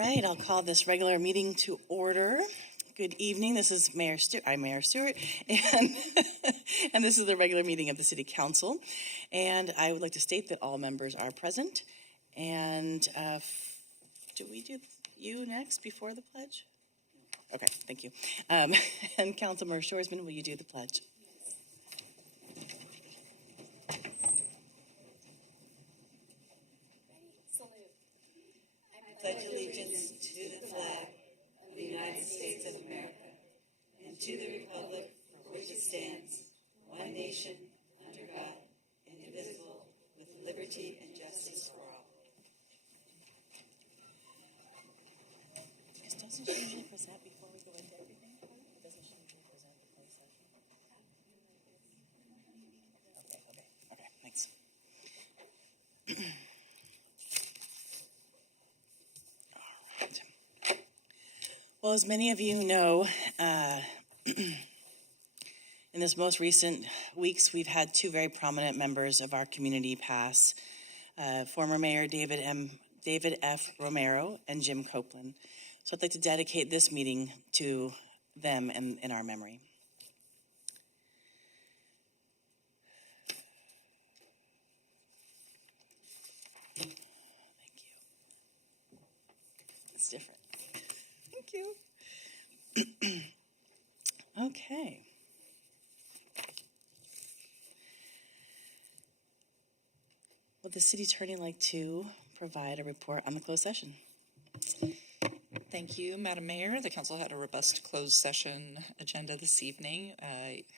right, I'll call this regular meeting to order. Good evening. This is Mayor Stewart. I'm Mayor Stewart, and and this is the regular meeting of the City Council. And I would like to state that all members are present. And do we do you next before the pledge? Okay, thank you. And Councilmember Shoresman, will you do the pledge? Pledge allegiance to the flag of the United States of America and to the republic for which it stands, one nation, under God, indivisible, with liberty and justice for all. Doesn't she usually present before we go into everything? Doesn't she usually present before the session? Okay, thanks. Well, as many of you know, in this most recent weeks, we've had two very prominent members of our community pass, former Mayor David F. Romero and Jim Copeland. So I'd like to dedicate this meeting to them and in our memory. Thank you. It's different. Thank you. Okay. Would the city attorney like to provide a report on the closed session? Thank you, Madam Mayor. The council had a robust closed session agenda this evening.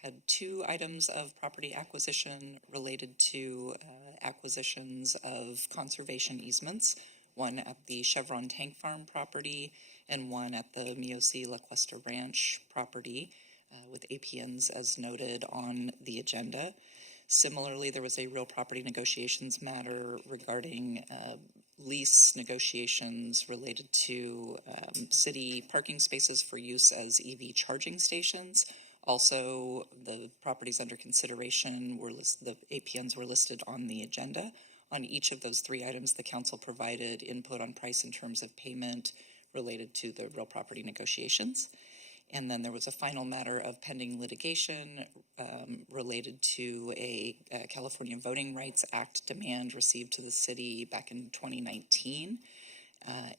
Had two items of property acquisition related to acquisitions of conservation easements, one at the Chevron Tank Farm property and one at the Miosi La Cuesta Ranch property with APNs as noted on the agenda. Similarly, there was a real property negotiations matter regarding lease negotiations related to city parking spaces for use as EV charging stations. Also, the properties under consideration the APNs were listed on the agenda. On each of those three items, the council provided input on price and terms of payment related to the real property negotiations. And then there was a final matter of pending litigation related to a California Voting Rights Act demand received to the city back in 2019.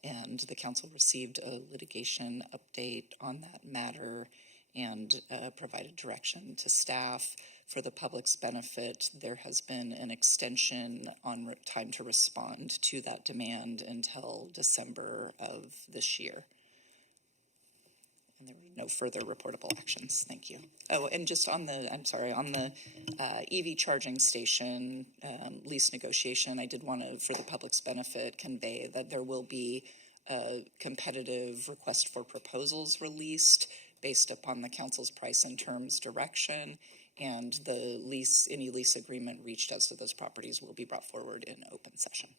And the council received a litigation update on that matter and provided direction to staff. For the public's benefit, there has been an extension on time to respond to that demand until December of this year. And there were no further reportable actions. Thank you. Oh, and just on the, EV charging station lease negotiation, I did want to, for the public's benefit, convey that there will be a competitive request for proposals released based upon the council's price and terms direction, and the any lease agreement reached as to those properties will be brought forward in open session.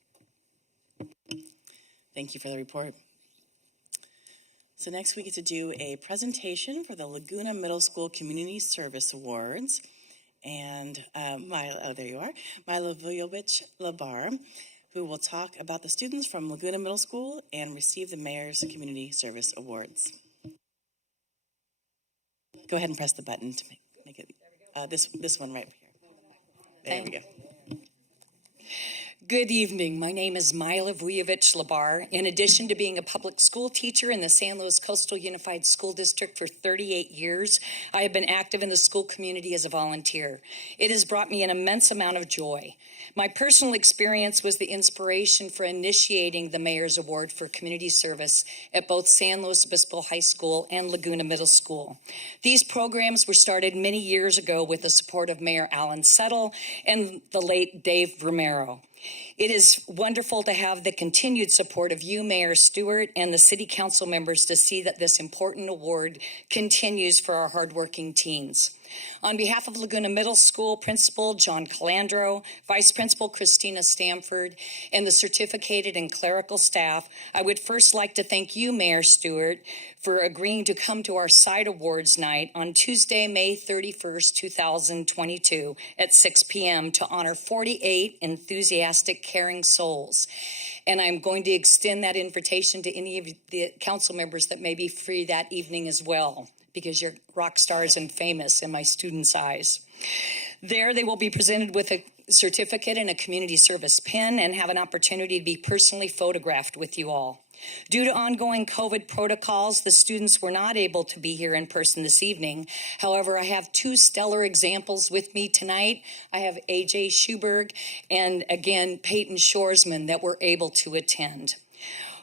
Thank you for the report. So next we get to do a presentation for the Laguna Middle School Community Service Awards. And there you are, Milo Vujovich-Labar, who will talk about the students from Laguna Middle School and receive the Mayor's Community Service Awards. Go ahead and press the button to make it, this one right here. There we go. Good evening. My name is Mila Vujovich-Labar. In addition to being a public school teacher in the San Luis Coastal Unified School District for 38 years, I have been active in the school community as a volunteer. It has brought me an immense amount of joy. My personal experience was the inspiration for initiating the Mayor's Award for Community Service at both San Luis Obispo High School and Laguna Middle School. These programs were started many years ago with the support of Mayor Alan Settle and the late Dave Romero. It is wonderful to have the continued support of you, Mayor Stewart, and the City Council members to see that this important award continues for our hardworking teens. On behalf of Laguna Middle School Principal John Calandro, Vice Principal Christina Stamford, and the certificated and clerical staff, I would first like to thank you, Mayor Stewart, for agreeing to come to our side awards night on Tuesday, May 31st, 2022 at 6 p.m. to honor 48 enthusiastic, caring souls. And I'm going to extend that invitation to any of the council members that may be free that evening as well, because you're rock stars and famous in my students' eyes. There, they will be presented with a certificate and a community service pin and have an opportunity to be personally photographed with you all. Due to ongoing COVID protocols, the students were not able to be here in person this evening. However, I have two stellar examples with me tonight. I have AJ Schuberg and, again, Peyton Shoresman that were able to attend.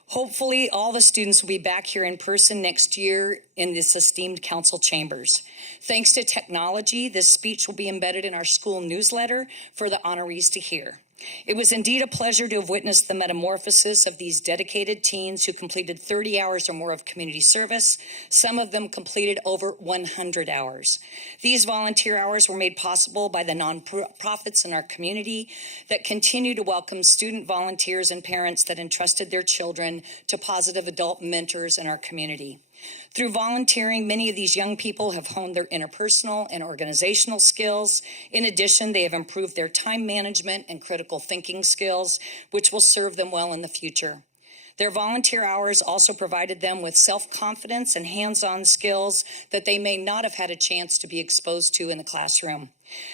Hopefully, all the students will be back here in person next year in this esteemed council chambers. Thanks to technology, this speech will be embedded in our school newsletter for the honorees to hear. It was indeed a pleasure to have witnessed the metamorphosis of these dedicated teens who completed 30 hours or more of community service. Some of them completed over 100 hours. These volunteer hours were made possible by the nonprofits in our community that continue to welcome student volunteers and parents that entrusted their children to positive adult mentors in our community. Through volunteering, many of these young people have honed their interpersonal and organizational skills. In addition, they have improved their time management and critical thinking skills, which will serve them well in the future. Their volunteer hours also provided them with self-confidence and hands-on skills that they may not have had a chance to be exposed to in the classroom.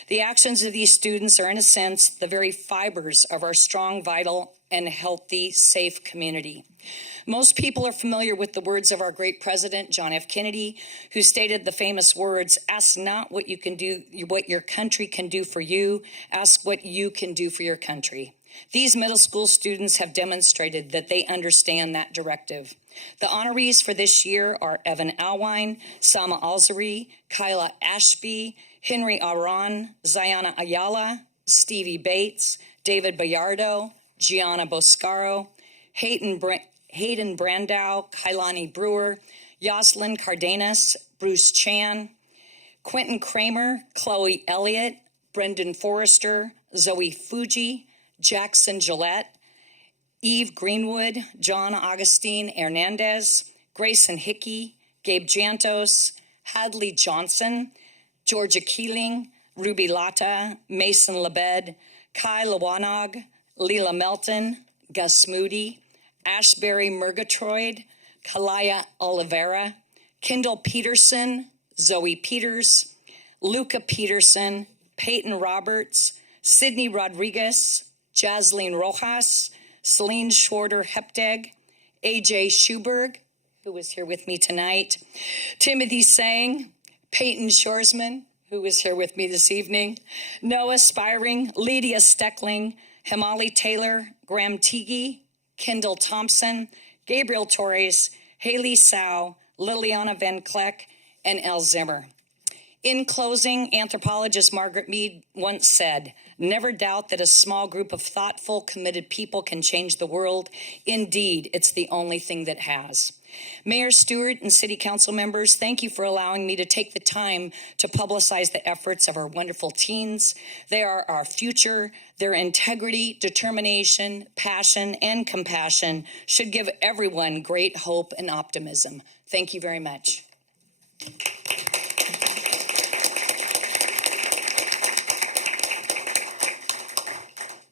The actions of these students are, in a sense, the very fibers of our strong, vital, and healthy, safe community. Most people are familiar with the words of our great president, John F. Kennedy, who stated the famous words, "Ask not what you can do, what your country can do for you, ask what you can do for your country." These middle school students have demonstrated that they understand that directive. The honorees for this year are Evan Alwine, Sama Alzari, Kyla Ashby, Henry Aron, Zayana Ayala, Stevie Bates, David Bayardo, Gianna Boscaro, Hayden Brandow, Kailani Brewer, Yoselin Cardenas, Bruce Chan, Quentin Kramer, Chloe Elliott, Brendan Forrester, Zoe Fuji, Jackson Gillette, Eve Greenwood, John Augustine Hernandez, Grayson Hickey, Gabe Jantos, Hadley Johnson, Georgia Keeling, Ruby Lata, Mason Lebed, Kai Lawanog, Leela Melton, Gus Moody, Ashbury Murgatroyd, Kalaya Oliveira, Kendall Peterson, Zoe Peters, Luca Peterson, Peyton Roberts, Sydney Rodriguez, Jasleen Rojas, Celine Schwarter Hepdeg, AJ Schuberg, who was here with me tonight, Timothy Sang, Peyton Shoresman, who was here with me this evening, Noah Spiring, Lydia Steckling, Himali Taylor, Graham Teague, Kendall Thompson, Gabriel Torres, Haley Sow, Liliana Van Kleck, and Elle Zimmer. In closing, anthropologist Margaret Mead once said, "Never doubt that a small group of thoughtful, committed people can change the world. Indeed, it's the only thing that has." Mayor Stewart and City Council members, thank you for allowing me to take the time to publicize the efforts of our wonderful teens. They are our future. Their integrity, determination, passion, and compassion should give everyone great hope and optimism. Thank you very much.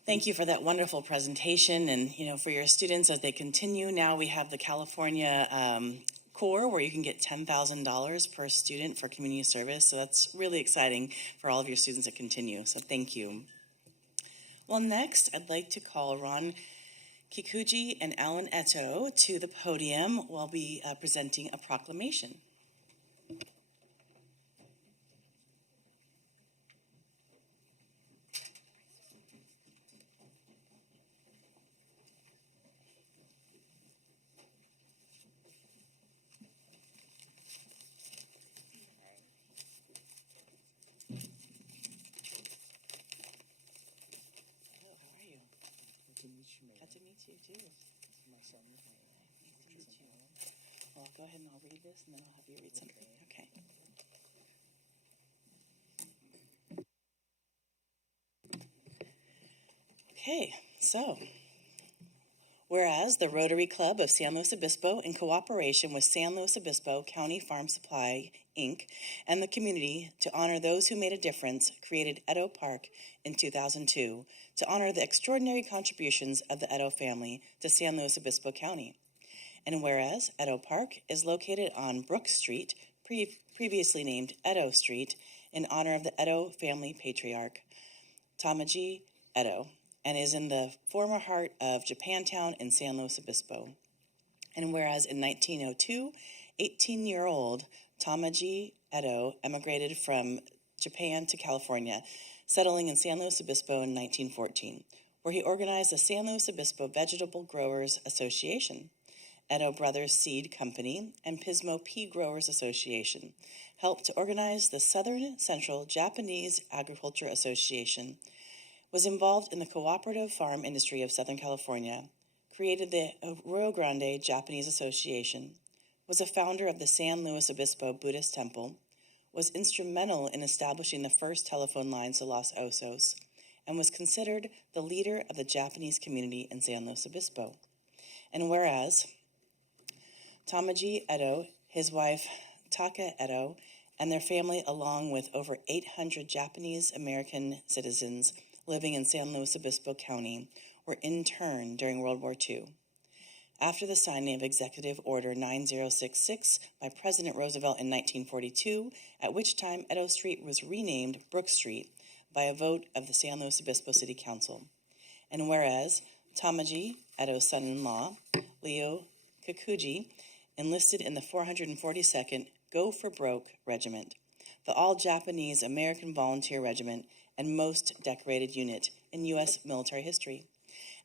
Thank you for that wonderful presentation, and for your students as they continue. Now we have the California Core, where you can get $10,000 per student for community service. So that's really exciting for all of your students that continue. So thank you. Well, next I'd like to call Ron Kikuchi and Alan Eto to the podium. We'll be presenting a proclamation. Well, go ahead and I'll read this, and then I'll have you read something. Okay. Okay, so whereas the Rotary Club of San Luis Obispo, in cooperation with San Luis Obispo County Farm Supply, Inc., and the community to honor those who made a difference, created Edo Park in 2002 to honor the extraordinary contributions of the Edo family to San Luis Obispo County. And whereas Edo Park is located on Brook Street, previously named Edo Street, in honor of the Edo family patriarch, Tamaji Edo, and is in the former heart of Japantown in San Luis Obispo. And whereas in 1902, 18-year-old Tamaji Edo emigrated from Japan to California, settling in San Luis Obispo in 1914, where he organized the San Luis Obispo Vegetable Growers Association, Edo Brothers Seed Company, and Pismo Pea Growers Association, helped to organize the Southern Central Japanese Agriculture Association, was involved in the cooperative farm industry of Southern California, created the Rio Grande Japanese Association, was a founder of the San Luis Obispo Buddhist Temple, was instrumental in establishing the first telephone lines to Los Osos, and was considered the leader of the Japanese community in San Luis Obispo. And whereas Tamaji Edo, his wife Taka Edo, and their family, along with over 800 Japanese American citizens living in San Luis Obispo County, were interned during World War II. After the signing of Executive Order 9066 by President Roosevelt in 1942, at which time Edo Street was renamed Brook Street by a vote of the San Luis Obispo City Council. And whereas Tamaji, Edo's son-in-law, Leo Kikuji, enlisted in the 442nd Go for Broke Regiment, the all-Japanese American Volunteer Regiment and most decorated unit in U.S. military history,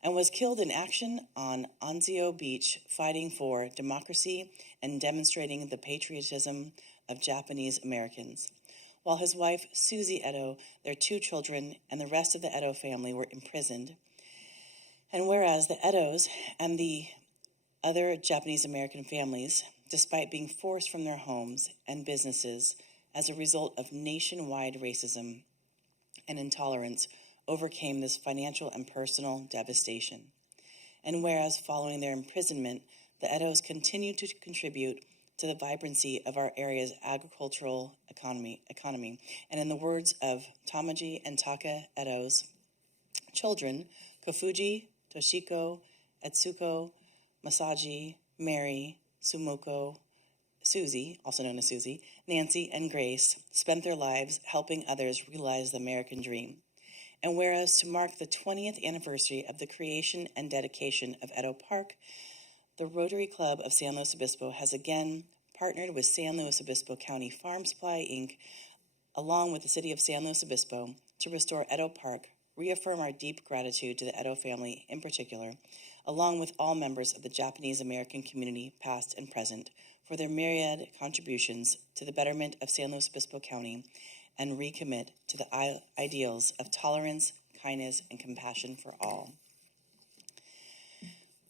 and was killed in action on Anzio Beach fighting for democracy and demonstrating the patriotism of Japanese Americans. While his wife, Susie Edo, their 2 children, and the rest of the Edo family were imprisoned. And whereas the Edos and the other Japanese American families, despite being forced from their homes and businesses as a result of nationwide racism and intolerance, overcame this financial and personal devastation. And whereas following their imprisonment, the Edos continued to contribute to the vibrancy of our area's agricultural economy. And in the words of Tamaji and Taka Edo's children, Kofuji, Toshiko, Etsuko, Masaji, Mary, Sumoko, Susie, also known as Susie, Nancy, and Grace spent their lives helping others realize the American dream. And whereas to mark the 20th anniversary of the creation and dedication of Edo Park, the Rotary Club of San Luis Obispo has again partnered with San Luis Obispo County Farm Supply, Inc., along with the City of San Luis Obispo, to restore Edo Park, reaffirm our deep gratitude to the Edo family in particular, along with all members of the Japanese American community, past and present, for their myriad contributions to the betterment of San Luis Obispo County, and recommit to the ideals of tolerance, kindness, and compassion for all.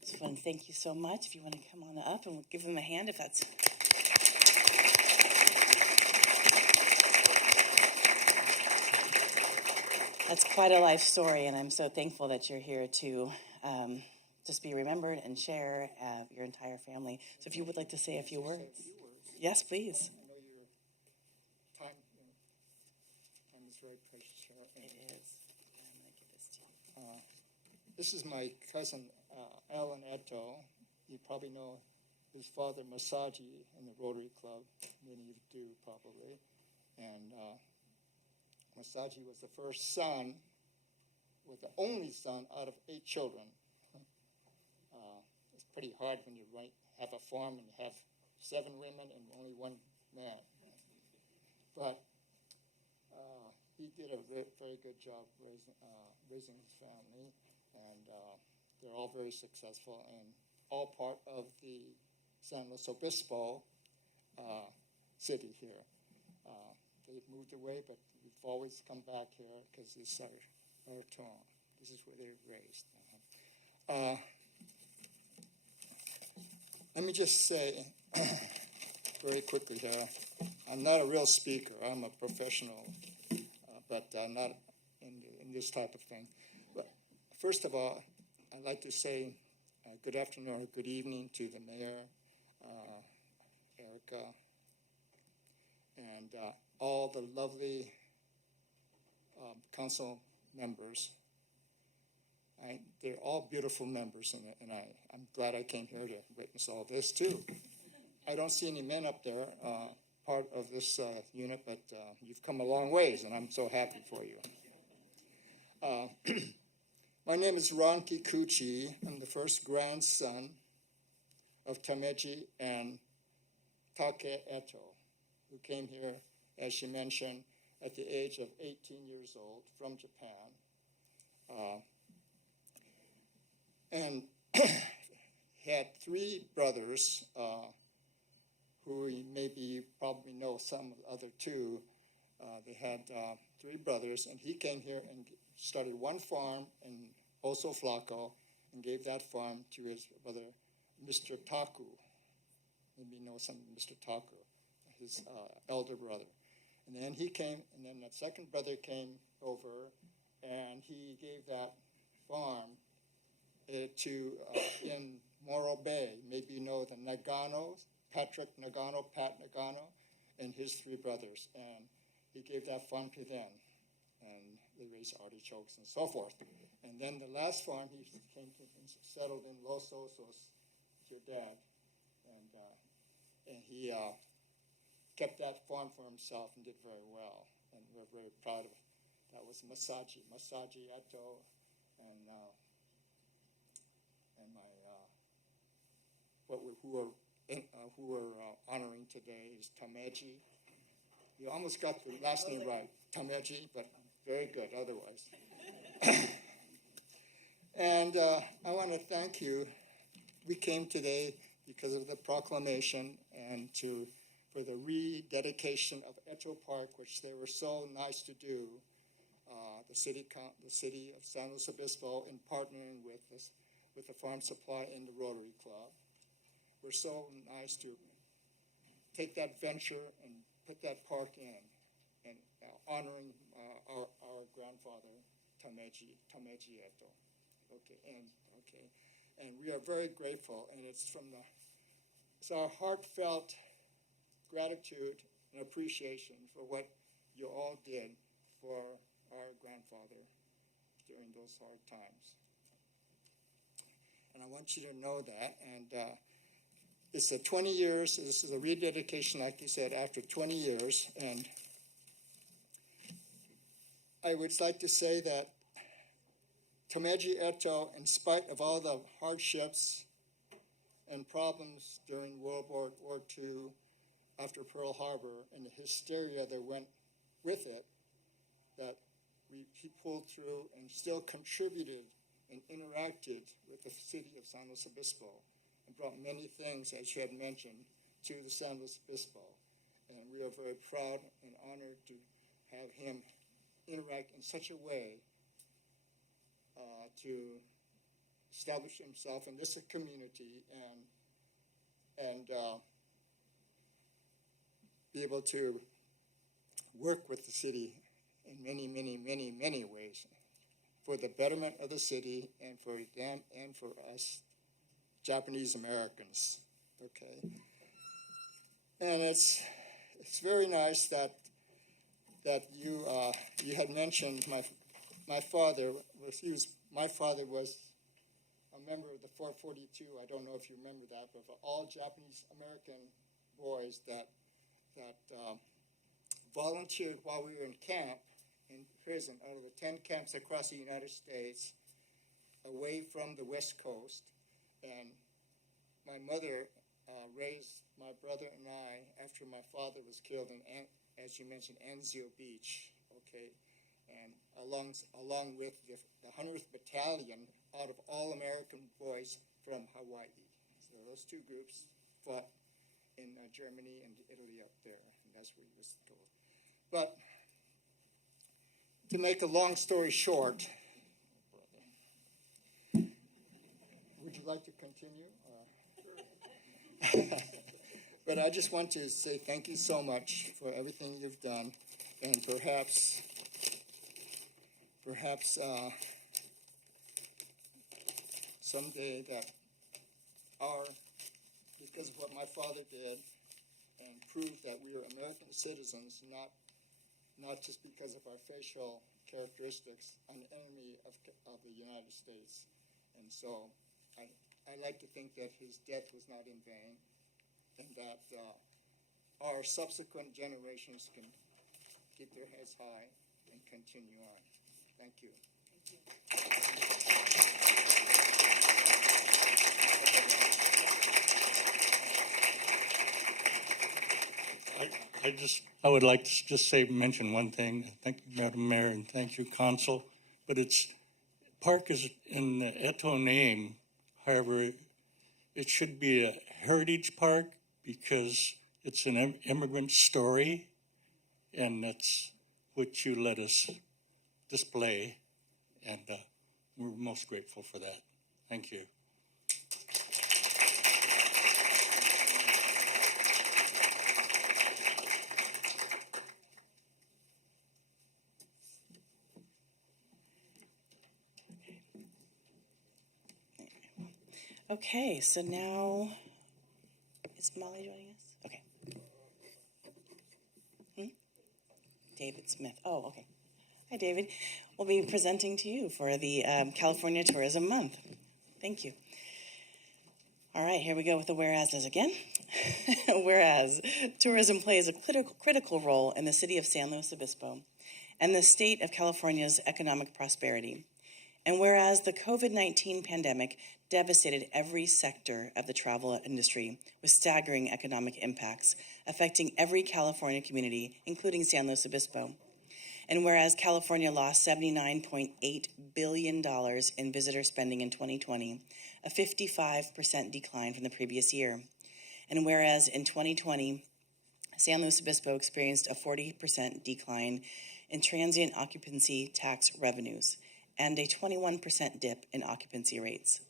So I want to thank you so much. If you want to come on up and we'll give them a hand if that's... That's quite a life story, and I'm so thankful that you're here to just be remembered and share your entire family. So if you would like to say a few words. Yes, please. I know your time is very precious, Cheryl. It is. I'm going to give this to you. This is my cousin, Alan Eto. You probably know his father, Masaji, in the Rotary Club. Many of you do, probably. And Masaji was the first son, was the only son out of 8 children. It's pretty hard when you have a farm and have 7 women and only 1 man. But he did a very good job raising his family, and they're all very successful and all part of the San Luis Obispo city here. They've moved away, but we've always come back here because this is our town. This is where they're raised. Let me just say very quickly here, I'm not a real speaker. I'm a professional, but not in this type of thing. But First of all, I'd like to say good afternoon or good evening to the mayor, Erica, and all the lovely council members. They're all beautiful members, and I'm glad I came here to witness all this too. I don't see any men up there, part of this unit, but you've come a long ways, and I'm so happy for you. My name is Ron Kikuchi. I'm the first grandson of Tameji and Take Eto, who came here, as she mentioned, at the age of 18 years old from Japan. And had three brothers who maybe you probably know some of the other two. They had three brothers, and he came here and started one farm in Oso Flaco and gave that farm to his brother, Mr. Taku. Maybe you know some of Mr. Taku, his elder brother. And then he came, and then that second brother came over, and he gave that farm to in Morro Bay. Maybe you know the Nagano, Pat Nagano, and his three brothers. And he gave that farm to them, and they raised artichokes and so forth. And then the last farm, he came to and settled in Los Osos, your dad, and he kept that farm for himself and did very well, and we're very proud of it. That was Masaji Ato, and my who we're honoring today is Tameji. You almost got the last name right, Tameji, but very good otherwise. And I want to thank you. We came today because of the proclamation and for the rededication of Eto Park, which they were so nice to do. The city of San Luis Obispo, in partnering with the Farm Supply and the Rotary Club, were so nice to take that venture and put that park in, and honoring our grandfather Tameji Eto. And we are very grateful, and it's our heartfelt gratitude and appreciation for what you all did for our grandfather during those hard times. And I want you to know that. And it's 20 years. This is a rededication, like you said, after 20 years. And I would like to say that Tameji Eto, in spite of all the hardships and problems during World War II, after Pearl Harbor, and the hysteria that went with it, that he pulled through and still contributed and interacted with the city of San Luis Obispo and brought many things, as you had mentioned, to the San Luis Obispo. And we are very proud and honored to have him interact in such a way to establish himself in this community and be able to work with the city in many, many, many, many ways for the betterment of the city and for them and for us Japanese Americans. Okay, and it's very nice that you had mentioned my father was a member of the 442. I don't know if you remember that, but for all Japanese American boys that volunteered while we were in camp, in prison, out of the 10 camps across the United States, away from the West Coast. And my mother raised my brother and I after my father was killed in, as you mentioned, Anzio Beach, okay? And along with the 100th Battalion out of all American boys from Hawaii. So those two groups fought in Germany and Italy up there, and that's where he was killed. But to make a long story short, would you like to continue? But I just want to say thank you so much for everything you've done, and perhaps someday that because of what my father did, and proved that we were American citizens, not just because of our facial characteristics, an enemy of the United States. And so I like to think that his death was not in vain, and that our subsequent generations can keep their heads high and continue on. Thank you. I would like to just mention one thing. Thank you, Madam Mayor, and thank you, Council. But park is in the Eto name. However, it should be a heritage park because it's an immigrant story, and that's what you let us display, and we're most grateful for that. Thank you. Okay, so now, is Molly joining us? Okay. David Smith. Oh, okay. Hi, David. We'll be presenting to you for the California Tourism Month. Thank you. All right, here we go with the whereases again. Whereas tourism plays a critical role in the city of San Luis Obispo and the state of California's economic prosperity. And whereas the COVID-19 pandemic devastated every sector of the travel industry with staggering economic impacts affecting every California community, including San Luis Obispo. And whereas California lost $79.8 billion in visitor spending in 2020, a 55% decline from the previous year. And whereas in 2020, San Luis Obispo experienced a 40% decline in transient occupancy tax revenues and a 21% dip in occupancy rates.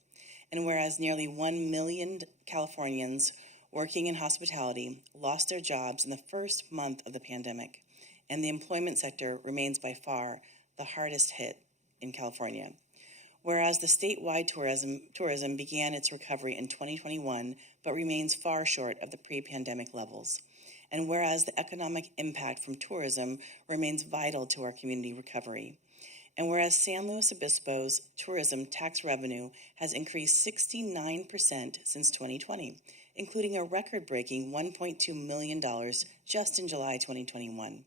And whereas nearly 1 million Californians working in hospitality lost their jobs in the first month of the pandemic, and the employment sector remains by far the hardest hit in California. Whereas the statewide tourism began its recovery in 2021, but remains far short of the pre-pandemic levels. And whereas the economic impact from tourism remains vital to our community recovery. And whereas San Luis Obispo's tourism tax revenue has increased 69% since 2020, including a record-breaking $1.2 million just in July 2021.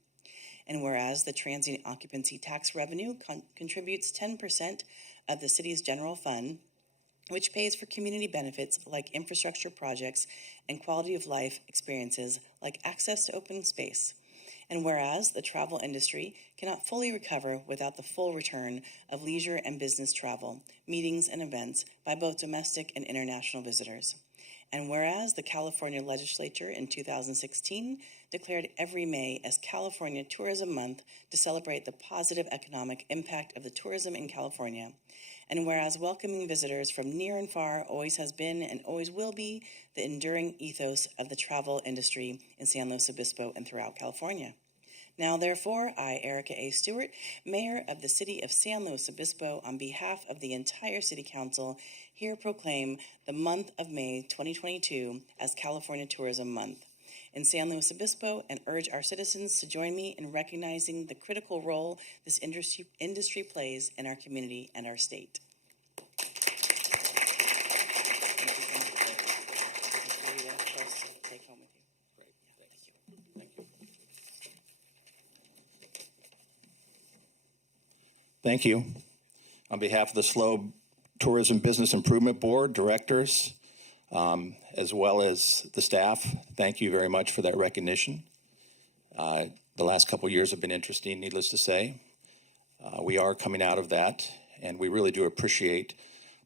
And whereas the transient occupancy tax revenue contributes 10% of the city's general fund, which pays for community benefits like infrastructure projects and quality of life experiences like access to open space. And whereas the travel industry cannot fully recover without the full return of leisure and business travel, meetings and events by both domestic and international visitors. And whereas the California legislature in 2016 declared every May as California Tourism Month to celebrate the positive economic impact of the tourism in California. And whereas welcoming visitors from near and far always has been and always will be the enduring ethos of the travel industry in San Luis Obispo and throughout California. Now, therefore, I, Erica A. Stewart, Mayor of the City of San Luis Obispo, on behalf of the entire City Council, here proclaim the month of May 2022 as California Tourism Month in San Luis Obispo and urge our citizens to join me in recognizing the critical role this industry plays in our community and our state. Thank you. On behalf of the SLO Tourism Business Improvement Board, directors, as well as the staff, thank you very much for that recognition. The last couple of years have been interesting, needless to say. We are coming out of that, and we really do appreciate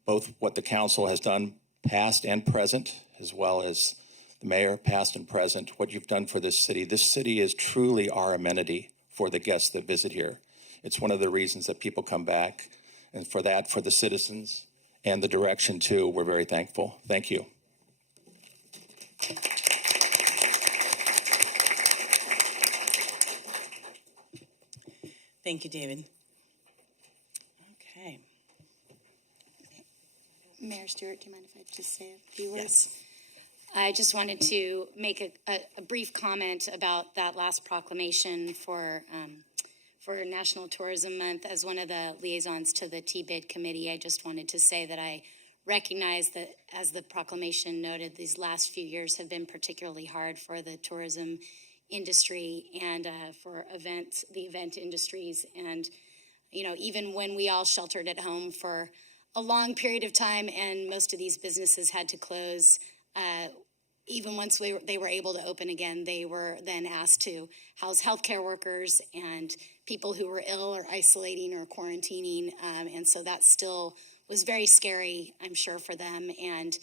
both what the council has done, past and present, as well as the mayor, past and present, what you've done for this city. This city is truly our amenity for the guests that visit here. It's one of the reasons that people come back, and for that, for the citizens and the direction too, we're very thankful. Thank you. Thank you, David. Okay. Mayor Stewart, do you mind if I just say a few words? Yes. I just wanted to make a brief comment about that last proclamation for National Tourism Month. As one of the liaisons to the TBID committee, I just wanted to say that I recognize that, as the proclamation noted, these last few years have been particularly hard for the tourism industry and for the event industries. And, you know, even when we all sheltered at home for a long period of time and most of these businesses had to close, even once they were able to open again, they were then asked to house healthcare workers and people who were ill or isolating or quarantining. And so that still was very scary, I'm sure, for them. And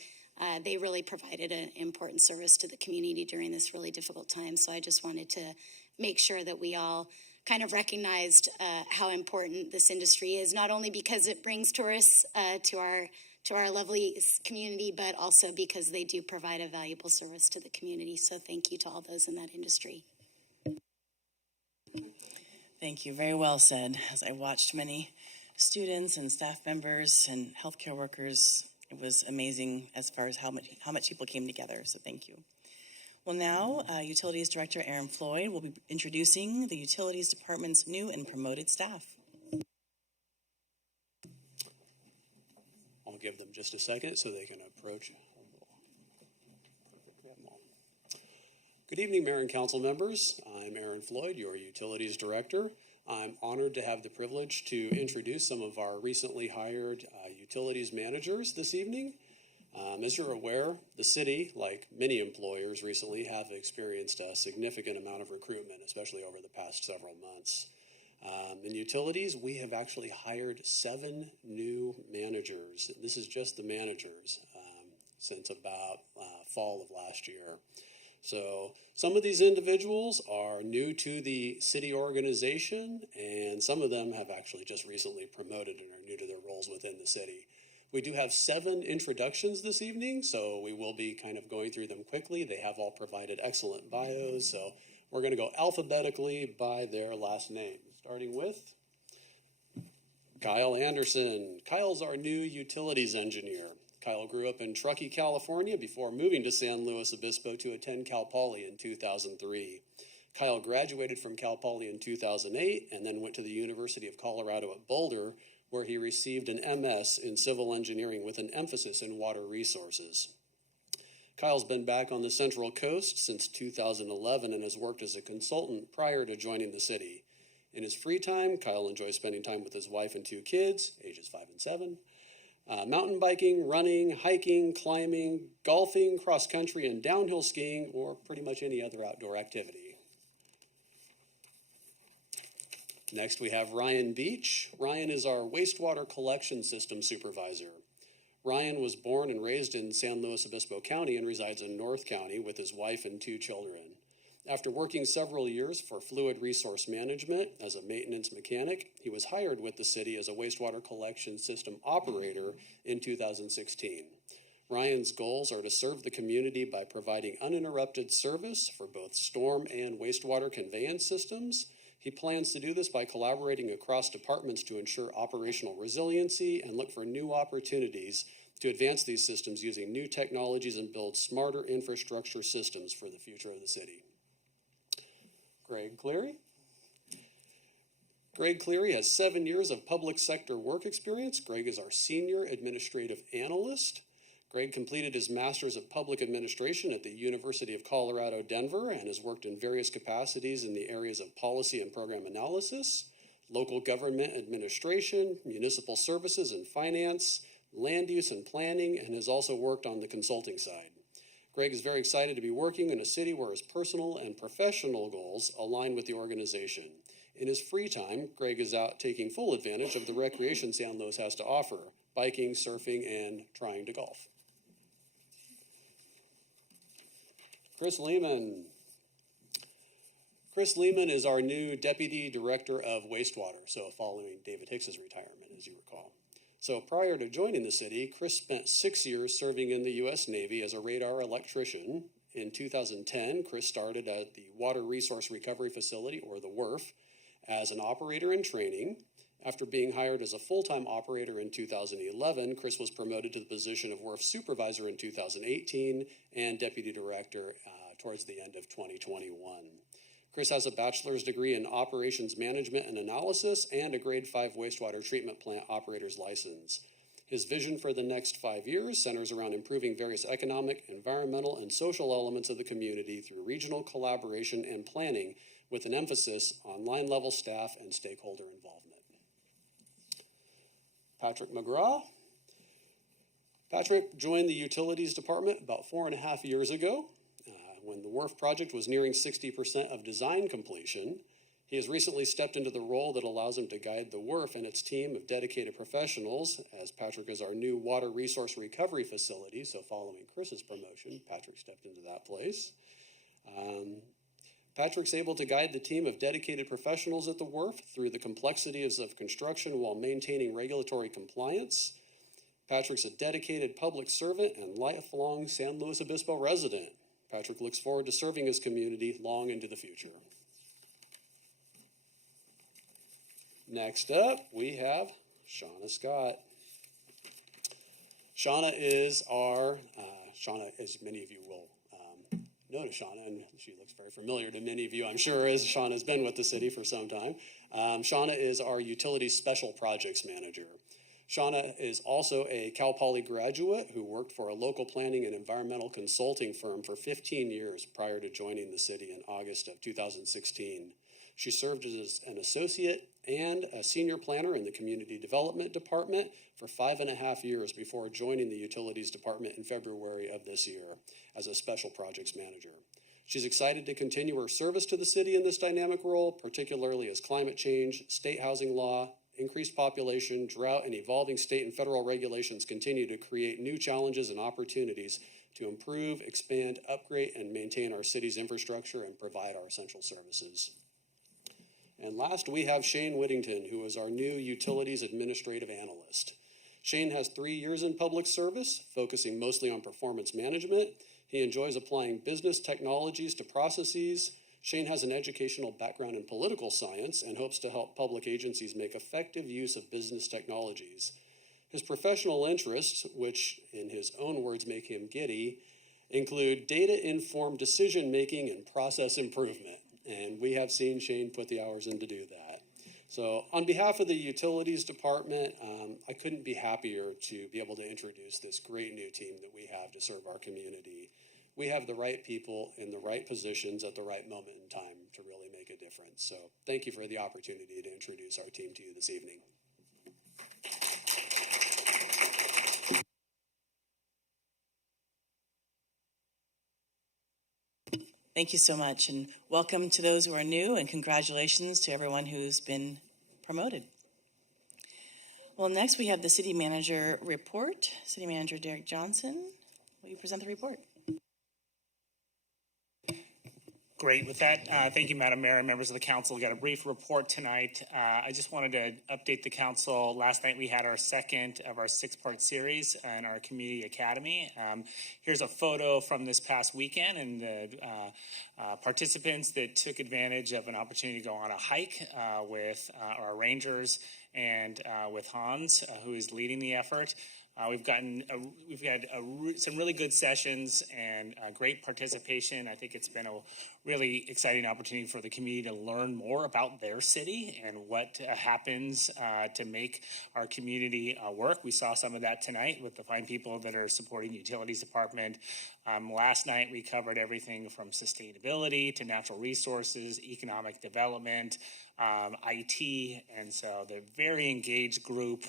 they really provided an important service to the community during this really difficult time. So I just wanted to make sure that we all kind of recognized how important this industry is, not only because it brings tourists to our lovely community, but also because they do provide a valuable service to the community. So thank you to all those in that industry. Thank you. Very well said. As I watched many students and staff members and healthcare workers, it was amazing as far as how much people came together. So thank you. Well, now Utilities Director Aaron Floyd will be introducing the Utilities Department's new and promoted staff. I'll give them just a second so they can approach. Good evening, Mayor and Council members. I'm Aaron Floyd, your Utilities Director. I'm honored to have the privilege to introduce some of our recently hired utilities managers this evening. As you're aware, the city, like many employers recently, have experienced a significant amount of recruitment, especially over the past several months. In utilities, we have actually hired 7 new managers. This is just the managers since about fall of last year. So some of these individuals are new to the city organization, and some of them have actually just recently promoted and are new to their roles within the city. We do have 7 introductions this evening, so we will be kind of going through them quickly. They have all provided excellent bios, so we're going to go alphabetically by their last name, starting with Kyle Anderson. Kyle's our new utilities engineer. Kyle grew up in Truckee, California before moving to San Luis Obispo to attend Cal Poly in 2003. Kyle graduated from Cal Poly in 2008 and then went to the University of Colorado at Boulder, where he received an MS in civil engineering with an emphasis in water resources. Kyle's been back on the Central Coast since 2011 and has worked as a consultant prior to joining the city. In his free time, Kyle enjoys spending time with his wife and 2 kids, ages 5 and 7, mountain biking, running, hiking, climbing, golfing, cross-country, and downhill skiing, or pretty much any other outdoor activity. Next, we have Ryan Beach. Ryan is our wastewater collection system supervisor. Ryan was born and raised in San Luis Obispo County and resides in North County with his wife and 2 children. After working several years for Fluid Resource Management as a maintenance mechanic, he was hired with the city as a wastewater collection system operator in 2016. Ryan's goals are to serve the community by providing uninterrupted service for both storm and wastewater conveyance systems. He plans to do this by collaborating across departments to ensure operational resiliency and look for new opportunities to advance these systems using new technologies and build smarter infrastructure systems for the future of the city. Greg Cleary. Greg Cleary has 7 years of public sector work experience. Greg is our senior administrative analyst. Greg completed his Master's of Public Administration at the University of Colorado, Denver, and has worked in various capacities in the areas of policy and program analysis, local government administration, municipal services and finance, land use and planning, and has also worked on the consulting side. Greg is very excited to be working in a city where his personal and professional goals align with the organization. In his free time, Greg is out taking full advantage of the recreation San Luis has to offer, biking, surfing, and trying to golf. Chris Lehmann. Chris Lehmann is our new Deputy Director of Wastewater, so following David Hicks's retirement, as you recall. So prior to joining the city, Chris spent 6 years serving in the U.S. Navy as a radar electrician. In 2010, Chris started at the Water Resource Recovery Facility, or the WRF, as an operator in training. After being hired as a full-time operator in 2011, Chris was promoted to the position of Wharf Supervisor in 2018 and Deputy Director towards the end of 2021. Chris has a bachelor's degree in Operations Management and Analysis and a Grade 5 wastewater treatment plant operator's license. His vision for the next 5 years centers around improving various economic, environmental, and social elements of the community through regional collaboration and planning with an emphasis on line-level staff and stakeholder involvement. Patrick Mcgraw. Patrick joined the Utilities Department about 4.5 years ago when the wharf project was nearing 60% of design completion. He has recently stepped into the role that allows him to guide the wharf and its team of dedicated professionals, as Patrick is our new water resource recovery facility. So following Chris's promotion, Patrick stepped into that place. Patrick's able to guide the team of dedicated professionals at the wharf through the complexities of construction while maintaining regulatory compliance. Patrick's a dedicated public servant and lifelong San Luis Obispo resident. Patrick looks forward to serving his community long into the future. Next up, we have Shauna Scott. Shauna is Shauna, as many of you will notice Shauna, and she looks very familiar to many of you, I'm sure, as Shauna's been with the city for some time. Shauna is our Utilities Special Projects Manager. Shauna is also a Cal Poly graduate who worked for a local planning and environmental consulting firm for 15 years prior to joining the city in August of 2016. She served as an associate and a senior planner in the Community Development Department for 5.5 years before joining the Utilities Department in February of this year as a Special Projects Manager. She's excited to continue her service to the city in this dynamic role, particularly as climate change, state housing law, increased population, drought, and evolving state and federal regulations continue to create new challenges and opportunities to improve, expand, upgrade, and maintain our city's infrastructure and provide our essential services. And last, we have Shane Whittington, who is our new Utilities Administrative Analyst. Shane has 3 years in public service, focusing mostly on performance management. He enjoys applying business technologies to processes. Shane has an educational background in political science and hopes to help public agencies make effective use of business technologies. His professional interests, which in his own words make him giddy, include data-informed decision-making and process improvement. And we have seen Shane put the hours in to do that. So on behalf of the Utilities Department, I couldn't be happier to be able to introduce this great new team that we have to serve our community. We have the right people in the right positions at the right moment in time to really make a difference. So thank you for the opportunity to introduce our team to you this evening. Thank you so much, and welcome to those who are new, and congratulations to everyone who's been promoted. Well, next we have the City Manager report. City Manager Derek Johnson, will you present the report? Great. With that, thank you, Madam Mayor and members of the council. We got a brief report tonight. I just wanted to update the council. Last night we had our second of our 6-part series in our community academy. Here's a photo from this past weekend and the participants that took advantage of an opportunity to go on a hike with our rangers and with Hans, who is leading the effort. We've had some really good sessions and great participation. I think it's been a really exciting opportunity for the community to learn more about their city and what happens to make our community work. We saw some of that tonight with the fine people that are supporting the Utilities Department. Last night we covered everything from sustainability to natural resources, economic development, IT, and so they're a very engaged group,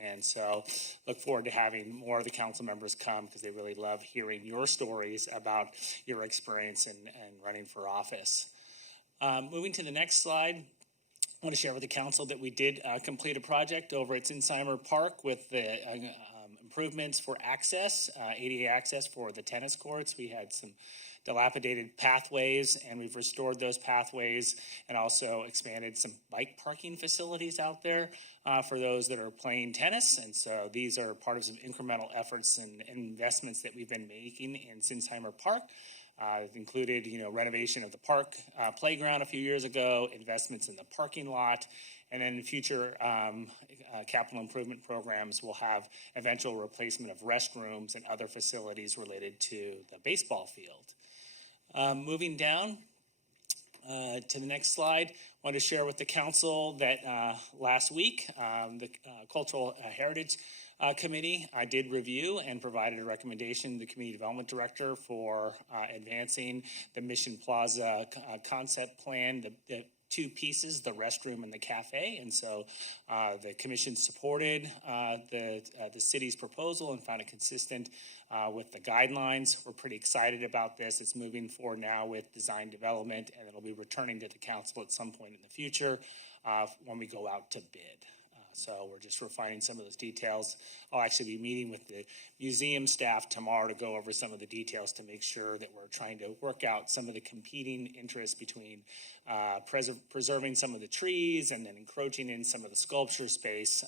and so look forward to having more of the council members come because they really love hearing your stories about your experience in running for office. Moving to the next slide, I want to share with the council that we did complete a project over at Sinsheimer Park with the improvements for access, ADA access for the tennis courts. We had some dilapidated pathways, and we've restored those pathways and also expanded some bike parking facilities out there for those that are playing tennis. And so these are part of some incremental efforts and investments that we've been making in Sinsheimer Park. It included, renovation of the park playground a few years ago, investments in the parking lot, And then in future capital improvement programs will have eventual replacement of restrooms and other facilities related to the baseball field. Moving down to the next slide, I want to share with the council that last week the Cultural Heritage Committee did review and provided a recommendation to the Community Development Director for advancing the Mission Plaza concept plan, the two pieces, the restroom and the cafe. And so the commission supported the city's proposal and found it consistent with the guidelines. We're pretty excited about this. It's moving forward now with design development, and it'll be returning to the council at some point in the future when we go out to bid. So we're just refining some of those details. I'll actually be meeting with the museum staff tomorrow to go over some of the details to make sure that we're trying to work out some of the competing interests between preserving some of the trees and then encroaching in some of the sculpture space.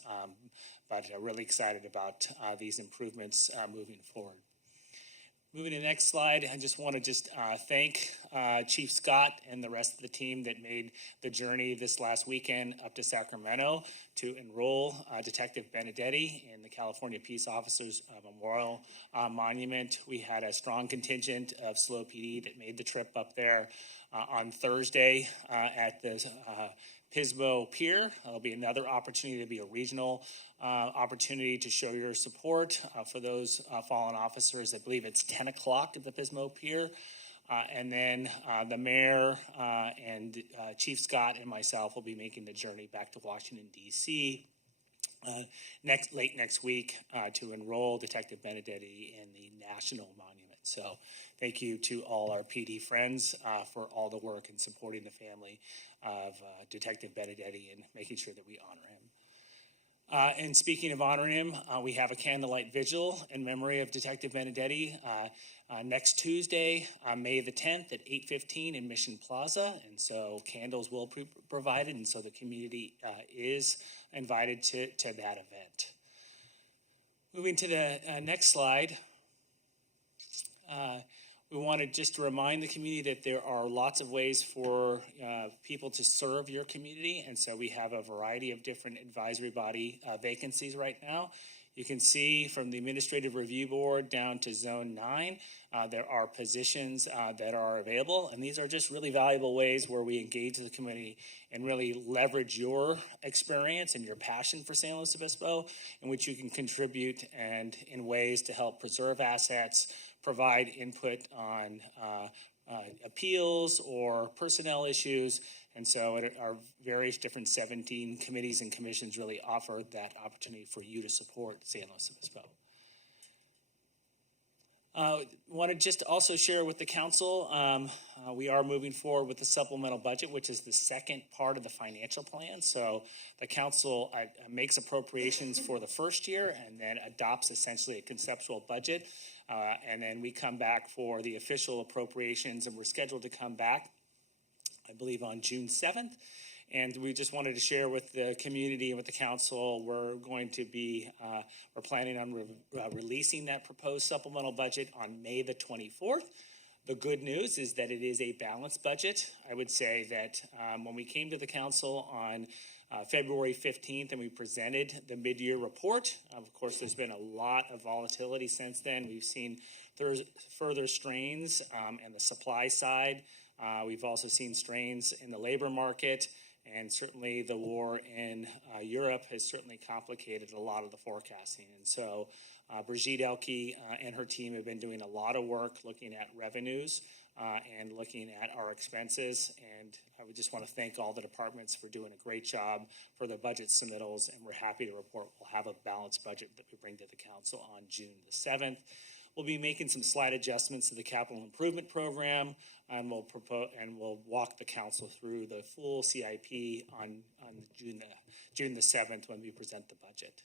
But really excited about these improvements moving forward. Moving to the next slide, I just want to thank Chief Scott and the rest of the team that made the journey this last weekend up to Sacramento to enroll Detective Benedetti in the California Peace Officers Memorial Monument. We had a strong contingent of SLO PD that made the trip up there on Thursday at the Pismo Pier. There'll be another opportunity to be a regional opportunity to show your support for those fallen officers. I believe it's 10 o'clock at the Pismo Pier. And then the mayor and Chief Scott and myself will be making the journey back to Washington, D.C. Late next week to enroll Detective Benedetti in the National Monument. So thank you to all our PD friends for all the work in supporting the family of Detective Benedetti and making sure that we honor him. And speaking of honoring him, we have a candlelight vigil in memory of Detective Benedetti next Tuesday, May the 10th at 8:15 in Mission Plaza. And so candles will be provided, and so the community is invited to that event. Moving to the next slide. We wanted just to remind the community that there are lots of ways for people to serve your community, and so we have a variety of different advisory body vacancies right now. You can see from the Administrative Review Board down to Zone 9, there are positions that are available, and these are just really valuable ways where we engage the community and really leverage your experience and your passion for San Luis Obispo, in which you can contribute and in ways to help preserve assets, provide input on appeals or personnel issues. And so our various different 17 committees and commissions really offer that opportunity for you to support San Luis Obispo. Want to just also share with the council, we are moving forward with the supplemental budget, which is the second part of the financial plan. So the council makes appropriations for the first year and then adopts essentially a conceptual budget. And then we come back for the official appropriations, and we're scheduled to come back, I believe, on June 7th. And we just wanted to share with the community and with the council, we're planning on releasing that proposed supplemental budget on May the 24th. The good news is that it is a balanced budget. I would say that when we came to the council on February 15th and we presented the mid-year report, of course, there's been a lot of volatility since then. We've seen further strains on the supply side. We've also seen strains in the labor market. And certainly the war in Europe has certainly complicated a lot of the forecasting. And so Brigitte Elke and her team have been doing a lot of work looking at revenues and looking at our expenses. And I would just want to thank all the departments for doing a great job for the budget submittals. And we're happy to report we'll have a balanced budget that we bring to the council on June the 7th. We'll be making some slight adjustments to the capital improvement program, and we'll walk the council through the full CIP on June the 7th when we present the budget.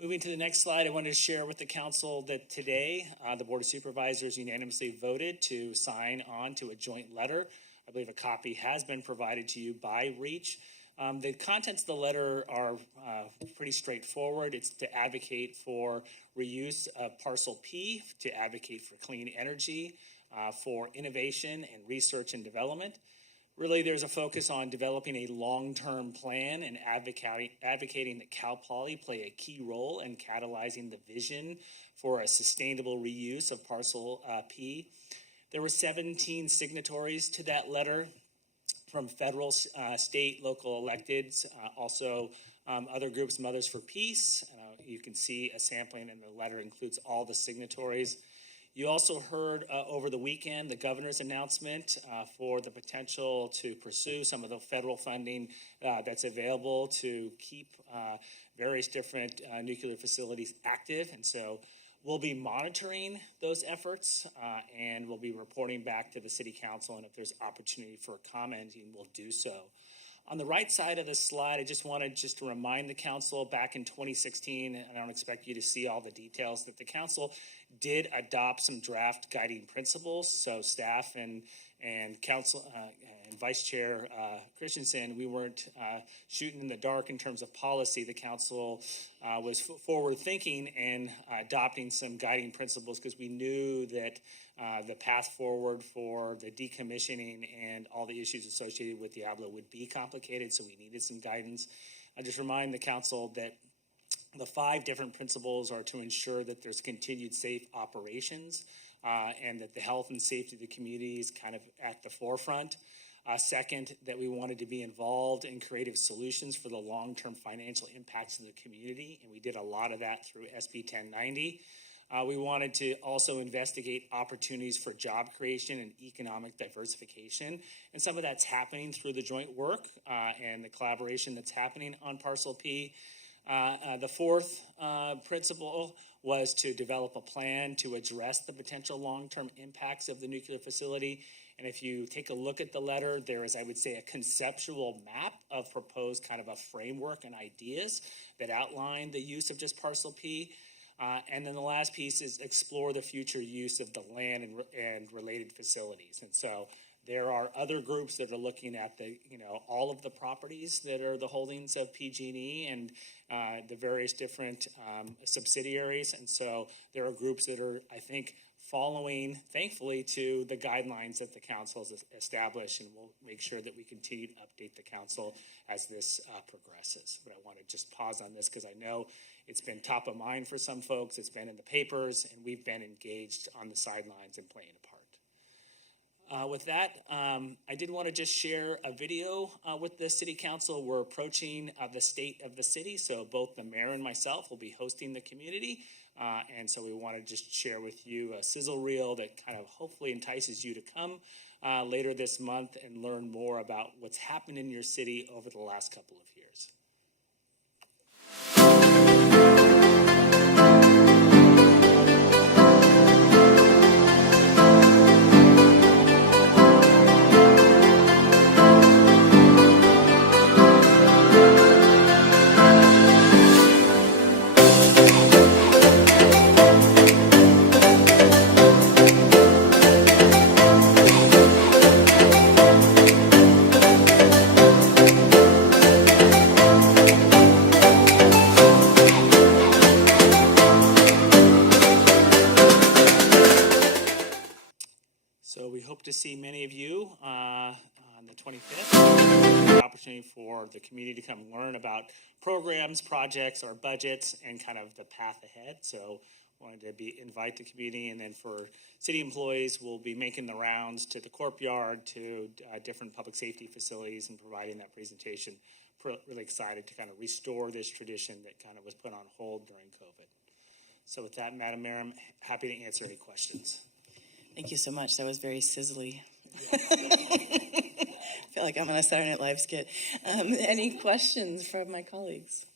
Moving to the next slide, I wanted to share with the council that today the Board of Supervisors unanimously voted to sign on to a joint letter. I believe a copy has been provided to you by REACH. The contents of the letter are pretty straightforward. It's to advocate for reuse of Parcel P, to advocate for clean energy, for innovation and research and development, Really, there's a focus on developing a long-term plan and advocating that Cal Poly play a key role in catalyzing the vision for a sustainable reuse of Parcel P. There were 17 signatories to that letter from federal, state, local electeds, also other groups, Mothers for Peace. You can see a sampling, and the letter includes all the signatories. You also heard over the weekend the governor's announcement for the potential to pursue some of the federal funding that's available to keep various different nuclear facilities active. And so we'll be monitoring those efforts and we'll be reporting back to the city council. And if there's opportunity for commenting, we'll do so. On the right side of the slide, I just wanted to remind the council back in 2016, and I don't expect you to see all the details, that the council did adopt some draft guiding principles. So staff and council and Vice Chair Christensen, we weren't shooting in the dark in terms of policy. The council was forward thinking and adopting some guiding principles because we knew that the path forward for the decommissioning and all the issues associated with Diablo would be complicated, so we needed some guidance. I just remind the council that the 5 different principles are to ensure that there's continued safe operations and that the health and safety of the community is kind of at the forefront. Second, that we wanted to be involved in creative solutions for the long-term financial impacts of the community, and we did a lot of that through SB 1090. We wanted to also investigate opportunities for job creation and economic diversification. And some of that's happening through the joint work and the collaboration that's happening on Parcel P. The 4th principle was to develop a plan to address the potential long-term impacts of the nuclear facility. And if you take a look at the letter, there is, I would say, a conceptual map of proposed kind of a framework and ideas that outline the use of just Parcel P. And then the last piece is explore the future use of the land and related facilities. And so there are other groups that are looking at all of the properties that are the holdings of PG&E and the various different subsidiaries. And so there are groups that are, I think, following, thankfully, to the guidelines that the council has established, and we'll make sure that we continue to update the council as this progresses. But I want to just pause on this because I know it's been top of mind for some folks. It's been in the papers, and we've been engaged on the sidelines and playing a part. With that, I did want to just share a video with the city council. We're approaching the state of the city, so both the mayor and myself will be hosting the community. And so we want to just share with you a sizzle reel that kind of hopefully entices you to come later this month and learn more about what's happened in your city over the last couple of years. To see many of you on the 25th. An opportunity for the community to come learn about programs, projects, our budgets, and kind of the path ahead. So wanted to invite the community, and then for city employees, we'll be making the rounds to the courtyard, to different public safety facilities, and providing that presentation. Really excited to kind of restore this tradition that kind of was put on hold during COVID. So with that, Madam Mayor, I'm happy to answer any questions. Thank you so much. That was very sizzly. I feel like I'm on a Saturday Night Live skit. Any questions from my colleagues?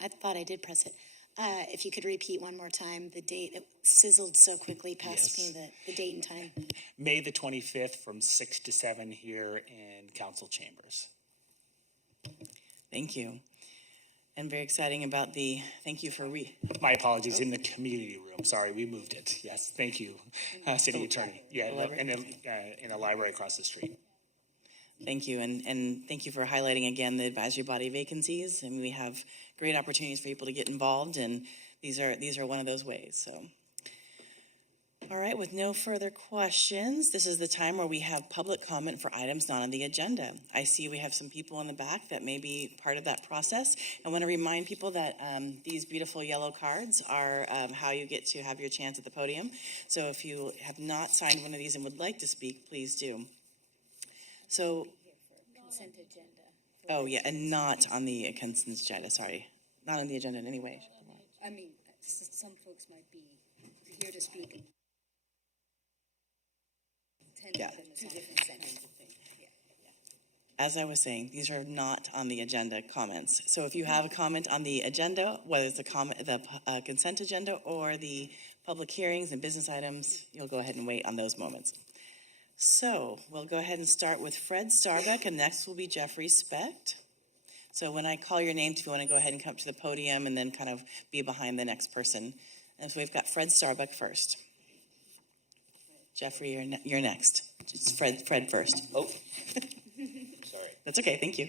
I thought I did press it. If you could repeat one more time the date. It sizzled so quickly past me, the date and time. May the 25th from 6 to 7 here in council chambers. Thank you. And very exciting about thank you for My apologies, in the community room. Sorry, we moved it. Yes, thank you, City Attorney. Yeah, in the library across the street. Thank you, and thank you for highlighting again the advisory body vacancies. And we have great opportunities for people to get involved, and these are one of those ways. So All right, with no further questions, this is the time where we have public comment for items not on the agenda. I see we have some people in the back that may be part of that process. I want to remind people that these beautiful yellow cards are how you get to have your chance at the podium. So if you have not signed one of these and would like to speak, please do. So, Consent agenda. oh yeah, and not on the consent agenda, sorry. Not on the agenda in any way. I mean, some folks might be here to speak. Yeah. Two different sections. As I was saying, these are not on the agenda comments. So if you have a comment on the agenda, whether it's the consent agenda or the public hearings and business items, you'll go ahead and wait on those moments. So we'll go ahead and start with Fred Starbuck, and next will be Jeffrey Specht. So when I call your name, if you want to go ahead and come to the podium and then kind of be behind the next person. And so we've got Fred Starbuck first. Jeffrey, you're next. It's Fred first. Oh, sorry. That's okay, thank you.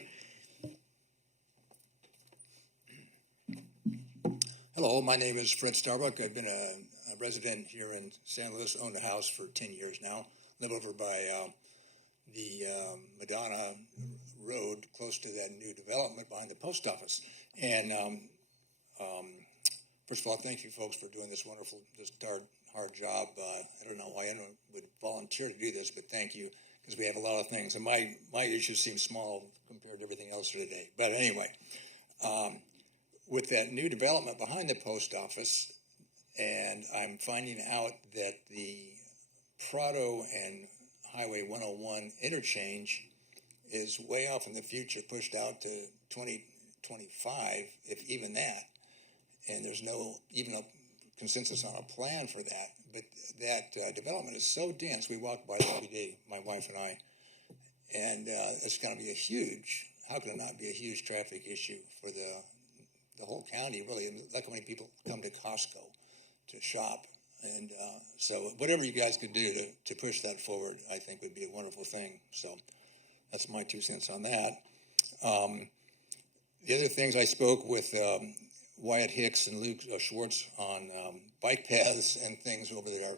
Hello, my name is Fred Starbuck. I've been a resident here in San Luis, owned a house for 10 years now. Live over by the Madonna Road, close to that new development behind the post office. And first of all, thank you folks for doing this wonderful, this hard job. I don't know why anyone would volunteer to do this, but thank you, because we have a lot of things. And my issues seem small compared to everything else here today. But anyway, with that new development behind the post office, and I'm finding out that the Prado and Highway 101 interchange is way off in the future, pushed out to 2025, if even that. And there's no even a consensus on a plan for that. But that development is so dense. We walk by it every day, my wife and I. And it's going to be how can it not be a huge traffic issue for the whole county, really? Look how many people come to Costco to shop. And so whatever you guys could do to push that forward, I think would be a wonderful thing. So that's my 2 cents on that. The other things, I spoke with Wyatt Hicks and Luke Schwartz on bike paths and things over there.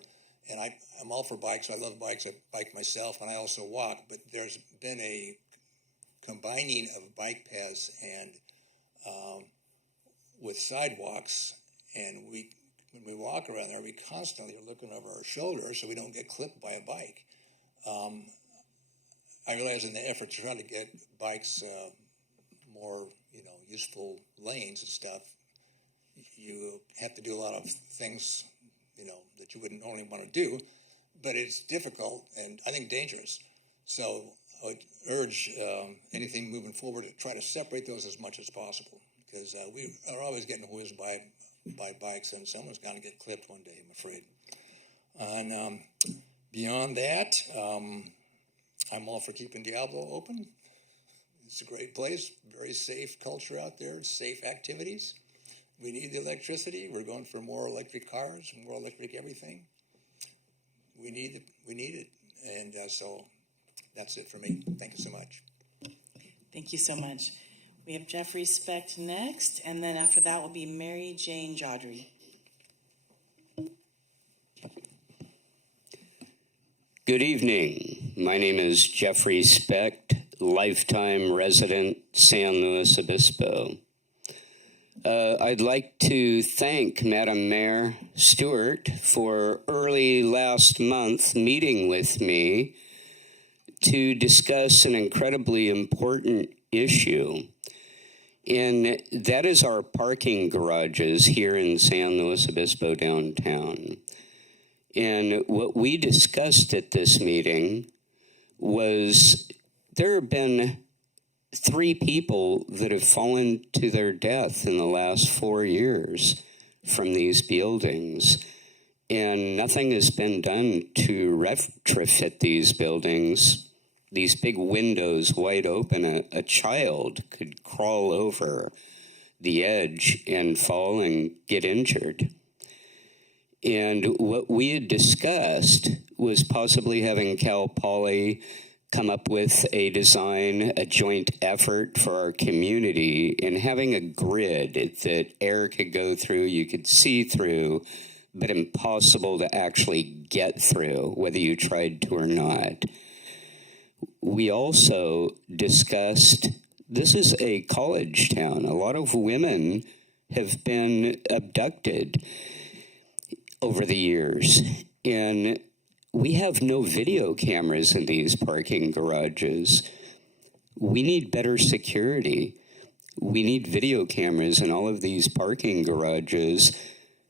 And I'm all for bikes. I love bikes. I bike myself, and I also walk. But there's been a combining of bike paths and with sidewalks, and when we walk around there, we constantly are looking over our shoulders so we don't get clipped by a bike. I realize in the effort to try to get bikes more, useful lanes and stuff, you have to do a lot of things, that you wouldn't normally want to do, but it's difficult and I think dangerous. So I would urge anything moving forward to try to separate those as much as possible, because we are always getting whizzed by bikes, and someone's going to get clipped one day, I'm afraid. And beyond that, I'm all for keeping Diablo open. It's a great place, very safe culture out there, safe activities. We need the electricity. We're going for more electric cars, more electric everything. We need it. And so that's it for me. Thank you so much. Thank you so much. We have Jeffrey Specht next, and then after that will be Mary Jane Jodry. Good evening. My name is Jeffrey Specht, lifetime resident, San Luis Obispo. I'd like to thank Madam Mayor Stewart for early last month meeting with me to discuss an incredibly important issue. And that is our parking garages here in San Luis Obispo downtown. And what we discussed at this meeting was there have been 3 people that have fallen to their death in the last 4 years from these buildings. And nothing has been done to retrofit these buildings. These big windows wide open, a child could crawl over the edge and fall and get injured. And what we had discussed was possibly having Cal Poly come up with a design, a joint effort for our community, and having a grid that air could go through, you could see through but impossible to actually get through, whether you tried to or not. We also discussed, this is a college town. A lot of women have been abducted over the years, and we have no video cameras in these parking garages. We need better security. We need video cameras in all of these parking garages,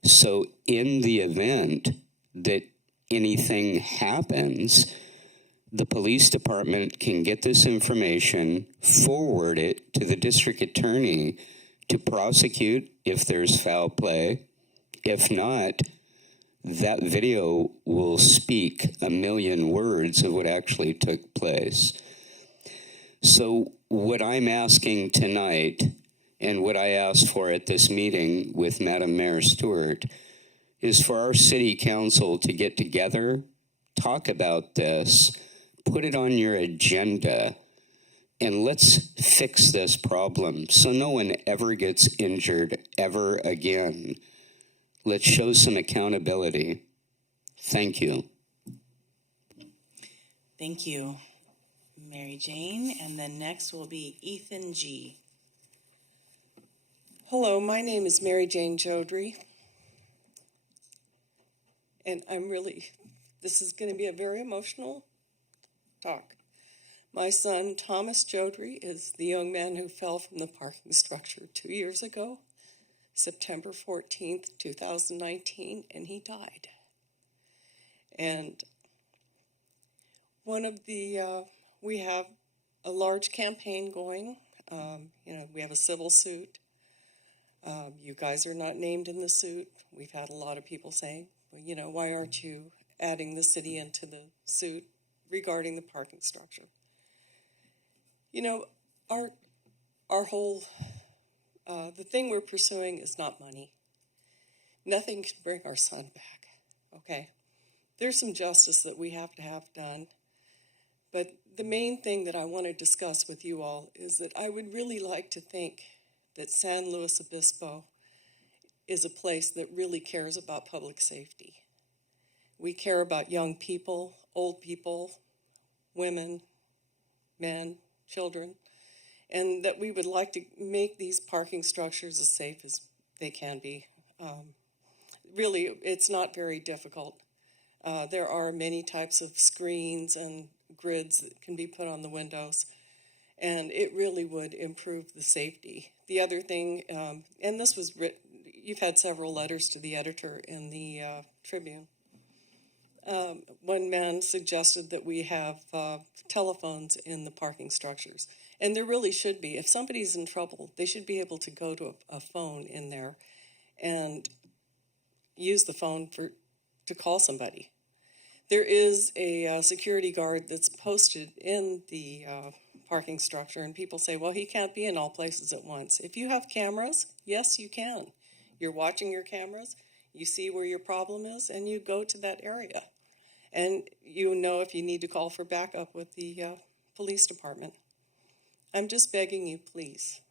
so in the event that anything happens, the police department can get this information, forward it to the district attorney to prosecute if there's foul play. If not, that video will speak a million words of what actually took place. So what I'm asking tonight, and what I asked for at this meeting with Madam Mayor Stewart, is for our city council to get together, talk about this, put it on your agenda, and let's fix this problem so no one ever gets injured ever again. Let's show some accountability. Thank you. Thank you, Mary Jane. And then next will be Ethan G. Hello, my name is Mary Jane Jodry. And this is going to be a very emotional talk. My son, Thomas Jodry, is the young man who fell from the parking structure 2 years ago, September 14th, 2019, and he died. And we have a large campaign going. We have a civil suit. You guys are not named in the suit. We've had a lot of people saying, well, why aren't you adding the city into the suit regarding the parking structure? Our whole, the thing we're pursuing is not money. Nothing can bring our son back, okay? There's some justice that we have to have done, but the main thing that I want to discuss with you all is that I would really like to think that San Luis Obispo is a place that really cares about public safety. We care about young people, old people, women, men, children, and that we would like to make these parking structures as safe as they can be. Really, it's not very difficult. There are many types of screens and grids that can be put on the windows, and it really would improve the safety. The other thing, and this was written, you've had several letters to the editor in the Tribune. One man suggested that we have telephones in the parking structures. And there really should be. If somebody's in trouble, they should be able to go to a phone in there and use the phone to call somebody. There is a security guard that's posted in the parking structure, and people say, well, he can't be in all places at once. If you have cameras, yes, you can. You're watching your cameras, you see where your problem is, and you go to that area. And you know if you need to call for backup with the police department. I'm just begging you, please.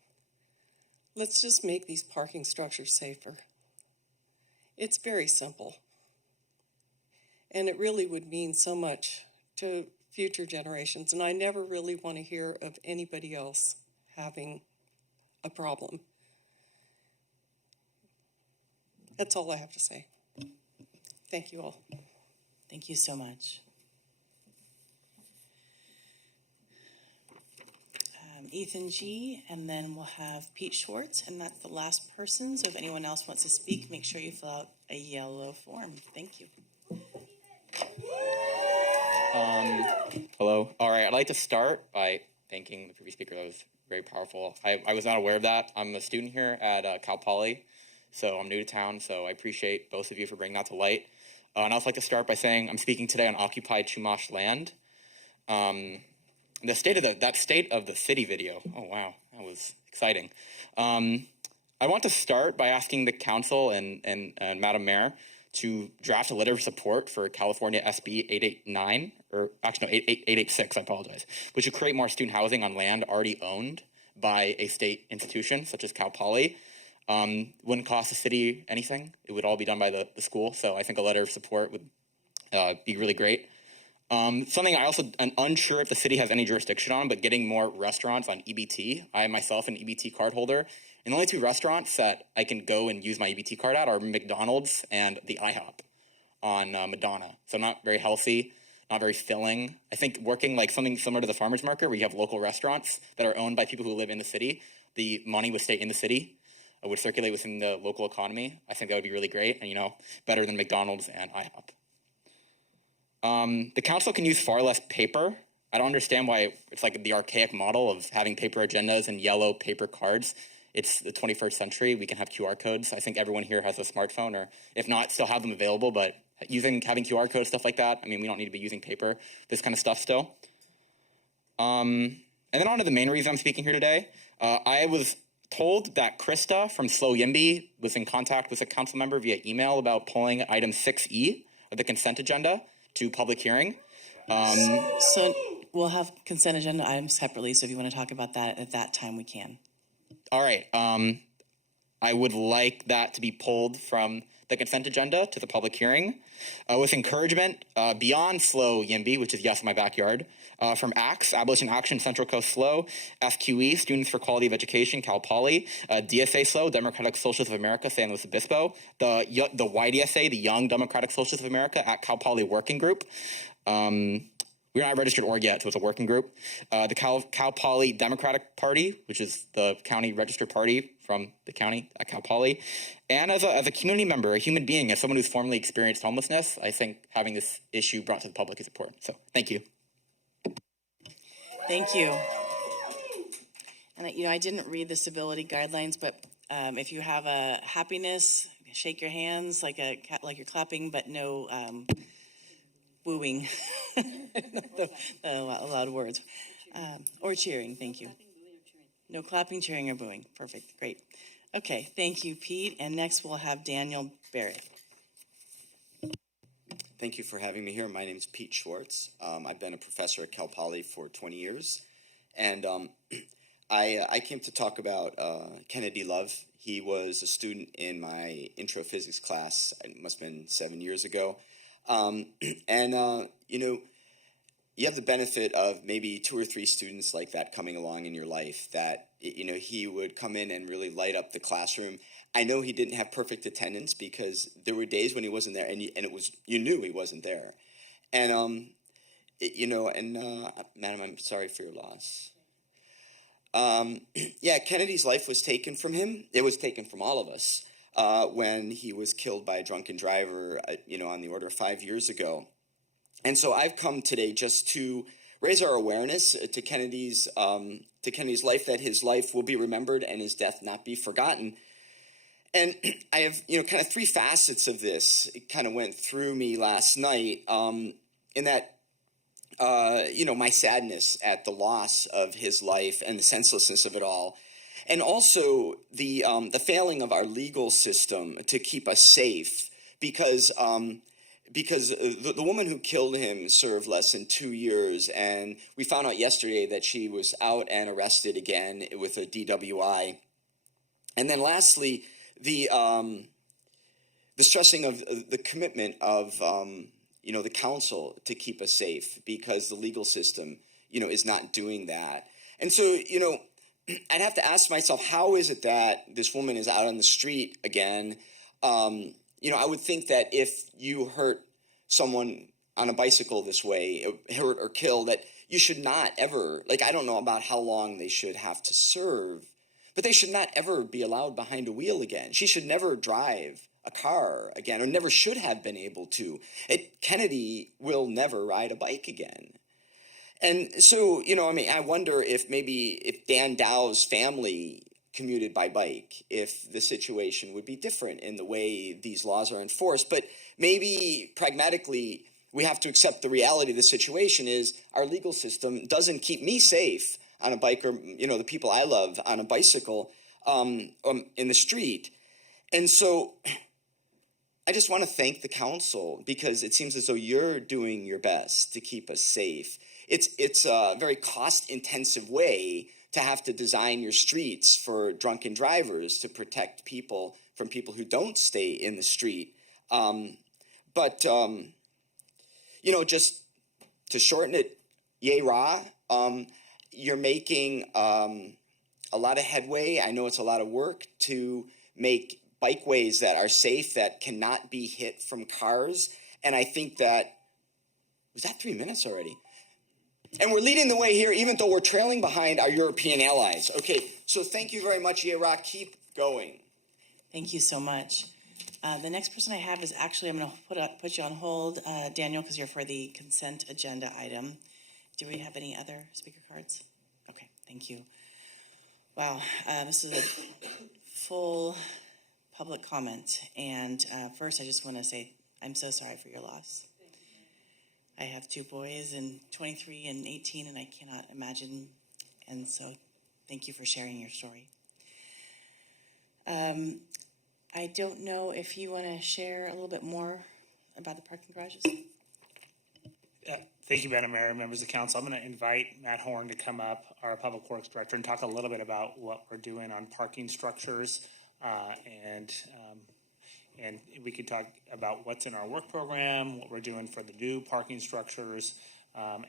Let's just make these parking structures safer. It's very simple. And it really would mean so much to future generations. And I never really want to hear of anybody else having a problem. That's all I have to say. Thank you all. Thank you so much. Ethan G., and then we'll have Pete Schwartz, and that's the last person. So if anyone else wants to speak, make sure you fill out a yellow form. Thank you. Hello. All right, I'd like to start by thanking the previous speaker. That was very powerful. I was not aware of that. I'm a student here at Cal Poly, so I'm new to town, so I appreciate both of you for bringing that to light. And I'd also like to start by saying I'm speaking today on occupied Chumash land. The state of the city video. Oh, wow, that was exciting. I want to start by asking the council and Madam Mayor to draft a letter of support for California SB 889, or actually no, 886, I apologize, which would create more student housing on land already owned by a state institution such as Cal Poly. Wouldn't cost the city anything. It would all be done by the school. So I think a letter of support would be really great. Something I also am unsure if the city has any jurisdiction on, but getting more restaurants on EBT. I am myself an EBT card holder, and the only 2 restaurants that I can go and use my EBT card at are McDonald's and the IHOP on Madonna. So not very healthy, not very filling. I think working like something similar to the farmers market where you have local restaurants that are owned by people who live in the city, the money would stay in the city, would circulate within the local economy. I think that would be really great and, better than McDonald's and IHOP. The council can use far less paper. I don't understand why it's like the archaic model of having paper agendas and yellow paper cards. It's the 21st century. We can have QR codes. I think everyone here has a smartphone, or if not, still have them available. But having QR codes, stuff like that, we don't need to be using paper, this kind of stuff still. And then on to the main reason I'm speaking here today. I was told that Krista from Slow Yimby was in contact with a council member via email about pulling item 6E of the consent agenda to public hearing. So we'll have consent agenda items separately, so if you want to talk about that at that time, we can. All right. I would like that to be pulled from the consent agenda to the public hearing with encouragement beyond Slow Yimby, which is yes in my backyard, from ACTS, Abolition Action, Central Coast Slow, FQE, Students for Quality of Education, Cal Poly, DSA Slow, Democratic Socialists of America, San Luis Obispo, the YDSA, the Young Democratic Socialists of America at Cal Poly Working Group. We're not a registered org yet, so it's a working group. The Cal Poly Democratic Party, which is the county registered party from the county at Cal Poly. And as a community member, a human being, as someone who's formerly experienced homelessness, I think having this issue brought to the public is important. So thank you. Thank you. And I didn't read the stability guidelines, but if you have a happiness, shake your hands like you're clapping, but no wooing, loud words, or cheering. Thank you. No clapping, cheering, or booing. Perfect. Great. Okay. Thank you, Pete. And next we'll have Daniel Barrett. Thank you for having me here. My name is Pete Schwartz. I've been a professor at Cal Poly for 20 years. And I came to talk about Kennedy Love. He was a student in my intro physics class. It must have been 7 years ago. You have the benefit of maybe 2 or 3 students like that coming along in your life that, he would come in and really light up the classroom. I know he didn't have perfect attendance because there were days when he wasn't there and you knew he wasn't there. And, madam, I'm sorry for your loss. Kennedy's life was taken from him. It was taken from all of us when he was killed by a drunken driver, on the order of 5 years ago. And so I've come today just to raise our awareness to Kennedy's life, that his life will be remembered and his death not be forgotten. And I have, kind of 3 facets of this. It kind of went through me last night in that, my sadness at the loss of his life and the senselessness of it all. And also the failing of our legal system to keep us safe because the woman who killed him served less than 2 years, and we found out yesterday that she was out and arrested again with a DWI. And then lastly, the stressing of the commitment of the council to keep us safe because the legal system is not doing that. And so I'd have to ask myself, how is it that this woman is out on the street again? I would think that if you hurt someone on a bicycle this way, hurt or kill, that you should not ever, I don't know about how long they should have to serve, but they should not ever be allowed behind a wheel again. She should never drive a car again, or never should have been able to. Kennedy will never ride a bike again. And so, I wonder if Dan Dow's family commuted by bike, if the situation would be different in the way these laws are enforced. But maybe pragmatically, we have to accept the reality of the situation is our legal system doesn't keep me safe on a bike, or, the people I love on a bicycle in the street. And so I just want to thank the council, because it seems as though you're doing your best to keep us safe. It's a very cost-intensive way to have to design your streets for drunken drivers to protect people from people who don't stay in the street. Just to shorten it, yay rah, you're making a lot of headway. I know it's a lot of work to make bikeways that are safe, that cannot be hit from cars. And I think was that 3 minutes already? And we're leading the way here, even though we're trailing behind our European allies. Okay, so thank you very much, Yera. Keep going. Thank you so much. The next person I have is actually, I'm going to put you on hold, Daniel, because you're for the consent agenda item. Do we have any other speaker cards? Okay, thank you. Wow, this is a full public comment. And first, I just want to say I'm so sorry for your loss. I have two boys, and 23 and 18, and I cannot imagine. And so thank you for sharing your story. I don't know if you want to share a little bit more about the parking garages. Thank you, Madam Mayor, members of the council. I'm going to invite Matt Horn to come up, our Public Works Director, and talk a little bit about what we're doing on parking structures, and we can talk about what's in our work program, what we're doing for the new parking structures,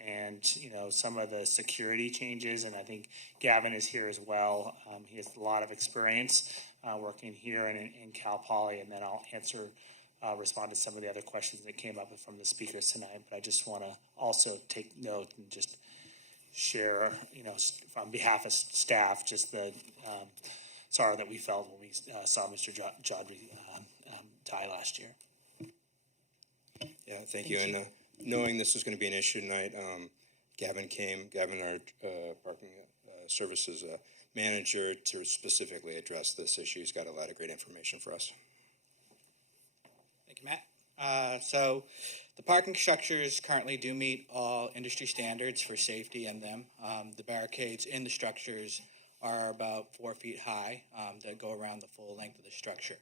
and some of the security changes. And I think Gavin is here as well. He has a lot of experience working here and in Cal Poly, and then I'll respond to some of the other questions that came up from the speakers tonight. But I just want to also take note and just share, on behalf of staff, just the sorrow that we felt when we saw Mr. Jodry die last year. Yeah, thank you. And knowing this was going to be an issue tonight, Gavin, our parking services manager, to specifically address this issue. He's got a lot of great information for us. Thank you, Matt. So the parking structures currently do meet all industry standards for safety in them. The barricades in the structures are about 4 feet high that go around the full length of the structure.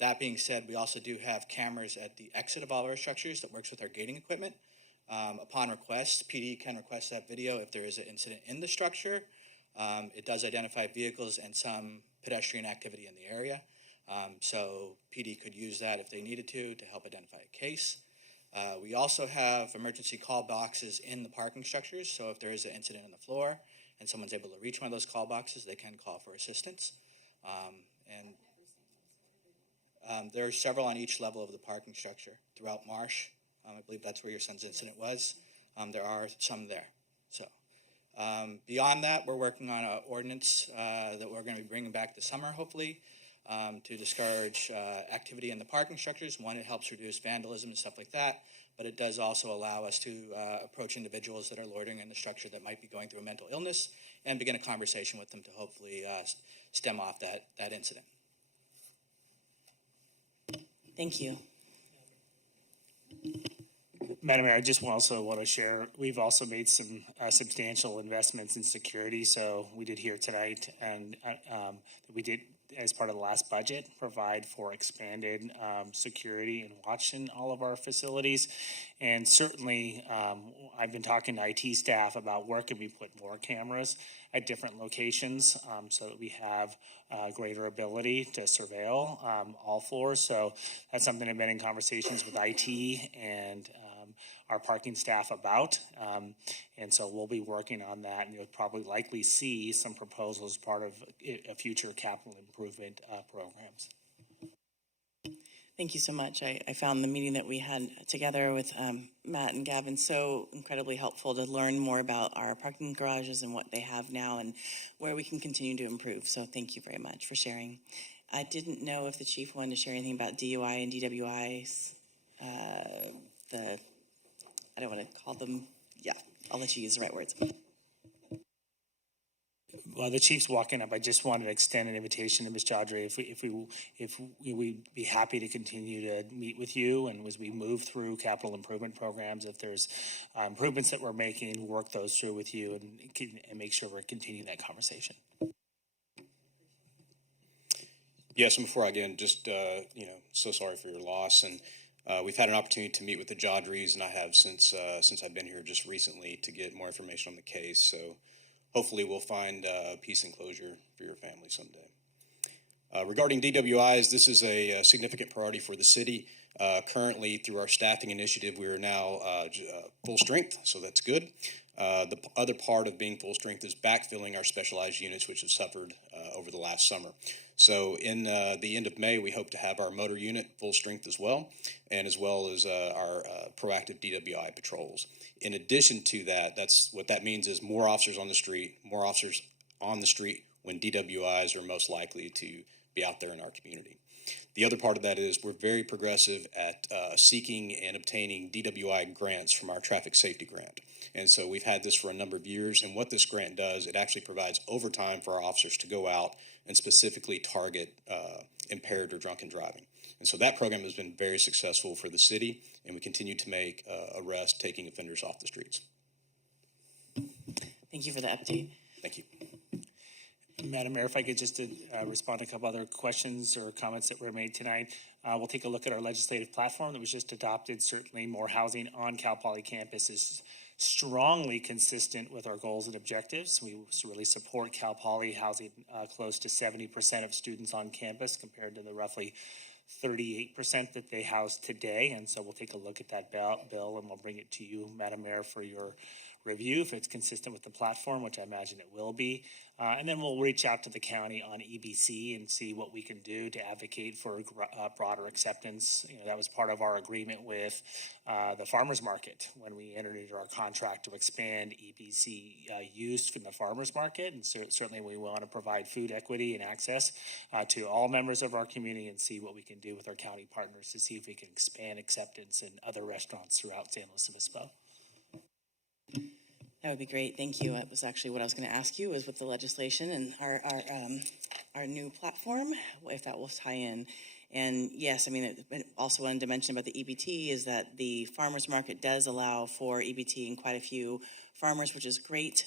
That being said, we also do have cameras at the exit of all of our structures that works with our gating equipment. Upon request, PD can request that video if there is an incident in the structure. It does identify vehicles and some pedestrian activity in the area. So PD could use that if they needed to help identify a case. We also have emergency call boxes in the parking structures. So if there is an incident on the floor and someone's able to reach one of those call boxes, they can call for assistance. There are several on each level of the parking structure throughout Marsh. I believe that's where your son's incident was. There are some there. So beyond that, we're working on an ordinance that we're going to be bringing back this summer, hopefully, to discourage activity in the parking structures. One, it helps reduce vandalism and stuff like that, but it does also allow us to approach individuals that are loitering in the structure that might be going through a mental illness and begin a conversation with them to hopefully stem off that incident. Thank you. Madam Mayor, I just also want to share, we've also made some substantial investments in security. So we did here tonight, and we did, as part of the last budget, provide for expanded security and watch in all of our facilities. And certainly, I've been talking to IT staff about where can we put more cameras at different locations so that we have greater ability to surveil all floors. So that's something I've been in conversations with IT and our parking staff about. And so we'll be working on that, and you'll probably likely see some proposals as part of a future capital improvement programs. Thank you so much. I found the meeting that we had together with Matt and Gavin so incredibly helpful to learn more about our parking garages and what they have now and where we can continue to improve. So thank you very much for sharing. I didn't know if the chief wanted to share anything about DUI and DWIs. I don't want to call them, I'll let you use the right words. While the chief's walking up, I just wanted to extend an invitation to Ms. Chaudhry. If we'd be happy to continue to meet with you, and as we move through capital improvement programs, if there's improvements that we're making, work those through with you and make sure we're continuing that conversation. Yes, and before I get in, just so sorry for your loss, and we've had an opportunity to meet with the Jodrys, and I have since I've been here just recently to get more information on the case. So hopefully we'll find peace and closure for your family someday. Regarding DWIs, this is a significant priority for the city. Currently, through our staffing initiative, we are now full strength, so that's good. The other part of being full strength is backfilling our specialized units, which have suffered over the last summer. So in the end of May, we hope to have our motor unit full strength as well as our proactive DWI patrols. In addition to that, what that means is more officers on the street when DWIs are most likely to be out there in our community. The other part of that is we're very progressive at seeking and obtaining DWI grants from our traffic safety grant. And so we've had this for a number of years, and what this grant does, it actually provides overtime for our officers to go out and specifically target impaired or drunken driving. And so that program has been very successful for the city, and we continue to make arrests, taking offenders off the streets. Thank you for the update. Thank you. Madam Mayor, if I could just respond to a couple other questions or comments that were made tonight. We'll take a look at our legislative platform that was just adopted. Certainly more housing on Cal Poly campus is strongly consistent with our goals and objectives. We really support Cal Poly housing close to 70% of students on campus compared to the roughly 38% that they house today. And so we'll take a look at that bill and we'll bring it to you, Madam Mayor, for your review if it's consistent with the platform, which I imagine it will be. And then we'll reach out to the county on EBC and see what we can do to advocate for broader acceptance. That was part of our agreement with the farmers market when we entered into our contract to expand EBC use from the farmers market. And certainly we want to provide food equity and access to all members of our community and see what we can do with our county partners to see if we can expand acceptance in other restaurants throughout San Luis Obispo. That would be great. Thank you. That was actually what I was going to ask you, is with the legislation and our new platform, if that will tie in. And yes, I mean, it also wanted to mention about the EBT is that the farmers market does allow for EBT in quite a few farmers, which is great.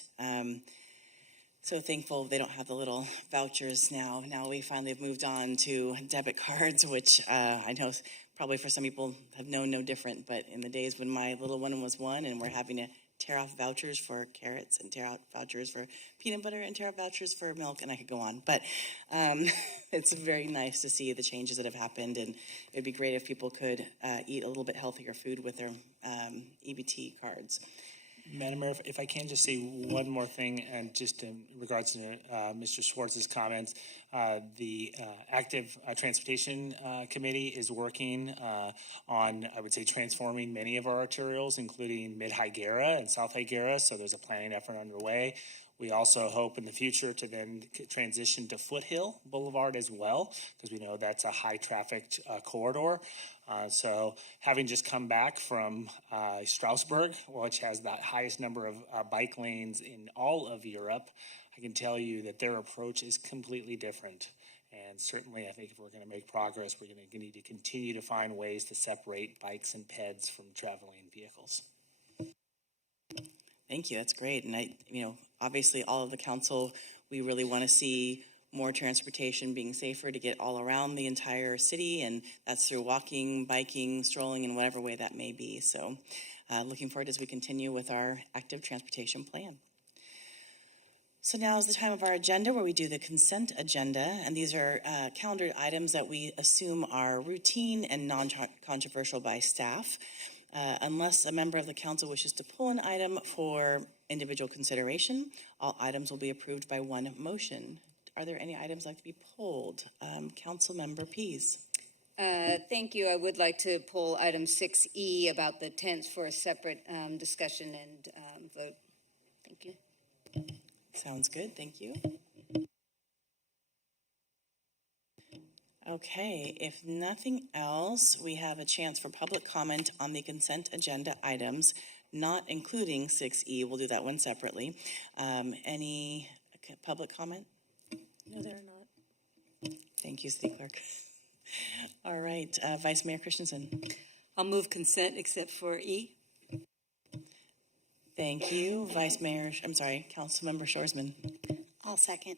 So thankful they don't have the little vouchers now. Now we finally have moved on to debit cards, which I know probably for some people have known no different. But in the days when my little one was one and we're having to tear off vouchers for carrots and tear out vouchers for peanut butter and tear out vouchers for milk, and I could go on. But it's very nice to see the changes that have happened, and it'd be great if people could eat a little bit healthier food with their EBT cards. Madam Mayor, if I can just say one more thing, and just in regards to Mr. Schwartz's comments, the Active Transportation Committee is working on, I would say, transforming many of our arterials, including Mid-Higuera and South Higuera, so there's a planning effort underway. We also hope in the future to then transition to Foothill Boulevard as well, because we know that's a high-trafficked corridor. So having just come back from Strasbourg, which has the highest number of bike lanes in all of Europe, I can tell you that their approach is completely different. And certainly I think if we're going to make progress, we're going to need to continue to find ways to separate bikes and peds from traveling vehicles. Thank you. That's great. And obviously all of the council, we really want to see more transportation being safer to get all around the entire city, and that's through walking, biking, strolling, in whatever way that may be. So looking forward as we continue with our active transportation plan. So now is the time of our agenda where we do the consent agenda, and these are calendar items that we assume are routine and non-controversial by staff. Unless a member of the council wishes to pull an item for individual consideration, all items will be approved by one motion. Are there any items like to be pulled? Council Member Pease. Thank you. I would like to pull item 6E about the tents for a separate discussion and vote. Thank you. Sounds good. Thank you. Okay, if nothing else, we have a chance for public comment on the consent agenda items, not including 6E. We'll do that one separately. Any public comment? No, there are not. Thank you, City Clerk. All right, Vice Mayor Christensen. I'll move consent except for E. Thank you, Councilmember Shorsman. I'll second.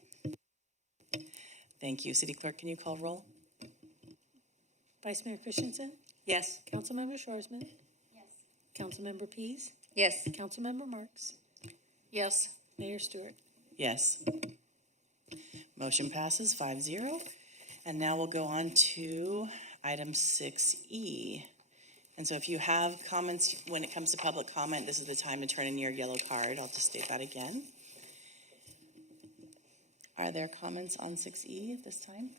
Thank you. City Clerk, can you call roll? Vice Mayor Christensen? Yes. Councilmember Shorsman? Yes. Councilmember Pease? Yes. Councilmember Marks? Yes. Mayor Stewart? Yes. Motion passes 5-0. And now we'll go on to item 6E. And so if you have comments when it comes to public comment, this is the time to turn in your yellow card. I'll just state that again. Are there comments on 6E at this time?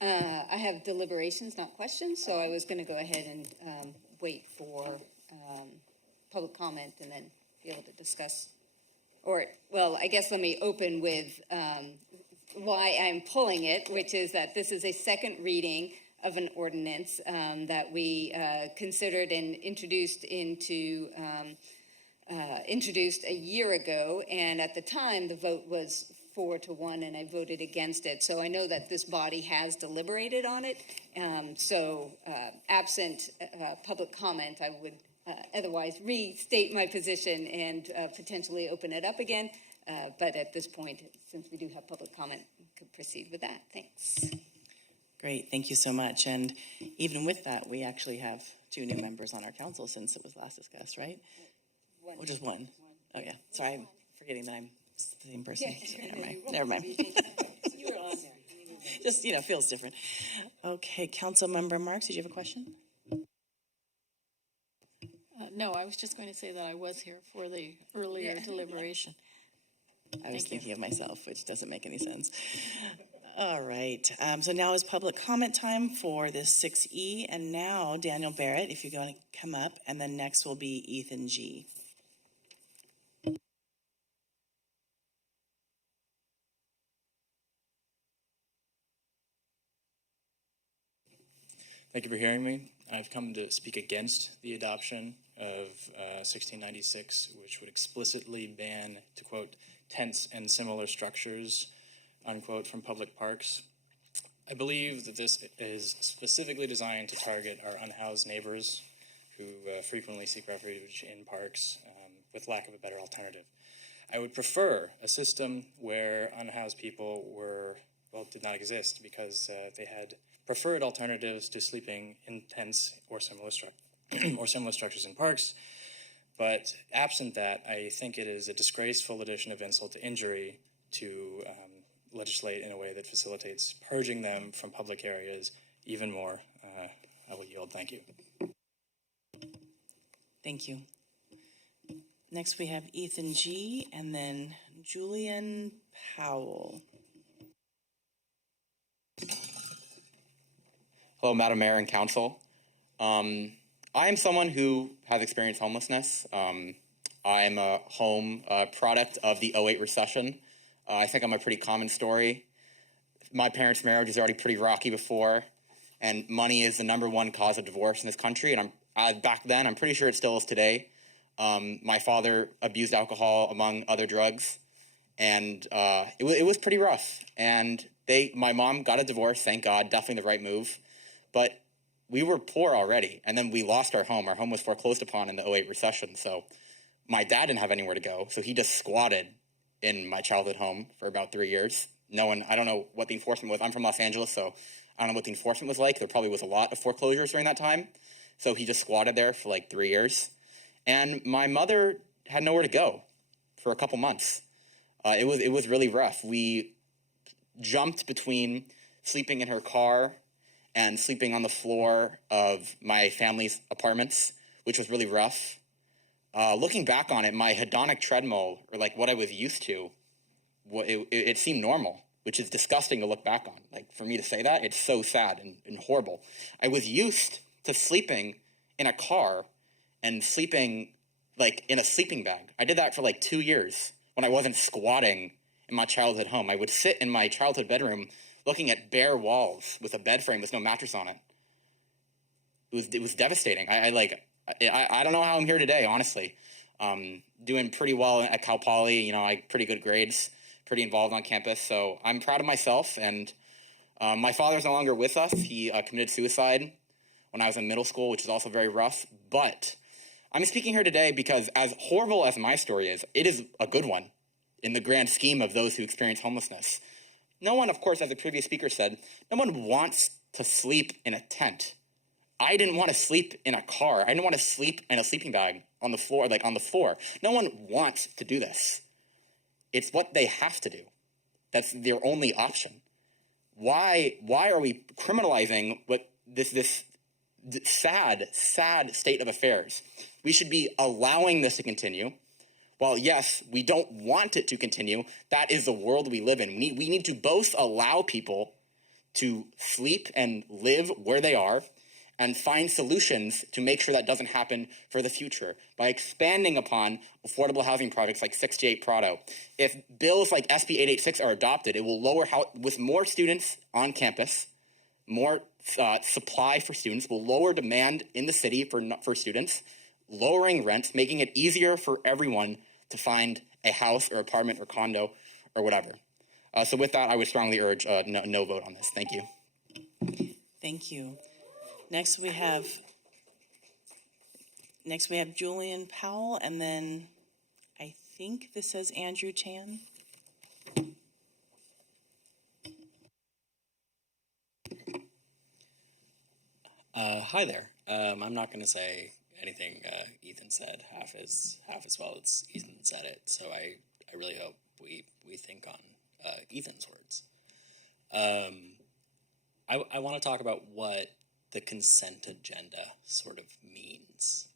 I have deliberations, not questions, so I was going to go ahead and wait for public comment and then be able to discuss. Or, well, I guess let me open with why I'm pulling it, which is that this is a second reading of an ordinance that we considered and introduced a year ago, and at the time the vote was 4-1, and I voted against it. So I know that this body has deliberated on it. So absent public comment, I would otherwise restate my position and potentially open it up again. But at this point, since we do have public comment, we could proceed with that. Thanks. Great, thank you so much. And even with that, we actually have 2 new members on our council since it was last discussed, right? Or just one? Oh, yeah. Sorry, I'm forgetting that I'm the same person. Never mind. Just, feels different. Okay, Councilmember Marks, did you have a question? No, I was just going to say that I was here for the earlier deliberation. I was thinking of myself, which doesn't make any sense. All right. So now is public comment time for this 6E. And now, Daniel Barrett, if you're going to come up. And then next will be Ethan G. Thank you for hearing me. I've come to speak against the adoption of 1696, which would explicitly ban, to quote, tents and similar structures, unquote, from public parks. I believe that this is specifically designed to target our unhoused neighbors who frequently seek refuge in parks with lack of a better alternative. I would prefer a system where unhoused people did not exist because they had preferred alternatives to sleeping in tents or similar structures in parks. But absent that, I think it is a disgraceful addition of insult to injury to legislate in a way that facilitates purging them from public areas even more. I will yield. Thank you. Thank you. Next we have Ethan G. and then Julian Powell. Hello, Madam Mayor and Council. I am someone who has experienced homelessness. I am a home product of the 2008 recession. I think I'm a pretty common story. My parents' marriage was already pretty rocky before, and money is the #1 cause of divorce in this country. And back then, I'm pretty sure it still is today. My father abused alcohol, among other drugs, and it was pretty rough. And my mom got a divorce, thank God, definitely the right move. But we were poor already, and then we lost our home. Our home was foreclosed upon in the 2008 recession, so my dad didn't have anywhere to go, so he just squatted in my childhood home for about 3 years. I don't know what the enforcement was. I'm from Los Angeles, so I don't know what the enforcement was like. There probably was a lot of foreclosures during that time, so he just squatted there for like 3 years. And my mother had nowhere to go for a couple months. It was really rough. We jumped between sleeping in her car and sleeping on the floor of my family's apartments, which was really rough. Looking back on it, my hedonic treadmill, or like what I was used to, it seemed normal, which is disgusting to look back on. Like, for me to say that, it's so sad and horrible. I was used to sleeping in a car and sleeping like in a sleeping bag. I did that for like 2 years when I wasn't squatting in my childhood home. I would sit in my childhood bedroom looking at bare walls with a bed frame with no mattress on it. It was devastating. I don't know how I'm here today, honestly. Doing pretty well at Cal Poly, I had pretty good grades, pretty involved on campus. So I'm proud of myself. And my father's no longer with us. He committed suicide when I was in middle school, which is also very rough. But I'm speaking here today because, as horrible as my story is, it is a good one in the grand scheme of those who experience homelessness. No one, of course, as the previous speaker said, no one wants to sleep in a tent. I didn't want to sleep in a car. I didn't want to sleep in a sleeping bag on the floor, No one wants to do this. It's what they have to do. That's their only option. Why are we criminalizing what this sad state of affairs? We should be allowing this to continue. While yes, we don't want it to continue, that is the world we live in. We need to both allow people to sleep and live where they are and find solutions to make sure that doesn't happen for the future by expanding upon affordable housing projects like 68 Prado. If bills like SB 886 are adopted, it will lower with more students on campus, more supply for students, will lower demand in the city for students, lowering rent, making it easier for everyone to find a house or apartment or condo or whatever. So with that, I would strongly urge no vote on this. Thank you. Thank you. Next we have Julian Powell, and then I think this says Andrew Chan. Hi there. I'm not going to say anything Ethan said half as well as Ethan said it. So I really hope we think on Ethan's words. I want to talk about what the consent agenda sort of means,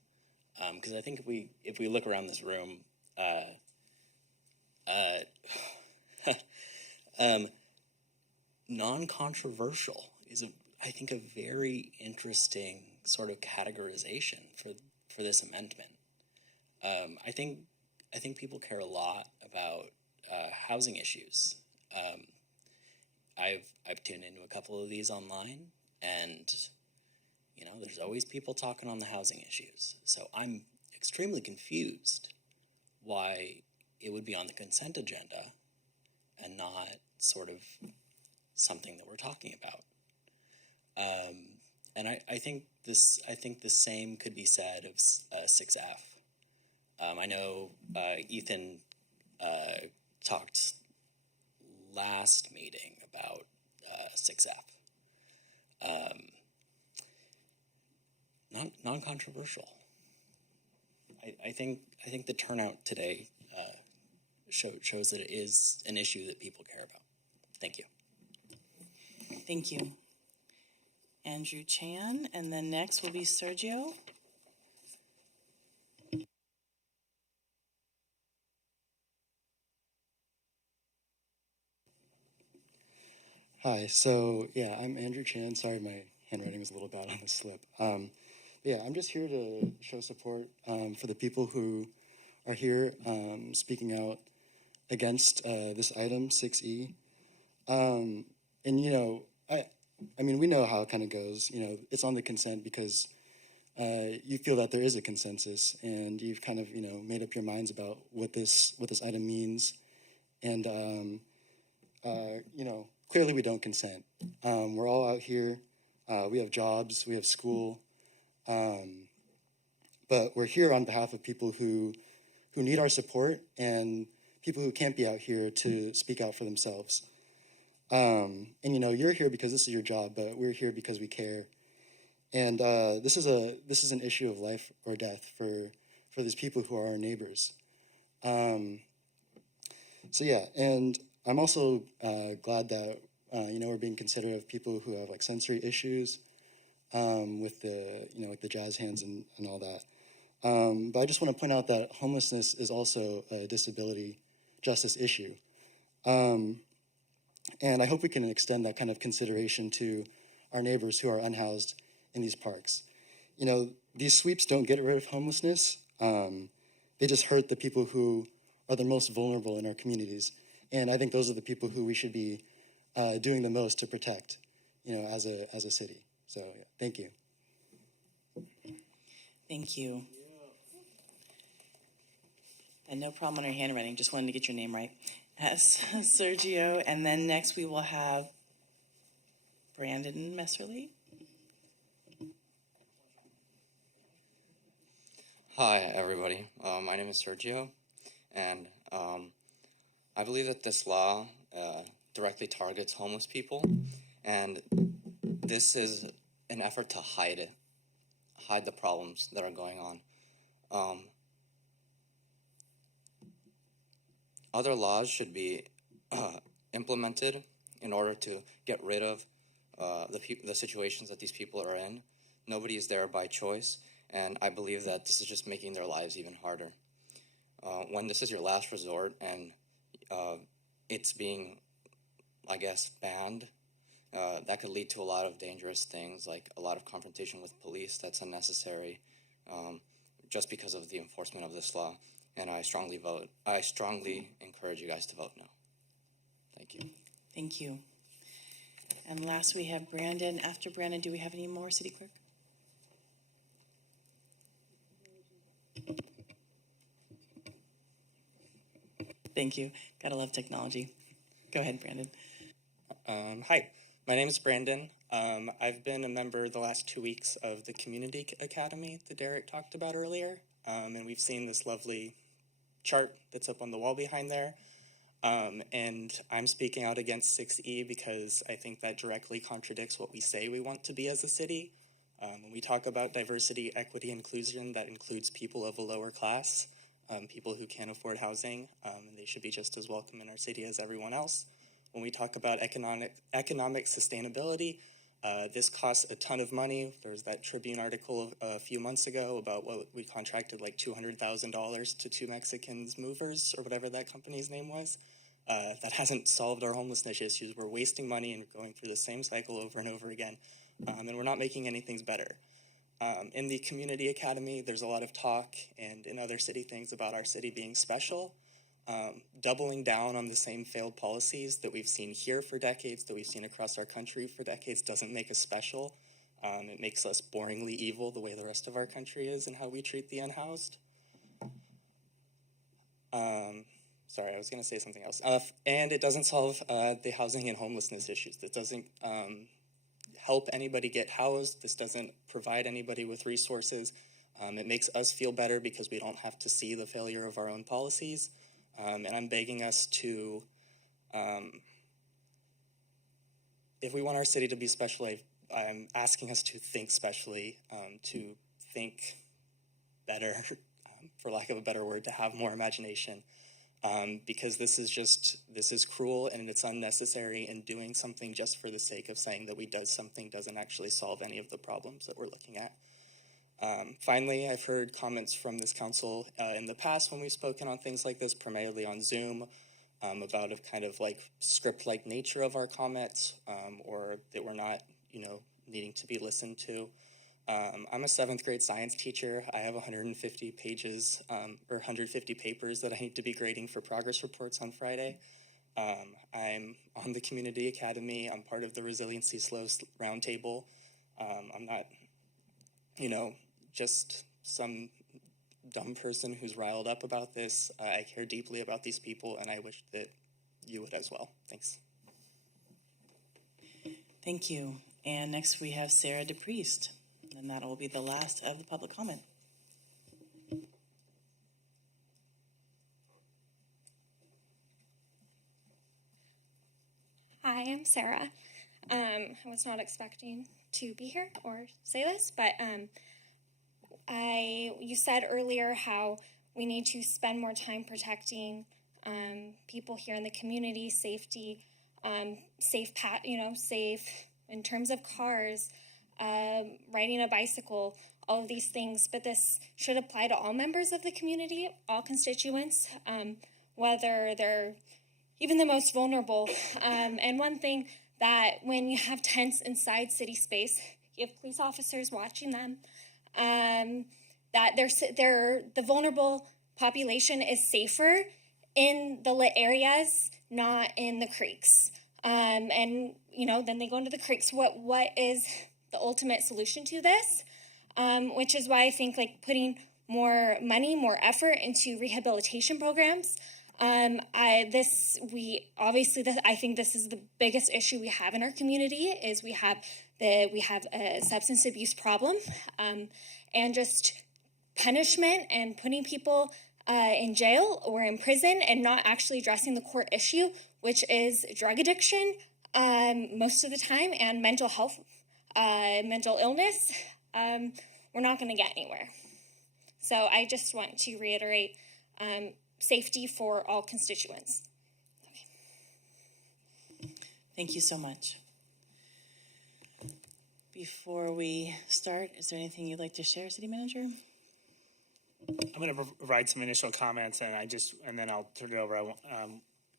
because I think if we look around this room, non-controversial is I think a very interesting sort of categorization for this amendment. I think people care a lot about housing issues. I've tuned into a couple of these online, and there's always people talking on the housing issues. So I'm extremely confused why it would be on the consent agenda and not sort of something that we're talking about. And I think the same could be said of 6F. I know Ethan talked last meeting about 6F. Non-controversial. I think the turnout today shows that it is an issue that people care about. Thank you. Thank you. Andrew Chan, and then next will be Sergio. Hi, so yeah, I'm Andrew Chan. Sorry, my handwriting was a little bad on the slip. Yeah, I'm just here to show support for the people who are here speaking out against this item, 6E. And, I mean, we know how it kind of goes. It's on the consent because you feel that there is a consensus, and you've kind of, made up your minds about what this item means. And, clearly we don't consent. We're all out here. We have jobs. We have school. But we're here on behalf of people who need our support and people who can't be out here to speak out for themselves. And you're here because this is your job, but we're here because we care. And this is an issue of life or death for these people who are our neighbors. So yeah, and I'm also glad that we're being considerate of people who have like sensory issues with the like the jazz hands and all that. But I just want to point out that homelessness is also a disability justice issue. And I hope we can extend that kind of consideration to our neighbors who are unhoused in these parks. These sweeps don't get rid of homelessness. They just hurt the people who are the most vulnerable in our communities. And I think those are the people who we should be doing the most to protect, as a city. So yeah, thank you. Thank you. And no problem on your handwriting. Just wanted to get your name right. Sergio, and then next we will have Brandon Messerly. Hi, everybody. My name is Sergio, and I believe that this law directly targets homeless people, and this is an effort to hide the problems that are going on. other laws should be implemented in order to get rid of the situations that these people are in. Nobody is there by choice, and I believe that this is just making their lives even harder. When this is your last resort and it's being, I guess, banned, that could lead to a lot of dangerous things, like a lot of confrontation with police that's unnecessary, just because of the enforcement of this law. And I strongly encourage you guys to vote no. Thank you. Thank you. And last we have Brandon. After Brandon, do we have any more, City Clerk? Thank you. Gotta love technology. Go ahead, Brandon. Hi, my name is Brandon. I've been a member the last 2 weeks of the Community Academy that Derek talked about earlier, and we've seen this lovely chart that's up on the wall behind there. And I'm speaking out against 6E because I think that directly contradicts what we say we want to be as a city. When we talk about diversity, equity, inclusion, that includes people of a lower class, people who can't afford housing, and they should be just as welcome in our city as everyone else. When we talk about economic sustainability, this costs a ton of money. There was that Tribune article a few months ago about what we contracted like $200,000 to 2 Mexicans movers, or whatever that company's name was. That hasn't solved our homelessness issues. We're wasting money and going through the same cycle over and over again, and we're not making anything better. In the Community Academy, there's a lot of talk, and in other city things, about our city being special. Doubling down on the same failed policies that we've seen here for decades, that we've seen across our country for decades, doesn't make us special. It makes us boringly evil the way the rest of our country is and how we treat the unhoused. Sorry, I was going to say something else. And it doesn't solve the housing and homelessness issues. It doesn't help anybody get housed. This doesn't provide anybody with resources. It makes us feel better because we don't have to see the failure of our own policies. And I'm begging us to, if we want our city to be special, I'm asking us to think specially, to think better, for lack of a better word, to have more imagination. Because this is cruel and it's unnecessary, and doing something just for the sake of saying that we did something doesn't actually solve any of the problems that we're looking at. Finally, I've heard comments from this council in the past when we've spoken on things like this, primarily on Zoom, about a kind of like script-like nature of our comments, or that we're not, needing to be listened to. I'm a 7th grade science teacher. I have 150 pages or 150 papers that I need to be grading for progress reports on Friday. I'm on the Community Academy. I'm part of the Resiliency Slows Roundtable. I'm not, just some dumb person who's riled up about this. I care deeply about these people, and I wish that you would as well. Thanks. Thank you. And next we have Sarah DePriest, and that will be the last of the public comment. Hi, I'm Sarah. I was not expecting to be here or say this, but you said earlier how we need to spend more time protecting people here in the community, safety, safe in terms of cars, riding a bicycle, all of these things. But this should apply to all members of the community, all constituents, whether they're even the most vulnerable. And one thing that when you have tents inside city space, you have police officers watching them, that the vulnerable population is safer in the lit areas, not in the creeks. And then they go into the creeks. What is the ultimate solution to this? Which is why I think putting more money, more effort into rehabilitation programs. I think this is the biggest issue we have in our community is we have a substance abuse problem, and just punishment and putting people in jail or in prison and not actually addressing the core issue, which is drug addiction most of the time, and mental health, mental illness. We're not going to get anywhere. So I just want to reiterate, safety for all constituents. Thank you so much. Before we start, is there anything you'd like to share, City Manager? I'm going to provide some initial comments, and then I'll turn it over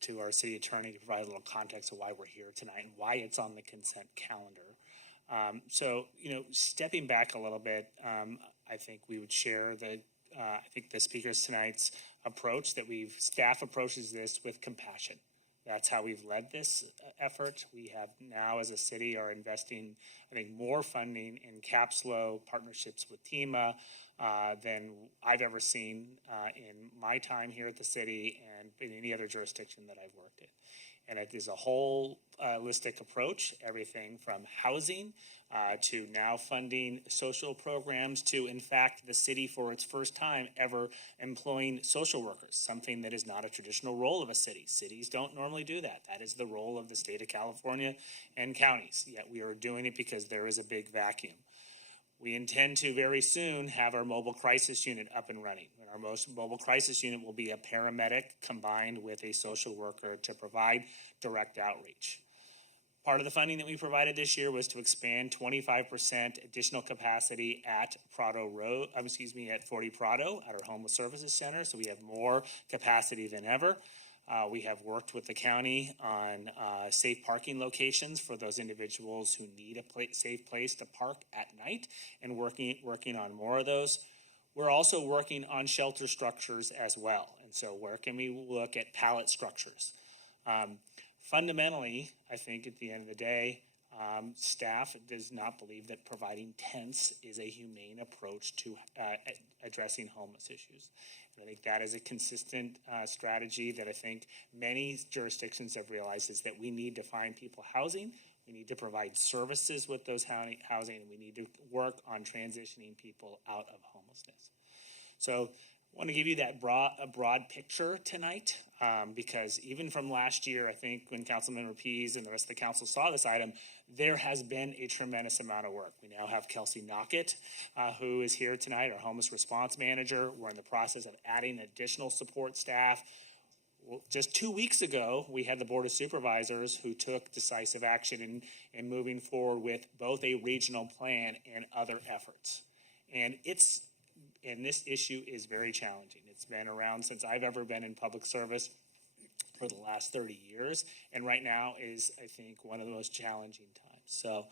to our city attorney to provide a little context of why we're here tonight and why it's on the consent calendar. So, stepping back a little bit, I think we would share I think the speakers tonight's approach that staff approaches this with compassion. That's how we've led this effort. We have now, as a city, are investing, I think, more funding in CAPSLO partnerships with TEMA than I've ever seen in my time here at the city and in any other jurisdiction that I've worked in. And it is a whole holistic approach, everything from housing to now funding social programs to, in fact, the city for its first time ever employing social workers, something that is not a traditional role of a city. Cities don't normally do that. That is the role of the state of California and counties, yet we are doing it because there is a big vacuum. We intend to very soon have our mobile crisis unit up and running. And our mobile crisis unit will be a paramedic combined with a social worker to provide direct outreach. Part of the funding that we provided this year was to expand 25% additional capacity at at 40 Prado, at our Homeless Services Center, so we have more capacity than ever. We have worked with the county on safe parking locations for those individuals who need a safe place to park at night, and working on more of those. We're also working on shelter structures as well, and so where can we look at pallet structures? Fundamentally, I think at the end of the day, staff does not believe that providing tents is a humane approach to addressing homeless issues. And I think that is a consistent strategy that I think many jurisdictions have realized, is that we need to find people housing, we need to provide services with those housing, and we need to work on transitioning people out of homelessness. So I want to give you that broad picture tonight, because even from last year, I think when Councilmember Pease and the rest of the council saw this item, there has been a tremendous amount of work. We now have Kelsey Knockett, who is here tonight, our homeless response manager. We're in the process of adding additional support staff. Well, just 2 weeks ago, we had the Board of Supervisors who took decisive action in moving forward with both a regional plan and other efforts. And this issue is very challenging. It's been around since I've ever been in public service for the last 30 years, and right now is, I think, one of the most challenging times. So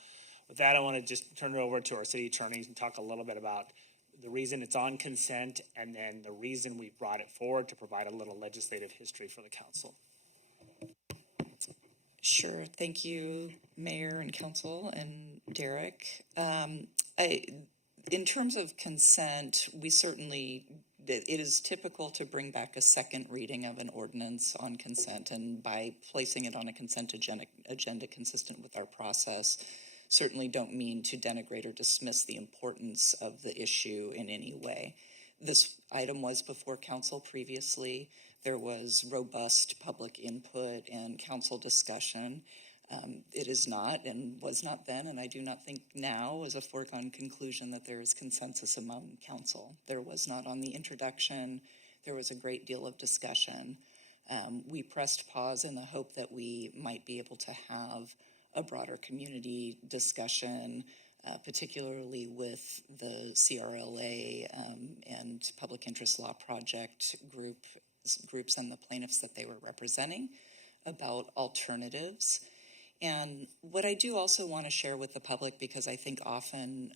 with that, I want to just turn it over to our city attorneys and talk a little bit about the reason it's on consent, and then the reason we brought it forward to provide a little legislative history for the council. Sure. Thank you, Mayor and Council and Derek. In terms of consent, it is typical to bring back a second reading of an ordinance on consent, and by placing it on a consent agenda consistent with our process, certainly don't mean to denigrate or dismiss the importance of the issue in any way. This item was before council previously. There was robust public input and council discussion. It is not, and was not then, and I do not think now is a foregone conclusion that there is consensus among council. There was not on the introduction. There was a great deal of discussion. We pressed pause in the hope that we might be able to have a broader community discussion, particularly with the CRLA and Public Interest Law Project groups and the plaintiffs that they were representing, about alternatives. And what I do also want to share with the public, because I think often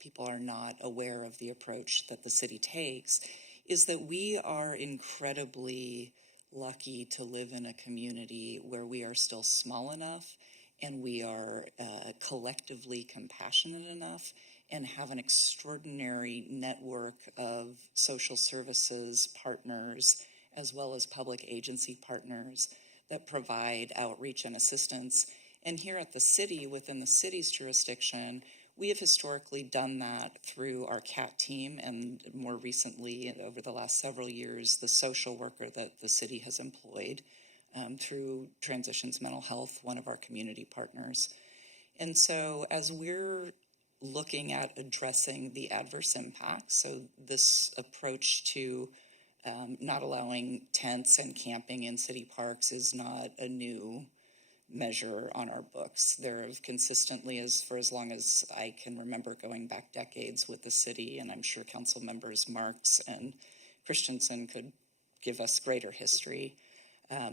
people are not aware of the approach that the city takes, is that we are incredibly lucky to live in a community where we are still small enough and we are collectively compassionate enough and have an extraordinary network of social services partners as well as public agency partners that provide outreach and assistance. And here at the city, within the city's jurisdiction, we have historically done that through our CAT team, and more recently, over the last several years, the social worker that the city has employed through Transitions Mental Health, one of our community partners. And so as we're looking at addressing the adverse impacts, so this approach to Not allowing tents and camping in city parks is not a new measure on our books. There have consistently, for as long as I can remember, going back decades with the city, and I'm sure council members Marks and Christensen could give us greater history.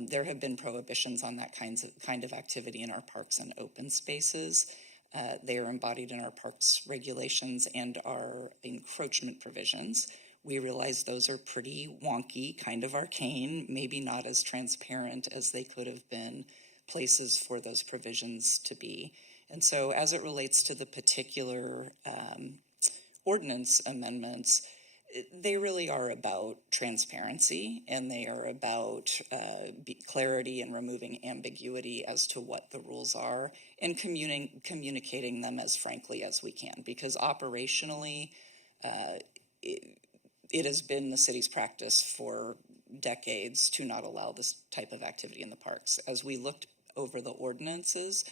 There have been prohibitions on that kind of activity in our parks and open spaces. They are embodied in our parks regulations and our encroachment provisions. We realize those are pretty wonky, kind of arcane, maybe not as transparent as they could have been places for those provisions to be. And so as it relates to the particular ordinance amendments, they really are about transparency, and they are about clarity and removing ambiguity as to what the rules are, and communicating them as frankly as we can. Because operationally, it has been the city's practice for decades to not allow this type of activity in the parks. As we looked over the ordinances,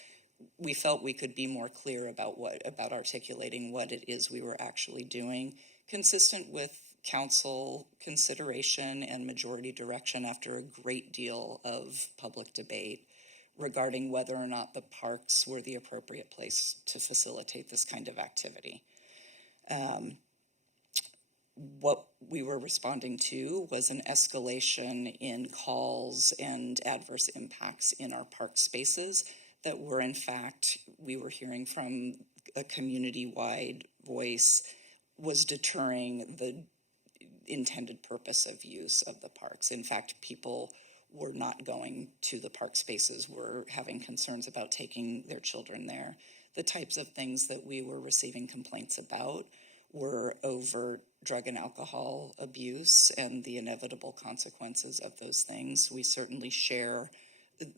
we felt we could be more clear about articulating what it is we were actually doing, consistent with council consideration and majority direction after a great deal of public debate regarding whether or not the parks were the appropriate place to facilitate this kind of activity. What we were responding to was an escalation in calls and adverse impacts in our park spaces that were, in fact, we were hearing from a community-wide voice, was deterring the intended purpose of use of the parks. In fact, people were not going to the park spaces, were having concerns about taking their children there. The types of things that we were receiving complaints about were overt drug and alcohol abuse and the inevitable consequences of those things. We certainly share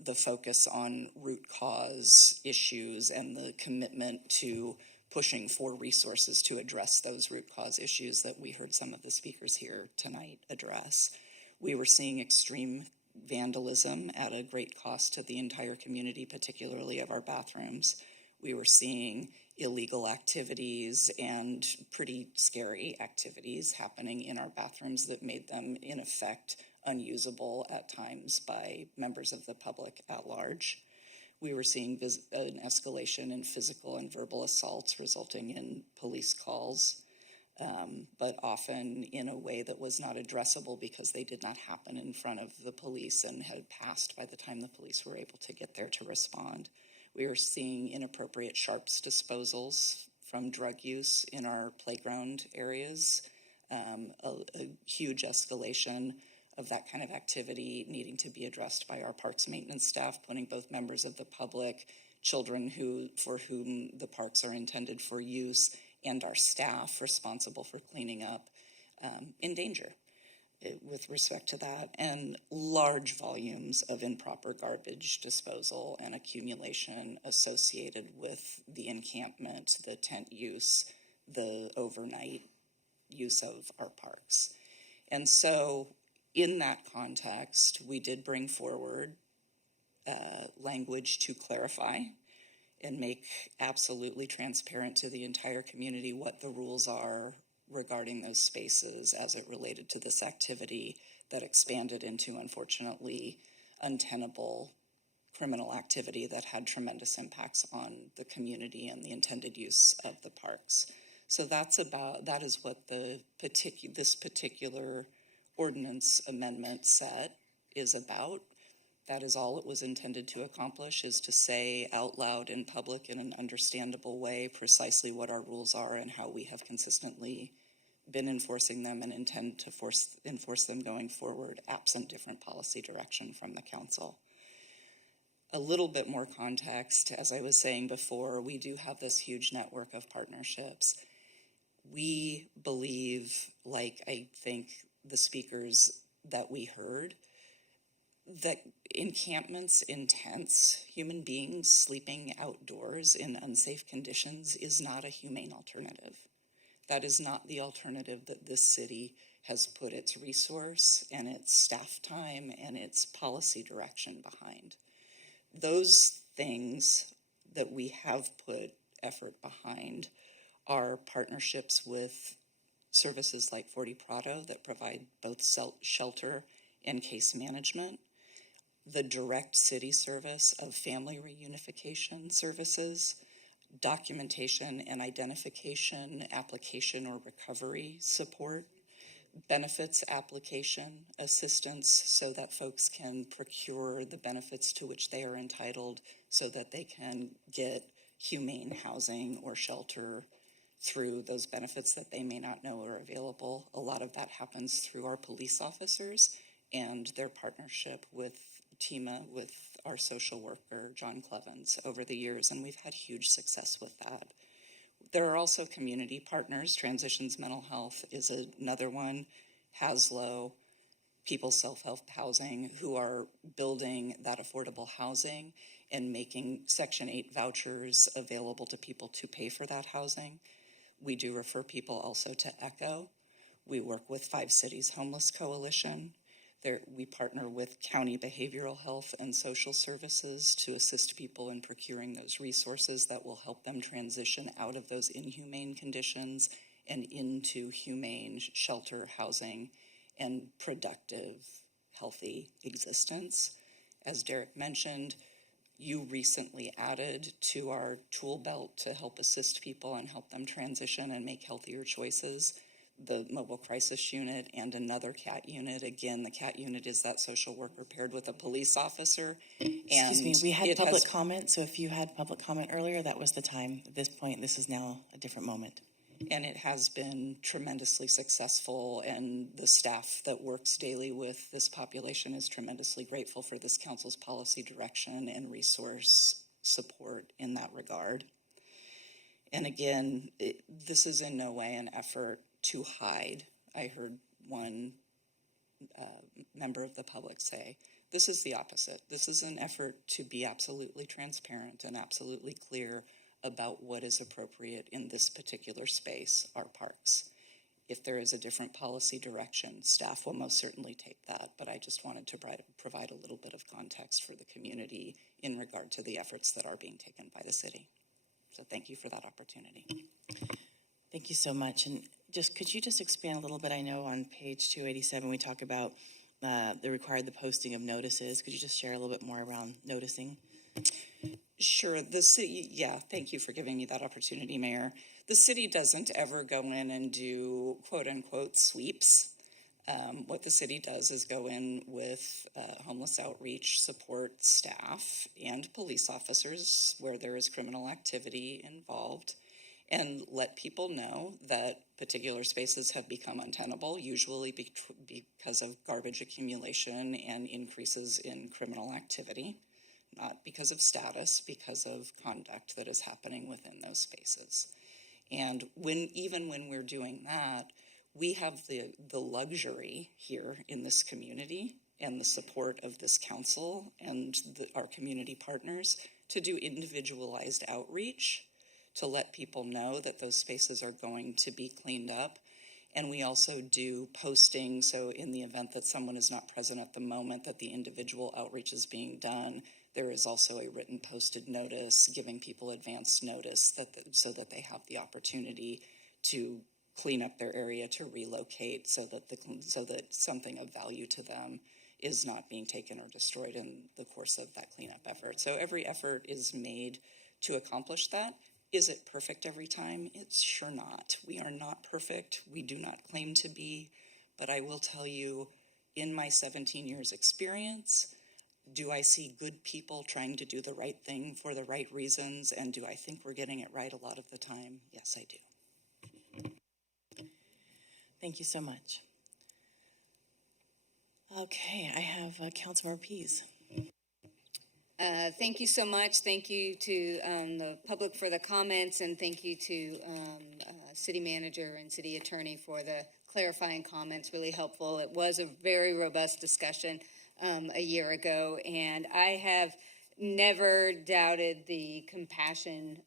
the focus on root cause issues and the commitment to pushing for resources to address those root cause issues that we heard some of the speakers here tonight address. We were seeing extreme vandalism at a great cost to the entire community, particularly of our bathrooms. We were seeing illegal activities and pretty scary activities happening in our bathrooms that made them, in effect, unusable at times by members of the public at large. We were seeing an escalation in physical and verbal assaults resulting in police calls, but often in a way that was not addressable because they did not happen in front of the police and had passed by the time the police were able to get there to respond. We were seeing inappropriate sharps disposals from drug use in our playground areas, a huge escalation of that kind of activity needing to be addressed by our parks maintenance staff, putting both members of the public, children for whom the parks are intended for use, and our staff responsible for cleaning up in danger with respect to that, and large volumes of improper garbage disposal and accumulation associated with the encampment, the tent use, the overnight use of our parks. And so in that context, we did bring forward language to clarify and make absolutely transparent to the entire community what the rules are regarding those spaces as it related to this activity that expanded into, unfortunately, untenable criminal activity that had tremendous impacts on the community and the intended use of the parks. So that is what this particular ordinance amendment set is about. That is all it was intended to accomplish, is to say out loud in public in an understandable way precisely what our rules are and how we have consistently been enforcing them and intend to enforce them going forward, absent different policy direction from the council. A little bit more context, as I was saying before, we do have this huge network of partnerships. We believe, like I think the speakers that we heard, that encampments in tents, human beings sleeping outdoors in unsafe conditions, is not a humane alternative. That is not the alternative that this city has put its resource and its staff time and its policy direction behind. Those things that we have put effort behind are partnerships with services like 40 Prado that provide both shelter and case management, the direct city service of family reunification services, documentation and identification, application or recovery support, benefits application assistance so that folks can procure the benefits to which they are entitled so that they can get humane housing or shelter through those benefits that they may not know are available. A lot of that happens through our police officers and their partnership with TEMA, with our social worker, John Clevens, over the years, and we've had huge success with that. There are also community partners. Transitions Mental Health is another one. Haslo, People's Self-Help Housing, who are building that affordable housing and making Section 8 vouchers available to people to pay for that housing. We do refer people also to ECHO. We work with 5 Cities Homeless Coalition. We partner with County Behavioral Health and Social Services to assist people in procuring those resources that will help them transition out of those inhumane conditions and into humane shelter, housing, and productive, healthy existence. As Derek mentioned, you recently added to our tool belt to help assist people and help them transition and make healthier choices the mobile crisis unit and another CAT unit. Again, the CAT unit is that social worker paired with a police officer. Excuse me, we had public comment, so if you had public comment earlier, that was the time. At this point, this is now a different moment. And it has been tremendously successful, and the staff that works daily with this population is tremendously grateful for this council's policy direction and resource support in that regard. And again, this is in no way an effort to hide. I heard one member of the public say, this is the opposite. This is an effort to be absolutely transparent and absolutely clear about what is appropriate in this particular space, our parks. If there is a different policy direction, staff will most certainly take that, but I just wanted to provide a little bit of context for the community in regard to the efforts that are being taken by the city. So thank you for that opportunity. Thank you so much. And could you just expand a little bit? I know on page 287 we talk about the posting of notices. Could you just share a little bit more around noticing? Sure. The city, thank you for giving me that opportunity, Mayor. The city doesn't ever go in and do quote unquote sweeps. What the city does is go in with homeless outreach support staff and police officers where there is criminal activity involved, and let people know that particular spaces have become untenable, usually because of garbage accumulation and increases in criminal activity, not because of status, because of conduct that is happening within those spaces. And even when we're doing that, we have the luxury here in this community and the support of this council and our community partners to do individualized outreach to let people know that those spaces are going to be cleaned up. And we also do posting, so in the event that someone is not present at the moment that the individual outreach is being done, there is also a written posted notice giving people advance notice so that they have the opportunity to clean up their area, to relocate, so that something of value to them is not being taken or destroyed in the course of that cleanup effort. So every effort is made to accomplish that. Is it perfect every time? It's sure not. We are not perfect. We do not claim to be. But I will tell you, in my 17 years experience, do I see good people trying to do the right thing for the right reasons? And do I think we're getting it right a lot of the time? Yes, I do. Thank you so much. Okay, I have Councilmember Pease. Thank you so much. Thank you to the public for the comments, and thank you to City Manager and City Attorney for the clarifying comments, really helpful. It was a very robust discussion a year ago, and I have never doubted the compassion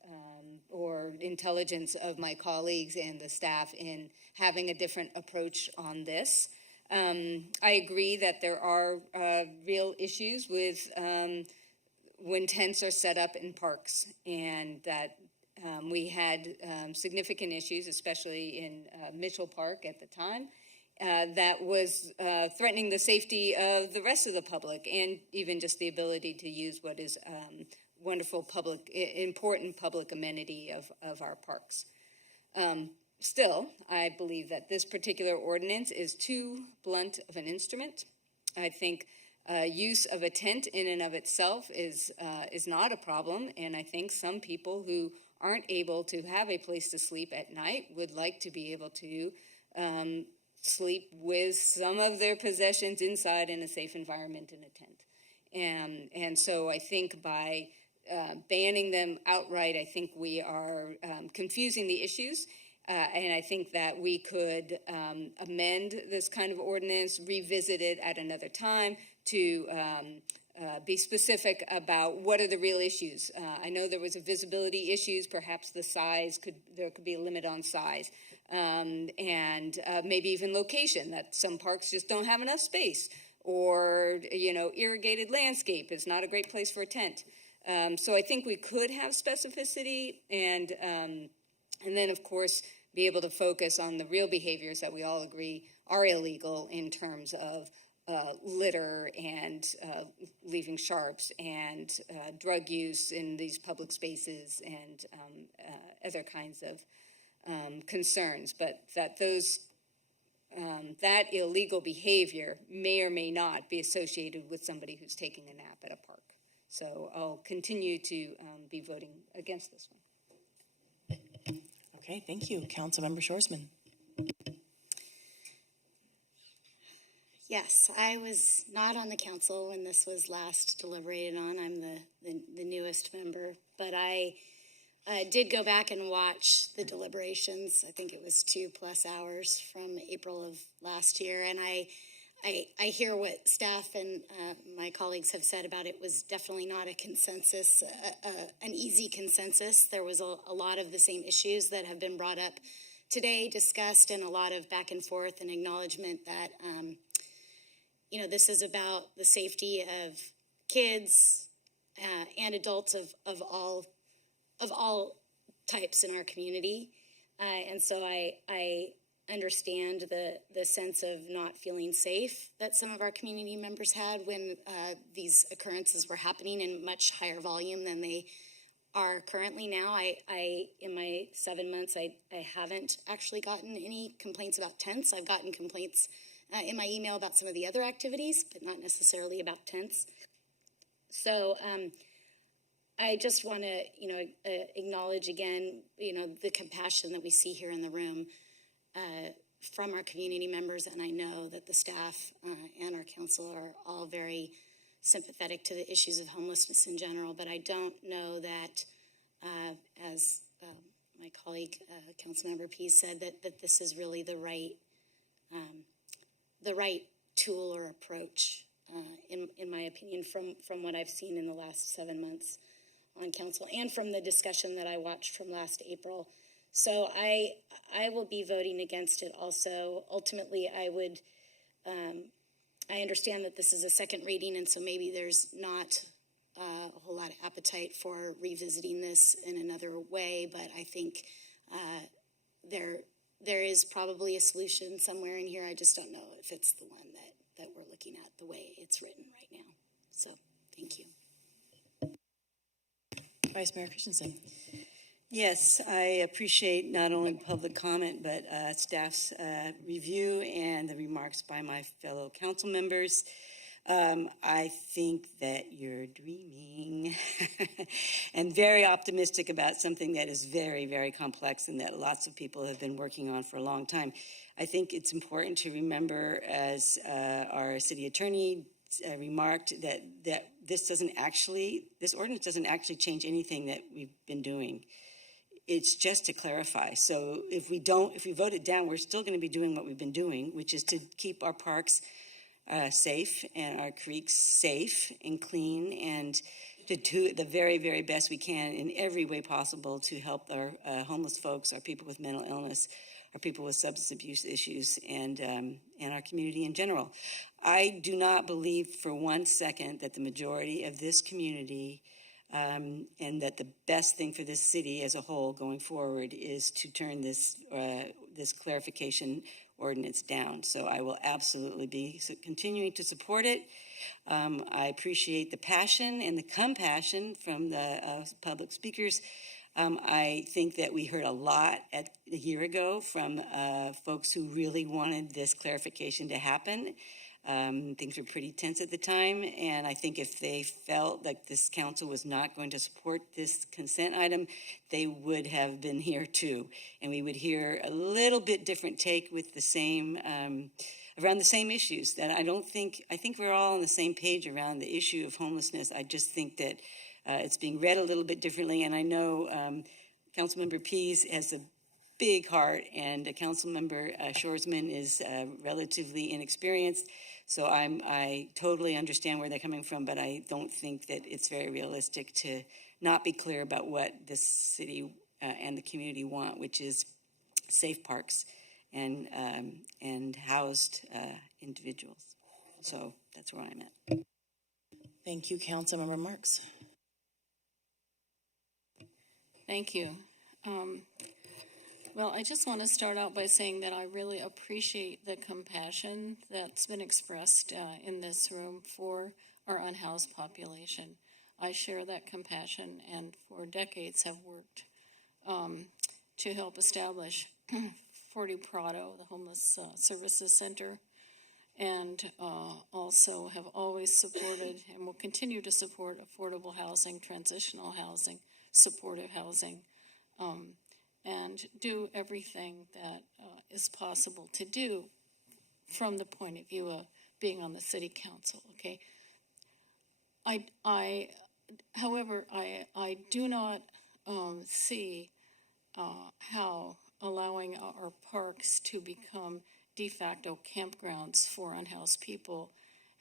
or intelligence of my colleagues and the staff in having a different approach on this. I agree that there are real issues with when tents are set up in parks, and that We had significant issues, especially in Mitchell Park at the time, that was threatening the safety of the rest of the public and even just the ability to use what is wonderful important public amenity of our parks. Still, I believe that this particular ordinance is too blunt of an instrument. I think use of a tent in and of itself is not a problem, and I think some people who aren't able to have a place to sleep at night would like to be able to sleep with some of their possessions inside in a safe environment in a tent. And so I think by banning them outright, I think we are confusing the issues. And I think that we could amend this kind of ordinance, revisit it at another time to be specific about what are the real issues. I know there was a visibility issues, perhaps the size, there could be a limit on size, and maybe even location, that some parks just don't have enough space, or, irrigated landscape is not a great place for a tent. So I think we could have specificity and then, of course, be able to focus on the real behaviors that we all agree are illegal in terms of litter and leaving sharps and drug use in these public spaces and other kinds of concerns. But that that illegal behavior may or may not be associated with somebody who's taking a nap at a park. So I'll continue to be voting against this one. Okay, thank you. Councilmember Shorsman. Yes, I was not on the council when this was last deliberated on. I'm the newest member, but I did go back and watch the deliberations. I think it was 2+ hours from April of last year, and I hear what staff and my colleagues have said about it was definitely not a consensus, an easy consensus. There was a lot of the same issues that have been brought up today, discussed, and a lot of back and forth and acknowledgement that, this is about the safety of kids and adults of all types in our community. And so I understand the sense of not feeling safe that some of our community members had when these occurrences were happening in much higher volume than they are currently now. I in my 7 months, I haven't actually gotten any complaints about tents. I've gotten complaints in my email about some of the other activities, but not necessarily about tents. So I just want to, acknowledge again, the compassion that we see here in the room from our community members, and I know that the staff and our council are all very sympathetic to the issues of homelessness in general, but I don't know that, as my colleague, Councilmember Pease said, that this is really the right tool or approach, in my opinion, from what I've seen in the last 7 months on council and from the discussion that I watched from last April. So I will be voting against it also. Ultimately, I understand that this is a second reading, and so maybe there's not a whole lot of appetite for revisiting this in another way, but I think there is probably a solution somewhere in here. I just don't know if it's the one that we're looking at the way it's written right now. So, thank you. Vice Mayor Christensen. Yes, I appreciate not only public comment, but staff's review and the remarks by my fellow council members. I think that you're dreaming and very optimistic about something that is very, very complex and that lots of people have been working on for a long time. I think it's important to remember, as our city attorney remarked, that this ordinance doesn't actually change anything that we've been doing. It's just to clarify. So if we vote it down, we're still going to be doing what we've been doing, which is to keep our parks safe and our creeks safe and clean, and to do the very, very best we can in every way possible to help our homeless folks, our people with mental illness, our people with substance abuse issues, and our community in general. I do not believe for 1 second that the majority of this community and that the best thing for this city as a whole going forward is to turn this clarification ordinance down. So I will absolutely be continuing to support it. I appreciate the passion and the compassion from the public speakers. I think that we heard a lot a year ago from folks who really wanted this clarification to happen. Things were pretty tense at the time, and I think if they felt like this council was not going to support this consent item, they would have been here too. And we would hear a little bit different take with the same, around the same issues that I think we're all on the same page around the issue of homelessness. I just think that it's being read a little bit differently, and I know Councilmember Pease has a big heart, and Councilmember Shoresman is relatively inexperienced. So I totally understand where they're coming from, but I don't think that it's very realistic to not be clear about what this city and the community want, which is safe parks and housed individuals. So that's where I'm at. Thank you, Councilmember Marks. Thank you. Well, I just want to start out by saying that I really appreciate the compassion that's been expressed in this room for our unhoused population. I share that compassion and for decades have worked to help establish 40 Prado, the Homeless Services Center, and also have always supported and will continue to support affordable housing, transitional housing, supportive housing, and do everything that is possible to do from the point of view of being on the city council, okay? However, I do not see how allowing our parks to become de facto campgrounds for unhoused people,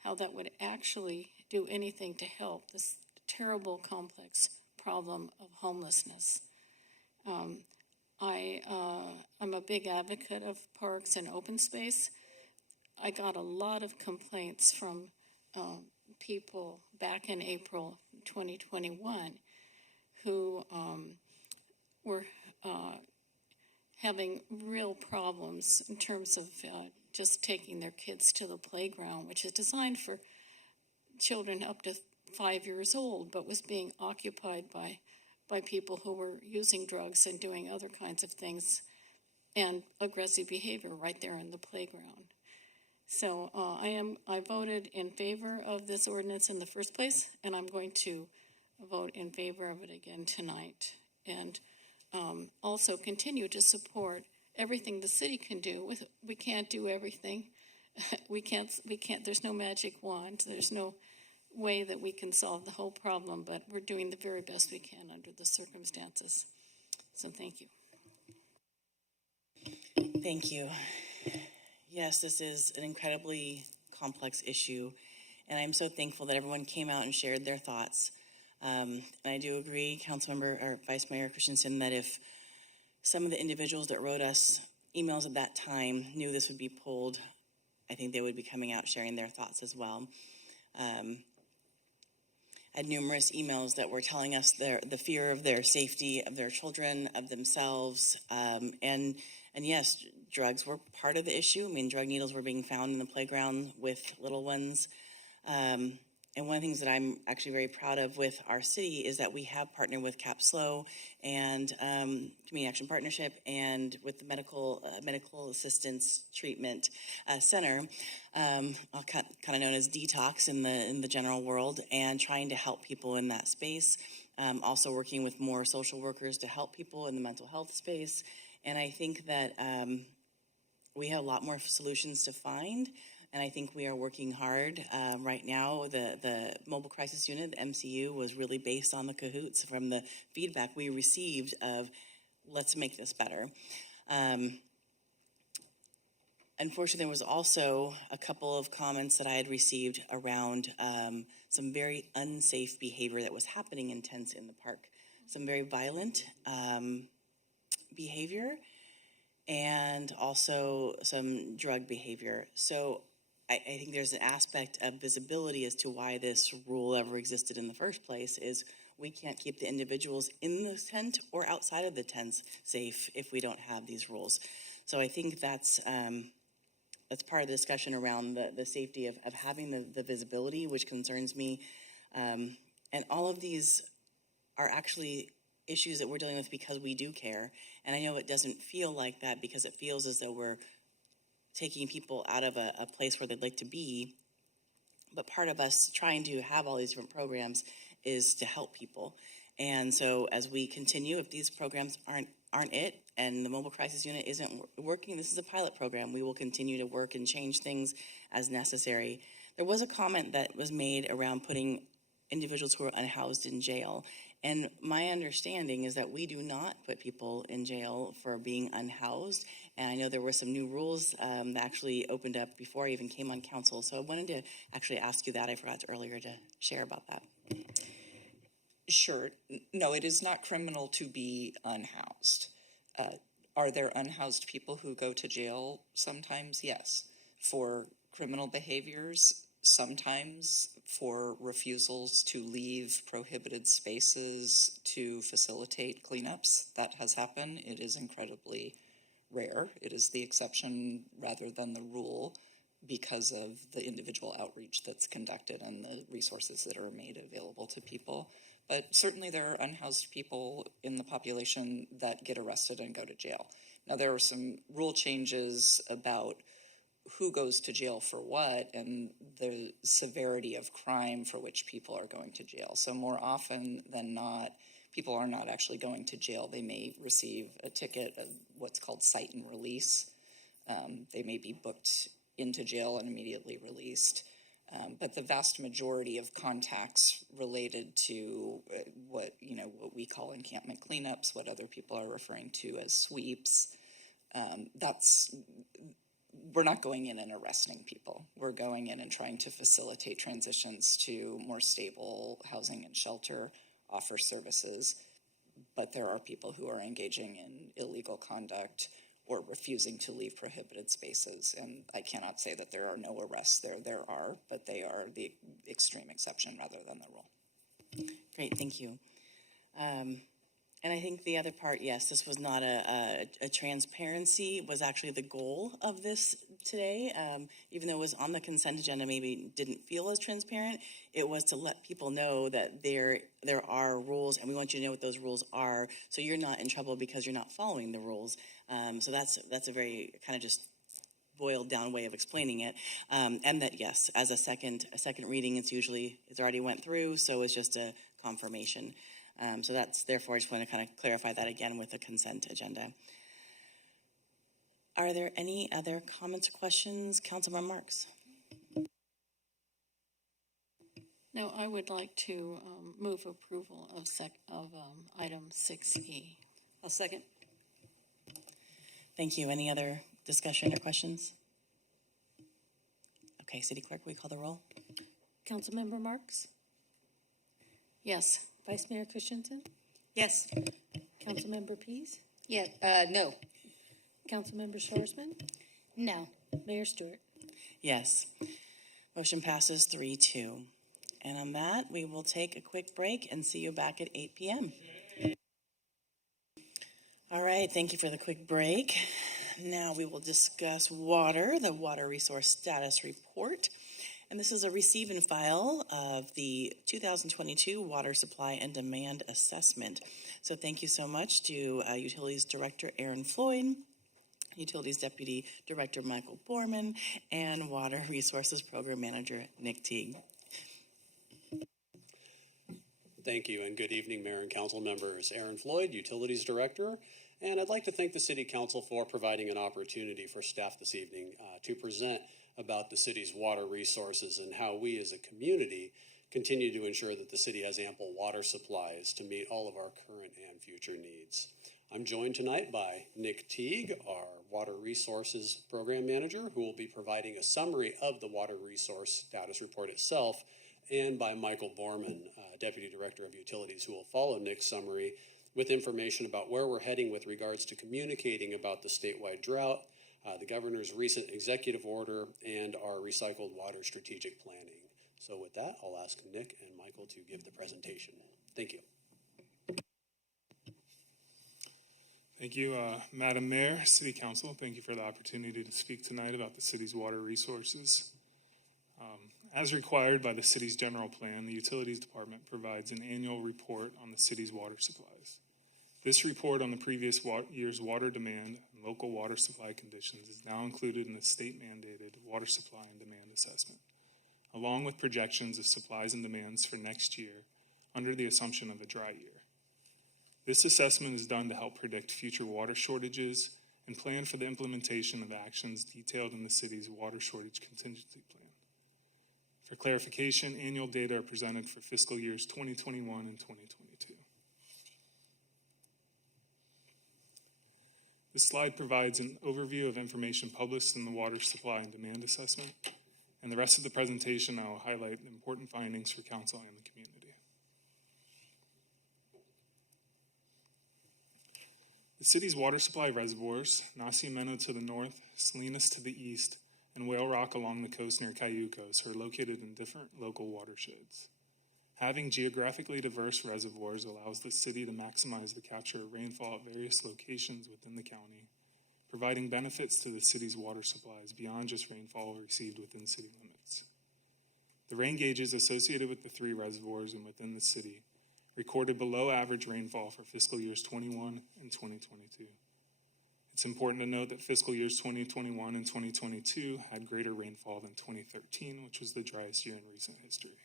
how that would actually do anything to help this terrible, complex problem of homelessness. I'm a big advocate of parks and open space. I got a lot of complaints from people back in April 2021 who were having real problems in terms of just taking their kids to the playground, which is designed for children up to 5 years old, but was being occupied by people who were using drugs and doing other kinds of things and aggressive behavior right there in the playground. So I voted in favor of this ordinance in the first place, and I'm going to vote in favor of it again tonight. And also continue to support everything the city can do. We can't do everything. We can't, there's no magic wand. There's no way that we can solve the whole problem, but we're doing the very best we can under the circumstances. So thank you. Thank you. Yes, this is an incredibly complex issue, and I'm so thankful that everyone came out and shared their thoughts. And I do agree, Councilmember or Vice Mayor Christensen, that if some of the individuals that wrote us emails at that time knew this would be pulled, I think they would be coming out sharing their thoughts as well. I had numerous emails that were telling us the fear of their safety, of their children, of themselves, and yes, drugs were part of the issue. I mean, drug needles were being found in the playground with little ones. And one of the things that I'm actually very proud of with our city is that we have partnered with CAPSLO and Community Action Partnership and with the Medical Assistance Treatment Center, kind of known as Detox in the general world, and trying to help people in that space. Also working with more social workers to help people in the mental health space. And I think that we have a lot more solutions to find. And I think we are working hard right now. The Mobile Crisis Unit, the MCU, was really based on the cahoots from the feedback we received of, let's make this better. Unfortunately, there was also a couple of comments that I had received around some very unsafe behavior that was happening in tents in the park. Some very violent behavior and also some drug behavior. So I think there's an aspect of visibility as to why this rule ever existed in the first place is we can't keep the individuals in the tent or outside of the tents safe if we don't have these rules. So I think that's part of the discussion around the safety of having the visibility, which concerns me. And all of these are actually issues that we're dealing with because we do care. And I know it doesn't feel like that because it feels as though we're taking people out of a place where they'd like to be. But part of us trying to have all these different programs is to help people. And so as we continue, if these programs aren't it, and the mobile crisis unit isn't working, this is a pilot program. We will continue to work and change things as necessary. There was a comment that was made around putting individuals who are unhoused in jail. And my understanding is that we do not put people in jail for being unhoused. And I know there were some new rules that actually opened up before I even came on council. So I wanted to actually ask you that. I forgot earlier to share about that. Sure. No, it is not criminal to be unhoused. Are there unhoused people who go to jail? Sometimes, yes. For criminal behaviors, sometimes. For refusals to leave prohibited spaces to facilitate cleanups, that has happened. It is incredibly rare. It is the exception rather than the rule because of the individual outreach that's conducted and the resources that are made available to people. But certainly there are unhoused people in the population that get arrested and go to jail. Now, there are some rule changes about who goes to jail for what and the severity of crime for which people are going to jail. So more often than not, people are not actually going to jail. They may receive a ticket, what's called cite and release. They may be booked into jail and immediately released. But the vast majority of contacts related to what we call encampment cleanups, what other people are referring to as sweeps, we're not going in and arresting people. We're going in and trying to facilitate transitions to more stable housing and shelter, offer services. But there are people who are engaging in illegal conduct or refusing to leave prohibited spaces. And I cannot say that there are no arrests there. There are, but they are the extreme exception rather than the rule. Great, thank you. And I think the other part, yes, this was not a transparency, was actually the goal of this today. Even though it was on the consent agenda, maybe didn't feel as transparent, it was to let people know that there are rules, and we want you to know what those rules are, so you're not in trouble because you're not following the rules. So that's a very kind of just boiled down way of explaining it. And that, yes, as a second reading, it's already went through, so it's just a confirmation. So that's, therefore, I just want to kind of clarify that again with the consent agenda. Are there any other comments or questions? Councilmember Marks. No, I would like to move approval of item 6E. I'll second. Thank you. Any other discussion or questions? Okay, City Clerk, will you call the roll? Councilmember Marks? Yes. Vice Mayor Christensen? Yes. Councilmember Pease? No. Councilmember Shorsman? No. Mayor Stewart? Yes. Motion passes 3-2. And on that, we will take a quick break and see you back at 8 p.m. All right, thank you for the quick break. Now we will discuss water, the Water Resource Status Report. And this is a receive and file of the 2022 Water Supply and Demand Assessment. So thank you so much to Utilities Director Aaron Floyd, Utilities Deputy Director Michael Borman, and Water Resources Program Manager Nick Teague. Thank you, and good evening, Mayor and Council members. Aaron Floyd, Utilities Director, and I'd like to thank the City Council for providing an opportunity for staff this evening to present about the city's water resources and how we as a community continue to ensure that the city has ample water supplies to meet all of our current and future needs. I'm joined tonight by Nick Teague, our Water Resources Program Manager, who will be providing a summary of the Water Resource Status Report itself, and by Michael Borman, Deputy Director of Utilities, who will follow Nick's summary with information about where we're heading with regards to communicating about the statewide drought, the governor's recent executive order, and our recycled water strategic planning. So with that, I'll ask Nick and Michael to give the presentation. Thank you. Thank you, Madam Mayor, City Council. Thank you for the opportunity to speak tonight about the city's water resources. As required by the city's general plan, the Utilities Department provides an annual report on the city's water supplies. This report on the previous year's water demand and local water supply conditions is now included in the state-mandated water supply and demand assessment, along with projections of supplies and demands for next year under the assumption of a dry year. This assessment is done to help predict future water shortages and plan for the implementation of actions detailed in the city's water shortage contingency plan. For clarification, annual data are presented for fiscal years 2021 and 2022. This slide provides an overview of information published in the water supply and demand assessment, and the rest of the presentation I will highlight important findings for council and the community. The city's water supply reservoirs, Nacimiento to the north, Salinas to the east, and Whale Rock along the coast near Cayucos are located in different local watersheds. Having geographically diverse reservoirs allows the city to maximize the capture of rainfall at various locations within the county, providing benefits to the city's water supplies beyond just rainfall received within city limits. The rain gauges associated with the three reservoirs and within the city recorded below average rainfall for fiscal years 21 and 2022. It's important to note that fiscal years 2021 and 2022 had greater rainfall than 2013, which was the driest year in recent history.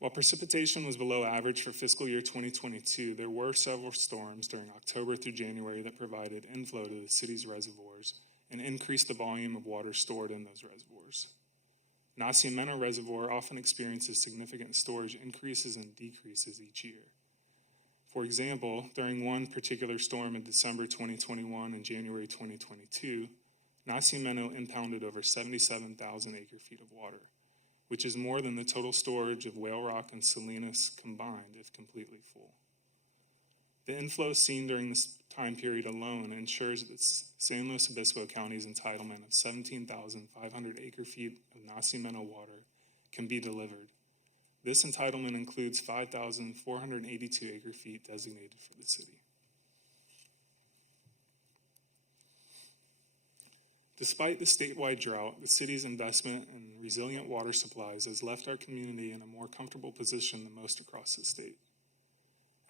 While precipitation was below average for fiscal year 2022, there were several storms during October through January that provided inflow to the city's reservoirs and increased the volume of water stored in those reservoirs. Nacimiento Reservoir often experiences significant storage increases and decreases each year. For example, during one particular storm in December 2021 and January 2022, Nacimiento impounded over 77,000 acre-feet of water, which is more than the total storage of Whale Rock and Salinas combined if completely full. The inflow seen during this time period alone ensures that San Luis Obispo County's entitlement of 17,500 acre-feet of Nacimiento water can be delivered. This entitlement includes 5,482 acre-feet designated for the city. Despite the statewide drought, the city's investment in resilient water supplies has left our community in a more comfortable position than most across the state.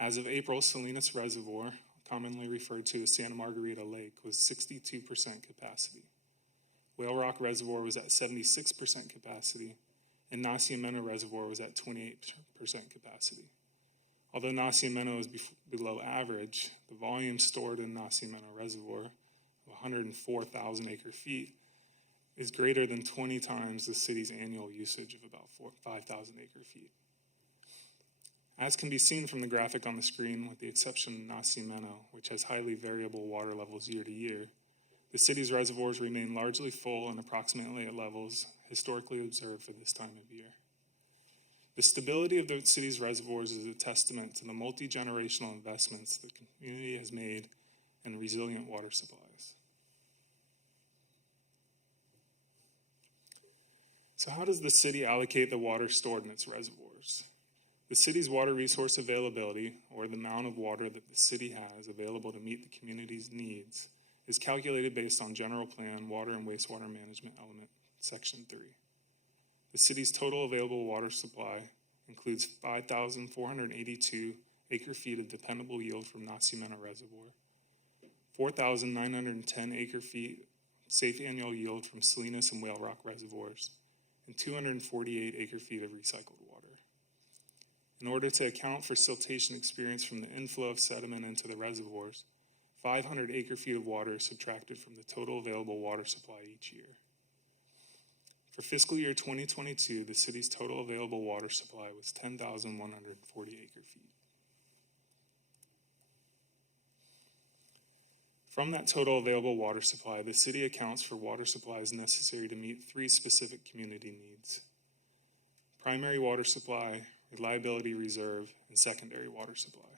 As of April, Salinas Reservoir, commonly referred to as Santa Margarita Lake, was 62% capacity. Whale Rock Reservoir was at 76% capacity, and Nacimiento Reservoir was at 28% capacity. Although Nacimiento is below average, the volume stored in Nacimiento Reservoir of 104,000 acre-feet is greater than 20 times the city's annual usage of about 5,000 acre-feet. As can be seen from the graphic on the screen, with the exception of Nacimiento, which has highly variable water levels year to year, the city's reservoirs remain largely full and approximately at levels historically observed for this time of year. The stability of the city's reservoirs is a testament to the multi-generational investments the community has made in resilient water supplies. So how does the city allocate the water stored in its reservoirs? The city's water resource availability, or the amount of water that the city has available to meet the community's needs, is calculated based on General Plan Water and Wastewater Management Element, Section 3. The city's total available water supply includes 5,482 acre-feet of dependable yield from Nacimiento Reservoir, 4,910 acre-feet safe annual yield from Salinas and Whale Rock Reservoirs, and 248 acre-feet of recycled water. In order to account for siltation experienced from the inflow of sediment into the reservoirs, 500 acre-feet of water is subtracted from the total available water supply each year. For fiscal year 2022, the city's total available water supply was 10,140 acre-feet. From that total available water supply, the city accounts for water supplies necessary to meet three specific community needs: primary water supply, reliability reserve, and secondary water supply.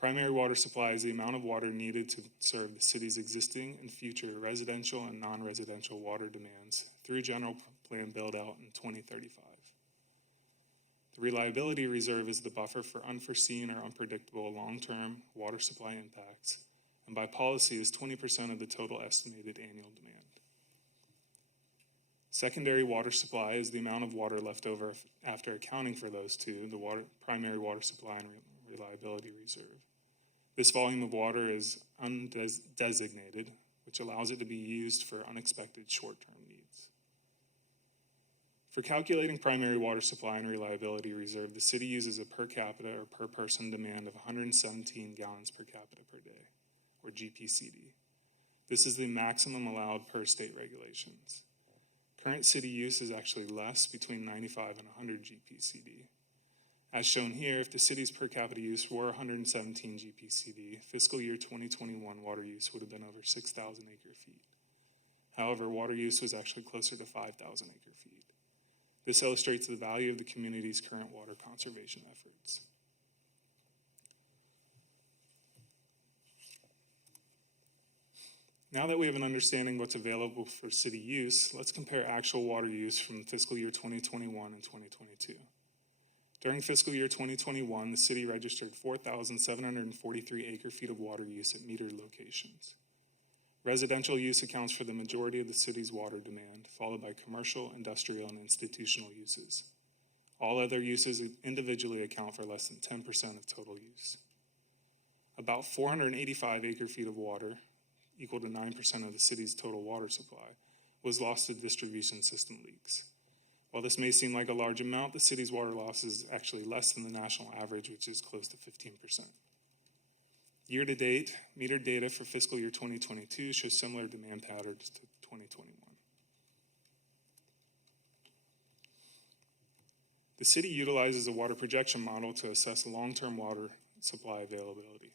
Primary water supply is the amount of water needed to serve the city's existing and future residential and non-residential water demands through general plan build-out in 2035. The reliability reserve is the buffer for unforeseen or unpredictable long-term water supply impacts, and by policy is 20% of the total estimated annual demand. Secondary water supply is the amount of water left over after accounting for those two, the primary water supply and reliability reserve. This volume of water is undesignated, which allows it to be used for unexpected short-term needs. For calculating primary water supply and reliability reserve, the city uses a per capita or per person demand of 117 gallons per capita per day, or GPCD. This is the maximum allowed per state regulations. Current city use is actually less, between 95 and 100 GPCD. As shown here, if the city's per capita use were 117 GPCD, fiscal year 2021 water use would have been over 6,000 acre-feet. However, water use was actually closer to 5,000 acre-feet. This illustrates the value of the community's current water conservation efforts. Now that we have an understanding of what's available for city use, let's compare actual water use from fiscal year 2021 and 2022. During fiscal year 2021, the city registered 4,743 acre-feet of water use at metered locations. Residential use accounts for the majority of the city's water demand, followed by commercial, industrial, and institutional uses. All other uses individually account for less than 10% of total use. About 485 acre-feet of water, equal to 9% of the city's total water supply, was lost to distribution system leaks. While this may seem like a large amount, the city's water loss is actually less than the national average, which is close to 15%. Year-to-date, metered data for fiscal year 2022 shows similar demand patterns to 2021. The city utilizes a water projection model to assess long-term water supply availability.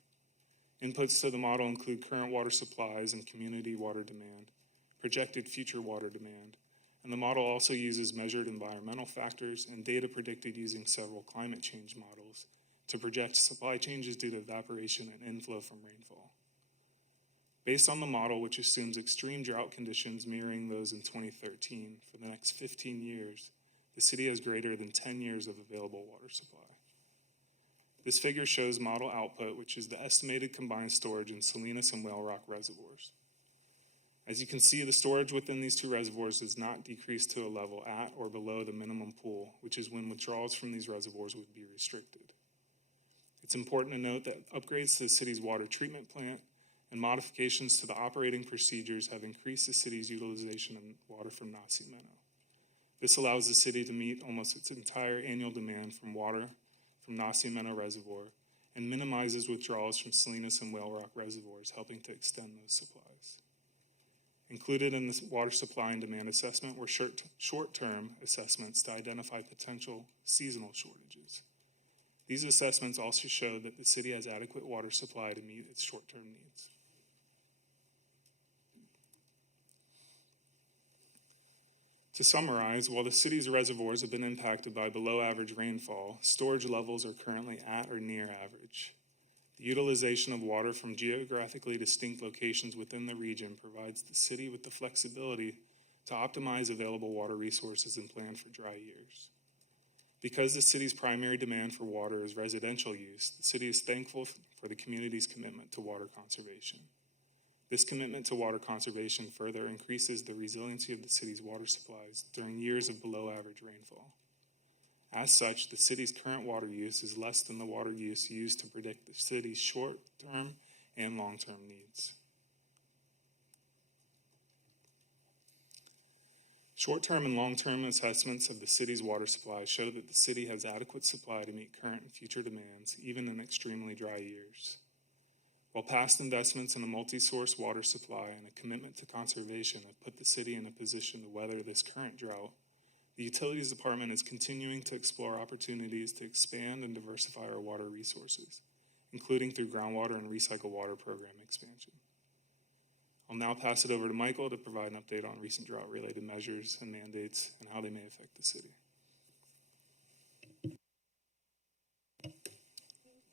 Inputs to the model include current water supplies and community water demand, projected future water demand, and the model also uses measured environmental factors and data predicted using several climate change models to project supply changes due to evaporation and inflow from rainfall. Based on the model, which assumes extreme drought conditions mirroring those in 2013, for the next 15 years, the city has greater than 10 years of available water supply. This figure shows model output, which is the estimated combined storage in Salinas and Whale Rock reservoirs. As you can see, the storage within these two reservoirs does not decrease to a level at or below the minimum pool, which is when withdrawals from these reservoirs would be restricted. It's important to note that upgrades to the city's water treatment plant and modifications to the operating procedures have increased the city's utilization of water from Nacimiento. This allows the city to meet almost its entire annual demand from water from Nacimiento Reservoir and minimizes withdrawals from Salinas and Whale Rock reservoirs, helping to extend those supplies. Included in this water supply and demand assessment were short-term assessments to identify potential seasonal shortages. These assessments also show that the city has adequate water supply to meet its short-term needs. To summarize, while the city's reservoirs have been impacted by below-average rainfall, storage levels are currently at or near average. The utilization of water from geographically distinct locations within the region provides the city with the flexibility to optimize available water resources and plan for dry years. Because the city's primary demand for water is residential use, the city is thankful for the community's commitment to water conservation. This commitment to water conservation further increases the resiliency of the city's water supplies during years of below-average rainfall. As such, the city's current water use is less than the water use used to predict the city's short-term and long-term needs. Short-term and long-term assessments of the city's water supply show that the city has adequate supply to meet current and future demands, even in extremely dry years. While past investments in a multi-source water supply and a commitment to conservation have put the city in a position to weather this current drought, the Utilities Department is continuing to explore opportunities to expand and diversify our water resources, including through groundwater and recycled water program expansion. I'll now pass it over to Michael to provide an update on recent drought-related measures and mandates and how they may affect the city.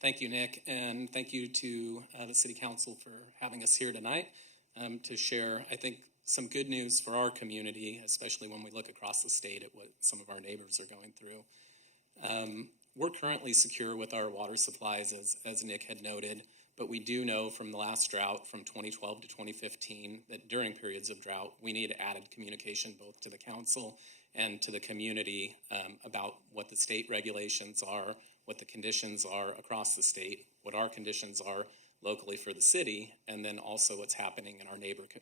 Thank you, Nick, and thank you to the City Council for having us here tonight to share, I think, some good news for our community, especially when we look across the state at what some of our neighbors are going through. We're currently secure with our water supplies, as Nick had noted, but we do know from the last drought from 2012 to 2015 that during periods of drought, we need added communication both to the council and to the community about what the state regulations are, what the conditions are across the state, what our conditions are locally for the city, and then also what's happening in our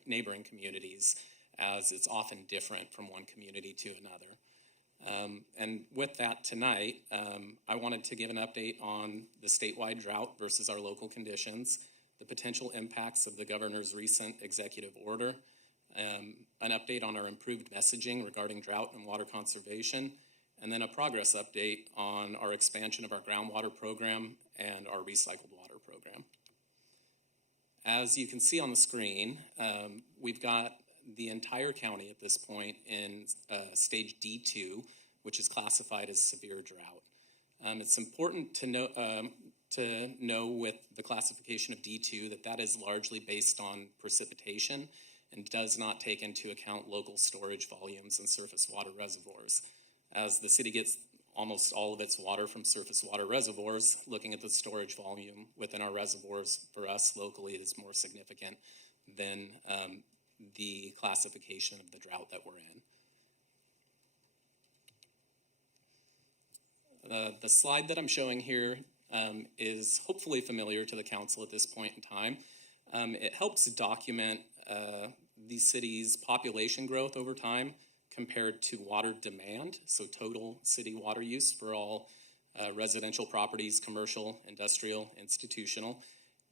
neighboring communities, as it's often different from one community to another. And with that tonight, I wanted to give an update on the statewide drought versus our local conditions, the potential impacts of the governor's recent executive order, an update on our improved messaging regarding drought and water conservation, and then a progress update on our expansion of our groundwater program and our recycled water program. As you can see on the screen, we've got the entire county at this point in stage D2, which is classified as severe drought. It's important to know with the classification of D2 that is largely based on precipitation and does not take into account local storage volumes and surface water reservoirs. As the city gets almost all of its water from surface water reservoirs, looking at the storage volume within our reservoirs for us locally is more significant than the classification of the drought that we're in. The slide that I'm showing here is hopefully familiar to the council at this point in time. It helps document the city's population growth over time compared to water demand, so total city water use for all residential properties, commercial, industrial, institutional,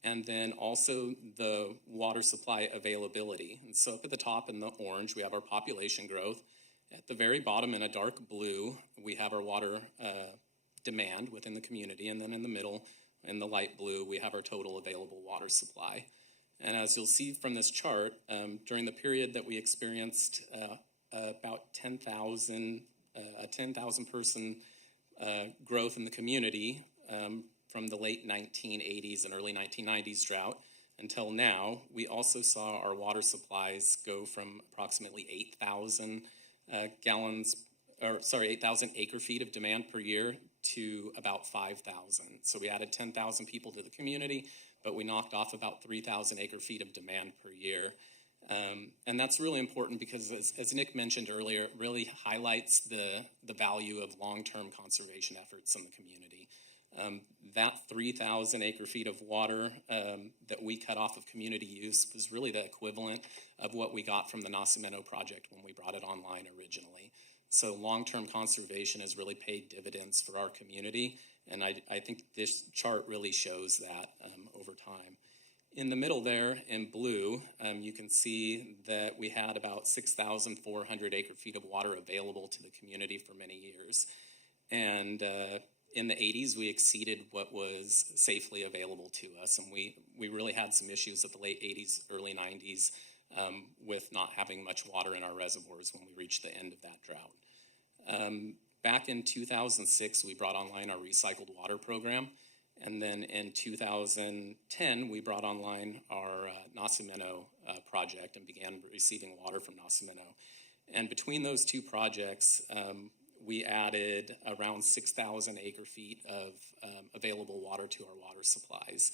and then also the water supply availability. And so up at the top in the orange, we have our population growth. At the very bottom in a dark blue, we have our water demand within the community. And then in the middle, in the light blue, we have our total available water supply. And as you'll see from this chart, during the period that we experienced about 10,000 person growth in the community, from the late 1980s and early 1990s drought until now, we also saw our water supplies go from approximately 8,000 8,000 acre feet of demand per year to about 5,000. So we added 10,000 people to the community, but we knocked off about 3,000 acre feet of demand per year. And that's really important because, as Nick mentioned earlier, it really highlights the value of long-term conservation efforts in the community. That 3,000 acre feet of water that we cut off of community use was really the equivalent of what we got from the Nacimiento project when we brought it online originally. So long-term conservation has really paid dividends for our community, and I think this chart really shows that over time. In the middle there, in blue, you can see that we had about 6,400 acre feet of water available to the community for many years. And in the 80s, we exceeded what was safely available to us, and we really had some issues at the late 80s, early 90s with not having much water in our reservoirs when we reached the end of that drought. Back in 2006, we brought online our recycled water program, and then in 2010, we brought online our Nacimiento project and began receiving water from Nacimiento. And between those two projects, we added around 6,000 acre feet of available water to our water supplies.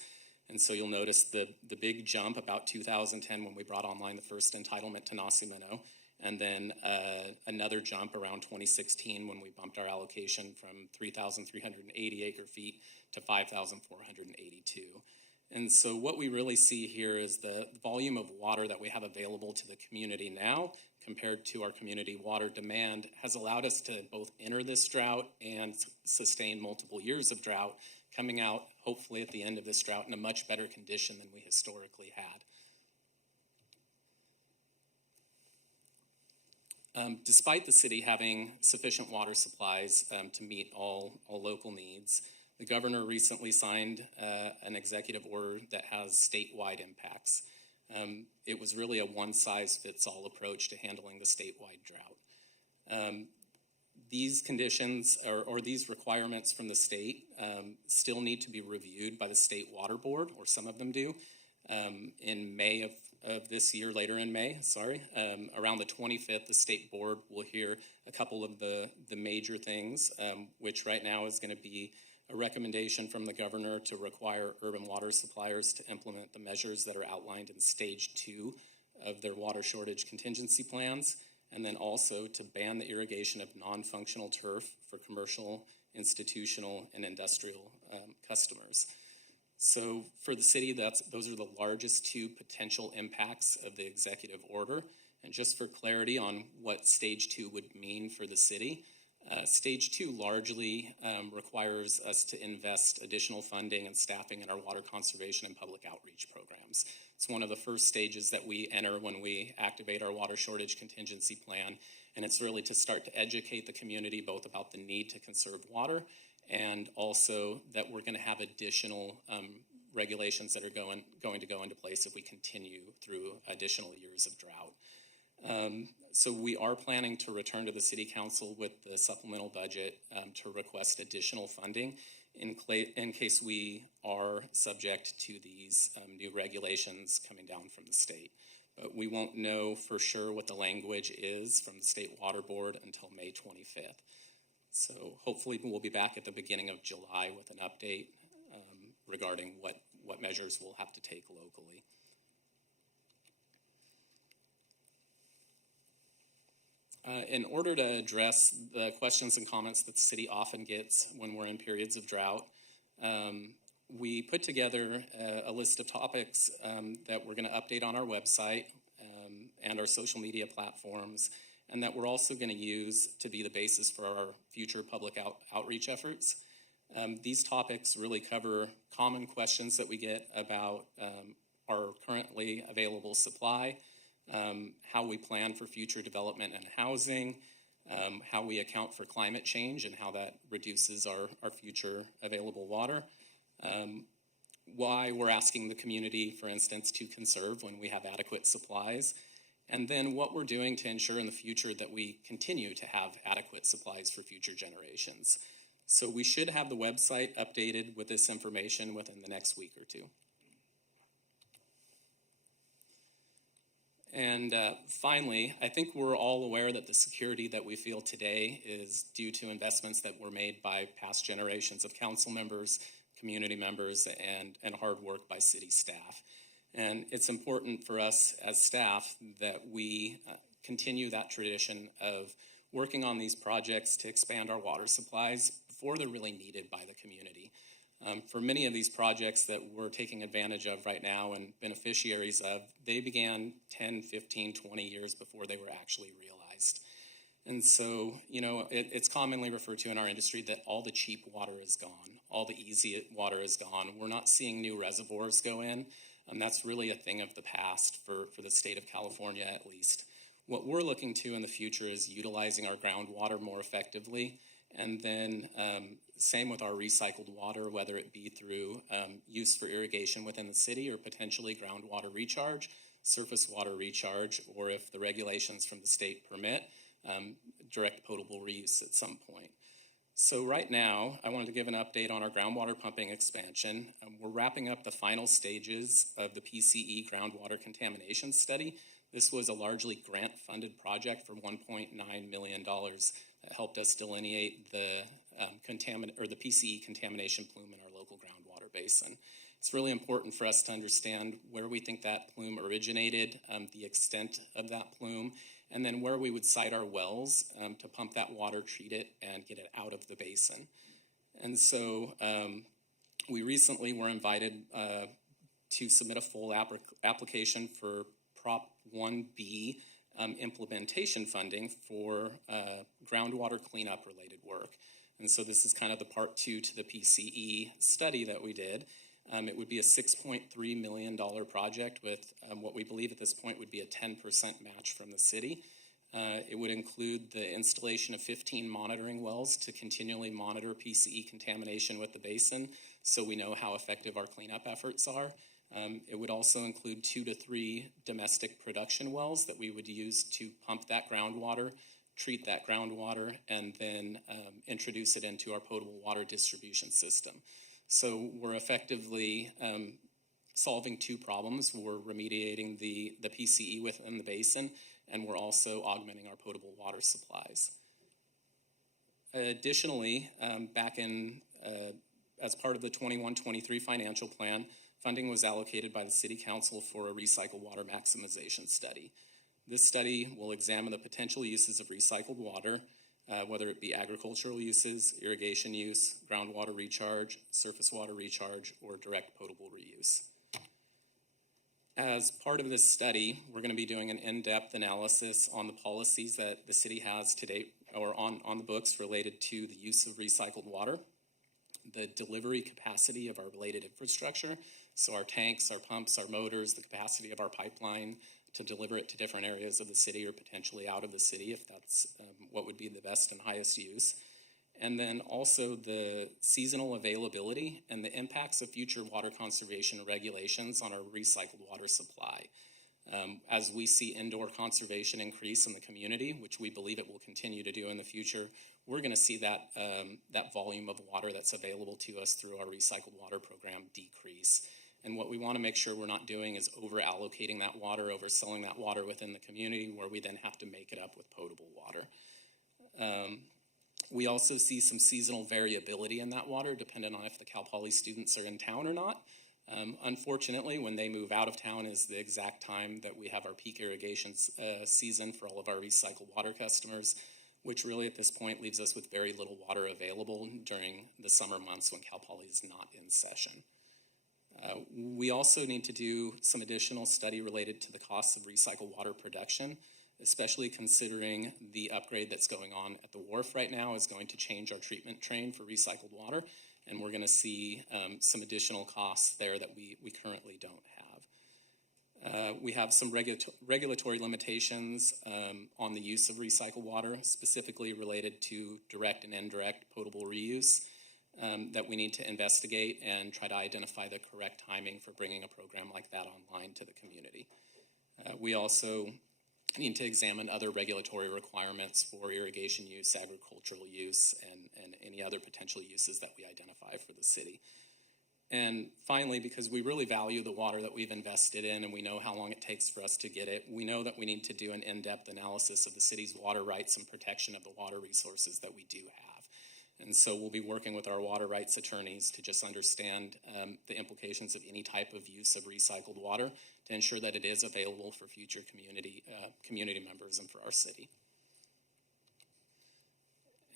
And so you'll notice the big jump about 2010 when we brought online the first entitlement to Nacimiento, and then another jump around 2016 when we bumped our allocation from 3,380 acre feet to 5,482. And so what we really see here is the volume of water that we have available to the community now compared to our community water demand has allowed us to both enter this drought and sustain multiple years of drought, coming out hopefully at the end of this drought in a much better condition than we historically had. Despite the city having sufficient water supplies to meet all local needs, the governor recently signed an executive order that has statewide impacts. It was really a one-size-fits-all approach to handling the statewide drought. These conditions or these requirements from the state still need to be reviewed by the State Water Board, or some of them do, in May of this year, later in May, around the 25th, the state board will hear a couple of the major things, which right now is going to be a recommendation from the governor to require urban water suppliers to implement the measures that are outlined in stage 2 of their water shortage contingency plans, and then also to ban the irrigation of non-functional turf for commercial, institutional, and industrial customers. So for the city, those are the largest 2 potential impacts of the executive order. And just for clarity on what stage 2 would mean for the city, stage 2 largely requires us to invest additional funding and staffing in our water conservation and public outreach programs. It's one of the first stages that we enter when we activate our water shortage contingency plan, and it's really to start to educate the community both about the need to conserve water and also that we're going to have additional regulations that are going to go into place if we continue through additional years of drought. So we are planning to return to the City Council with the supplemental budget to request additional funding in case we are subject to these new regulations coming down from the state. But we won't know for sure what the language is from the State Water Board until May 25th. So hopefully we'll be back at the beginning of July with an update regarding what measures we'll have to take locally. In order to address the questions and comments that the city often gets when we're in periods of drought, we put together a list of topics that we're going to update on our website and our social media platforms, and that we're also going to use to be the basis for our future public outreach efforts. These topics really cover common questions that we get about our currently available supply, how we plan for future development and housing, how we account for climate change and how that reduces our future available water, why we're asking the community, for instance, to conserve when we have adequate supplies, and then what we're doing to ensure in the future that we continue to have adequate supplies for future generations. So we should have the website updated with this information within the next week or two. And finally, I think we're all aware that the security that we feel today is due to investments that were made by past generations of council members, community members, and hard work by city staff. And it's important for us as staff that we continue that tradition of working on these projects to expand our water supplies before they're really needed by the community. For many of these projects that we're taking advantage of right now and beneficiaries of, they began 10, 15, 20 years before they were actually realized. And so, it's commonly referred to in our industry that all the cheap water is gone, all the easy water is gone. We're not seeing new reservoirs go in, and that's really a thing of the past for the state of California at least. What we're looking to in the future is utilizing our groundwater more effectively, and then same with our recycled water, whether it be through use for irrigation within the city or potentially groundwater recharge, surface water recharge, or if the regulations from the state permit, direct potable reuse at some point. So right now, I wanted to give an update on our groundwater pumping expansion. We're wrapping up the final stages of the PCE groundwater contamination study. This was a largely grant-funded project for $1.9 million that helped us delineate the PCE contamination plume in our local groundwater basin. It's really important for us to understand where we think that plume originated, the extent of that plume, and then where we would site our wells to pump that water, treat it, and get it out of the basin. And so we recently were invited to submit a full application for Prop 1B implementation funding for groundwater cleanup related work. And so this is kind of the part 2 to the PCE study that we did. It would be a $6.3 million project with what we believe at this point would be a 10% match from the city. It would include the installation of 15 monitoring wells to continually monitor PCE contamination with the basin so we know how effective our cleanup efforts are. It would also include 2 to 3 domestic production wells that we would use to pump that groundwater, treat that groundwater, and then introduce it into our potable water distribution system. So we're effectively solving two problems. We're remediating the PCE within the basin, and we're also augmenting our potable water supplies. Additionally, back in as part of the 21-23 financial plan, funding was allocated by the City Council for a recycled water maximization study. This study will examine the potential uses of recycled water, whether it be agricultural uses, irrigation use, groundwater recharge, surface water recharge, or direct potable reuse. As part of this study, we're going to be doing an in-depth analysis on the policies that the city has to date, or on the books related to the use of recycled water, the delivery capacity of our related infrastructure, so our tanks, our pumps, our motors, the capacity of our pipeline to deliver it to different areas of the city or potentially out of the city if that's what would be the best and highest use. And then also the seasonal availability and the impacts of future water conservation regulations on our recycled water supply. As we see indoor conservation increase in the community, which we believe it will continue to do in the future, we're going to see that, that volume of water that's available to us through our recycled water program decrease. And what we want to make sure we're not doing is over-allocating that water, overselling that water within the community, where we then have to make it up with potable water. We also see some seasonal variability in that water, depending on if the Cal Poly students are in town or not. Unfortunately, when they move out of town is the exact time that we have our peak irrigation season for all of our recycled water customers, which really at this point leaves us with very little water available during the summer months when Cal Poly is not in session. We also need to do some additional study related to the costs of recycled water production, especially considering the upgrade that's going on at the wharf right now is going to change our treatment train for recycled water, and we're going to see some additional costs there that we currently don't have. We have some regulatory limitations on the use of recycled water, specifically related to direct and indirect potable reuse, that we need to investigate and try to identify the correct timing for bringing a program like that online to the community. We also need to examine other regulatory requirements for irrigation use, agricultural use, and any other potential uses that we identify for the city. And finally, because we really value the water that we've invested in and we know how long it takes for us to get it, we know that we need to do an in-depth analysis of the city's water rights and protection of the water resources that we do have. And so we'll be working with our water rights attorneys to just understand the implications of any type of use of recycled water to ensure that it is available for future community members and for our city.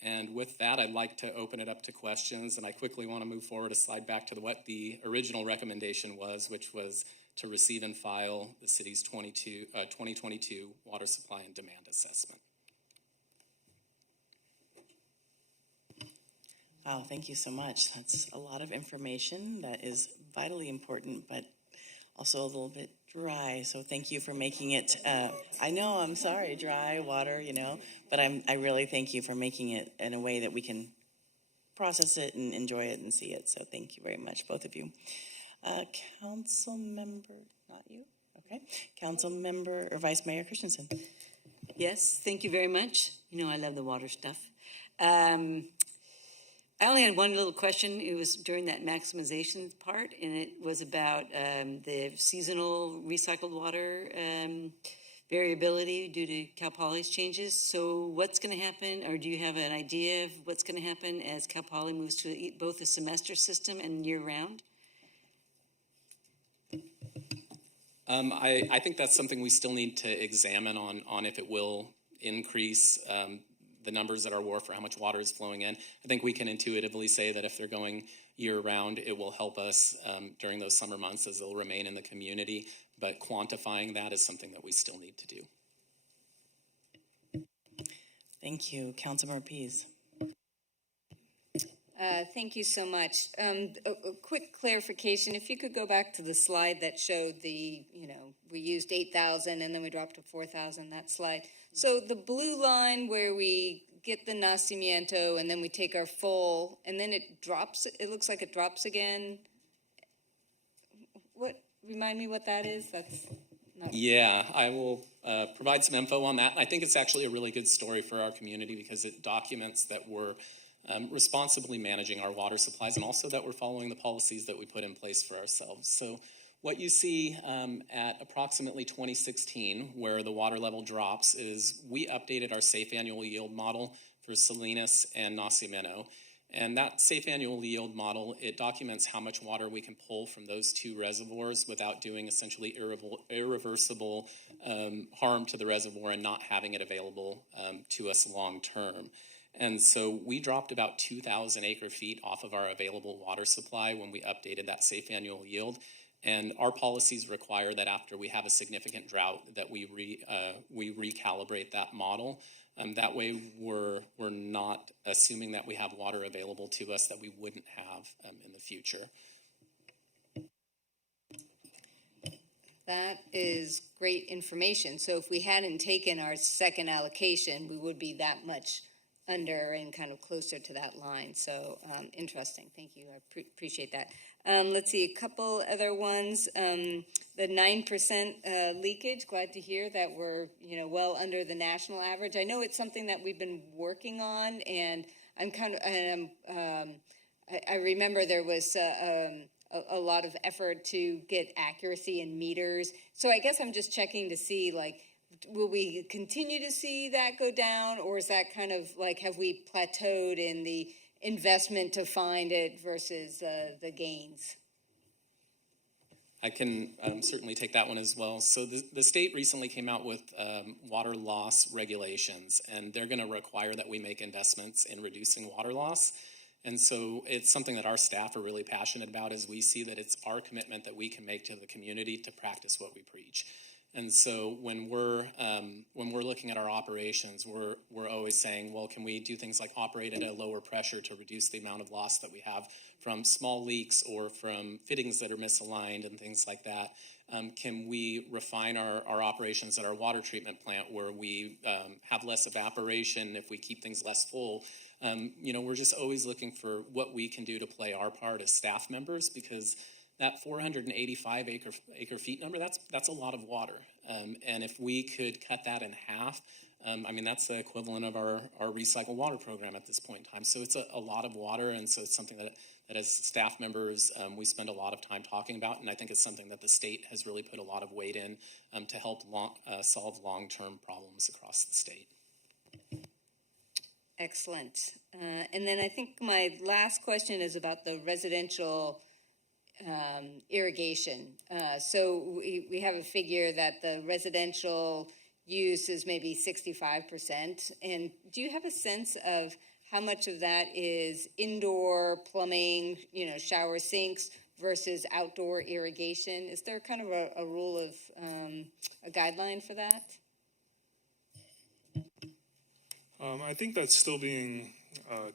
And with that, I'd like to open it up to questions, and I quickly want to move forward a slide back to what the original recommendation was, which was to receive and file the city's 2022 water supply and demand assessment. Oh, thank you so much. That's a lot of information that is vitally important, but also a little bit dry. So thank you for making it, I know, I'm sorry, dry water, you know, but I really thank you for making it in a way that we can process it and enjoy it and see it. So thank you very much, both of you. Council member, not you? Okay. Council member or Vice Mayor Christensen. Yes, thank you very much. You know I love the water stuff. I only had one little question. It was during that maximization part, and it was about the seasonal recycled water variability due to Cal Poly's changes. So what's going to happen, or do you have an idea of what's going to happen as Cal Poly moves to both a semester system and year-round? I think that's something we still need to examine on if it will increase the numbers at our wharf for how much water is flowing in. I think we can intuitively say that if they're going year-round, it will help us during those summer months as they'll remain in the community, but quantifying that is something that we still need to do. Thank you. Councilmember Pease. Thank you so much. A quick clarification, if you could go back to the slide that showed the, we used 8,000 and then we dropped to 4,000, that slide. So the blue line where we get the nacimiento and then we take our full and then it drops, it looks like it drops again. Remind me what that is? That's not... Yeah, I will provide some info on that. I think it's actually a really good story for our community because it documents that we're responsibly managing our water supplies and also that we're following the policies that we put in place for ourselves. So What you see at approximately 2016, where the water level drops, is we updated our safe annual yield model for Salinas and Nacimiento. And that safe annual yield model, it documents how much water we can pull from those two reservoirs without doing essentially irreversible harm to the reservoir and not having it available to us long term. And so we dropped about 2,000 acre feet off of our available water supply when we updated that safe annual yield. And our policies require that after we have a significant drought that we recalibrate that model. That way we're not assuming that we have water available to us that we wouldn't have in the future. That is great information. So if we hadn't taken our second allocation, we would be that much under and kind of closer to that line. So interesting. Thank you. I appreciate that. Let's see, a couple other ones. The 9% leakage. Glad to hear that we're well under the national average. I know it's something that we've been working on, and I remember there was a lot of effort to get accuracy in meters. So I guess I'm just checking to see, like, will we continue to see that go down, or is that kind of like, have we plateaued in the investment to find it versus the gains? I can certainly take that one as well. So the state recently came out with water loss regulations, and they're going to require that we make investments in reducing water loss. And so it's something that our staff are really passionate about, as we see that it's our commitment that we can make to the community to practice what we preach. And so when we're looking at our operations, we're always saying, well, can we do things like operate at a lower pressure to reduce the amount of loss that we have from small leaks or from fittings that are misaligned and things like that? Can we refine our operations at our water treatment plant where we have less evaporation if we keep things less full? We're just always looking for what we can do to play our part as staff members, because that 485 acre feet number, that's a lot of water. And if we could cut that in half, that's the equivalent of our recycled water program at this point in time. So it's a lot of water, and so it's something that as staff members, we spend a lot of time talking about, and I think it's something that the state has really put a lot of weight in to help solve long-term problems across the state. Excellent. And then I think my last question is about the residential irrigation. So we have a figure that the residential use is maybe 65%. And do you have a sense of how much of that is indoor plumbing, shower sinks versus outdoor irrigation? Is there kind of a rule of a guideline for that? I think that's still being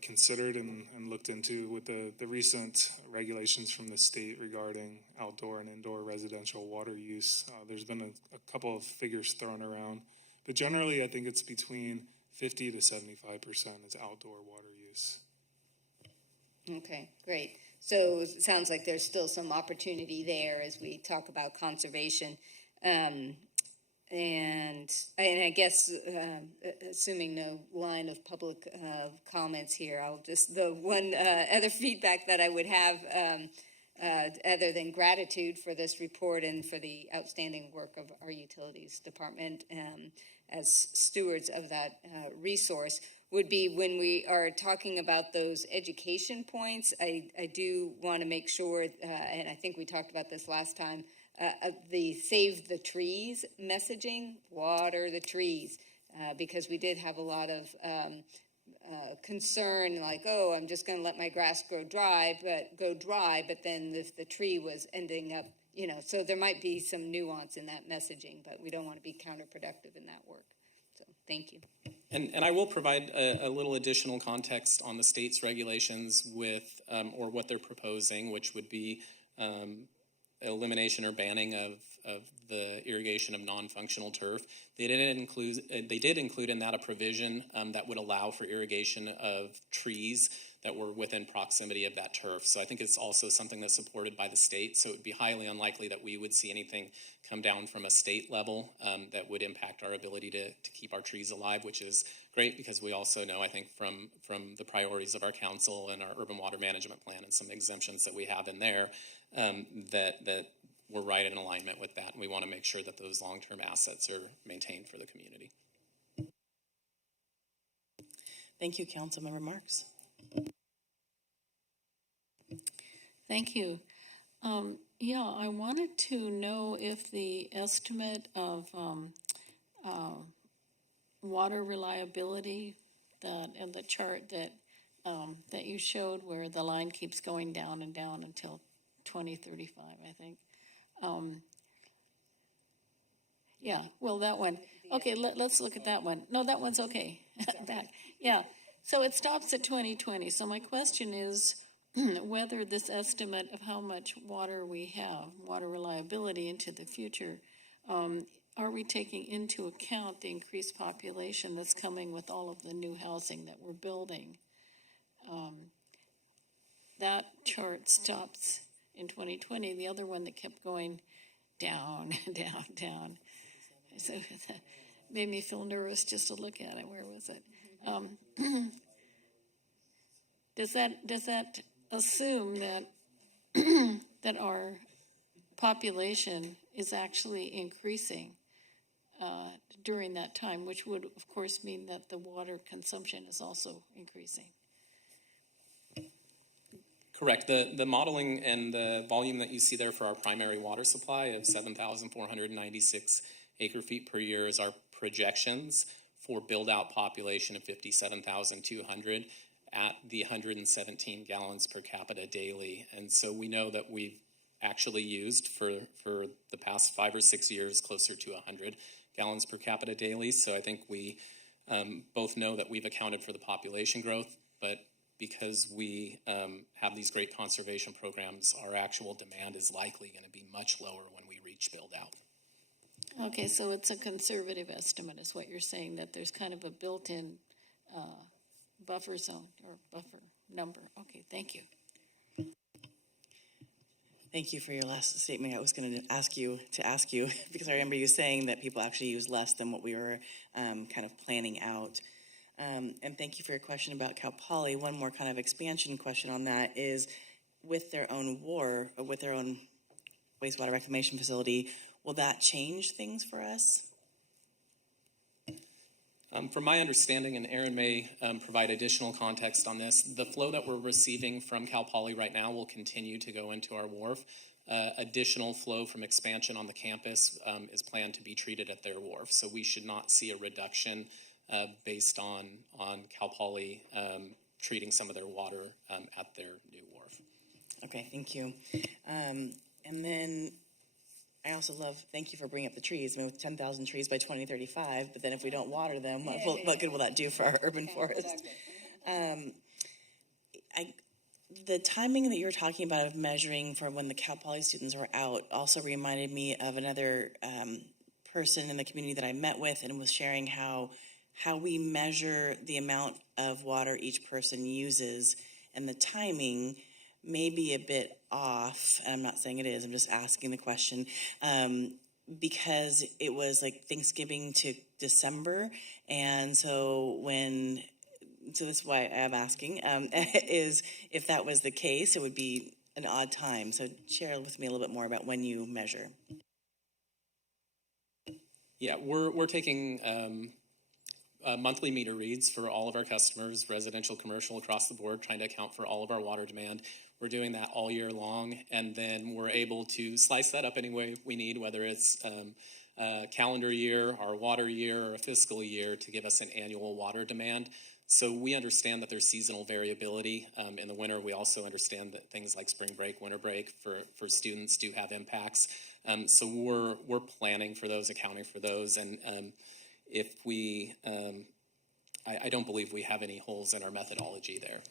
considered and looked into with the recent regulations from the state regarding outdoor and indoor residential water use. There's been a couple of figures thrown around, but generally I think it's between 50 to 75% is outdoor water use. Okay, great. So it sounds like there's still some opportunity there as we talk about conservation. And I guess, assuming no line of public comments here, the one other feedback that I would have, other than gratitude for this report and for the outstanding work of our utilities department as stewards of that resource, would be when we are talking about those education points, I do want to make sure, and I think we talked about this last time, the save the trees messaging, water the trees, because we did have a lot of concern, like, oh, I'm just going to let my grass go dry, but then the tree was ending up, so there might be some nuance in that messaging, but we don't want to be counterproductive in that work. So thank you. And I will provide a little additional context on the state's regulations with, or what they're proposing, which would be elimination or banning of the irrigation of non-functional turf. They did include in that a provision that would allow for irrigation of trees that were within proximity of that turf. So I think it's also something that's supported by the state. So it would be highly unlikely that we would see anything come down from a state level that would impact our ability to keep our trees alive, which is great because we also know, I think, from the priorities of our council and our urban water management plan and some exemptions that we have in there, that we're right in alignment with that, and we want to make sure that those long-term assets are maintained for the community. Thank you, Councilmember Marks. Thank you. Yeah, I wanted to know if the estimate of water reliability and the chart that you showed where the line keeps going down and down until 2035, I think. Yeah, well, that one. Okay, let's look at that one. No, that one's okay. Back. Yeah, so it stops at 2020. So my question is whether this estimate of how much water we have, water reliability into the future, are we taking into account the increased population that's coming with all of the new housing that we're building? That chart stops in 2020. The other one that kept going down, down, down. So that made me feel nervous just to look at it. Where was it? Does that assume that that our population is actually increasing during that time, which would, of course, mean that the water consumption is also increasing? Correct. The modeling and the volume that you see there for our primary water supply of 7,496 acre feet per year is our projections for build-out population of 57,200 at the 117 gallons per capita daily. And so we know that we've actually used for the past 5 or 6 years closer to 100 gallons per capita daily. So I think we both know that we've accounted for the population growth, but because we have these great conservation programs, our actual demand is likely going to be much lower when we reach build out. Okay, so it's a conservative estimate is what you're saying, that there's kind of a built-in buffer zone or buffer number. Okay, thank you. Thank you for your last statement. I was going to ask you because I remember you saying that people actually use less than what we were kind of planning out. And thank you for your question about Cal Poly. One more kind of expansion question on that is, with their own wastewater reclamation facility, will that change things for us? From my understanding, and Aaron may provide additional context on this, the flow that we're receiving from Cal Poly right now will continue to go into our wharf. Additional flow from expansion on the campus is planned to be treated at their wharf. So we should not see a reduction based on Cal Poly treating some of their water at their new wharf. Okay, thank you. And then I also thank you for bringing up the trees. I mean, with 10,000 trees by 2035, but then if we don't water them, what good will that do for our urban forest? The timing that you were talking about of measuring for when the Cal Poly students were out also reminded me of another person in the community that I met with and was sharing how we measure the amount of water each person uses, and the timing may be a bit off, and I'm not saying it is, I'm just asking the question, because it was like Thanksgiving to December, and so this is why I'm asking, is if that was the case, it would be an odd time. So share with me a little bit more about when you measure. Yeah, we're taking monthly meter reads for all of our customers, residential, commercial, across the board, trying to account for all of our water demand. We're doing that all year long, and then we're able to slice that up any way we need, whether it's a calendar year, our water year, or a fiscal year, to give us an annual water demand. So we understand that there's seasonal variability. In the winter, we also understand that things like spring break, winter break for students do have impacts. So we're planning for those, accounting for those, and if we, I don't believe we have any holes in our methodology there.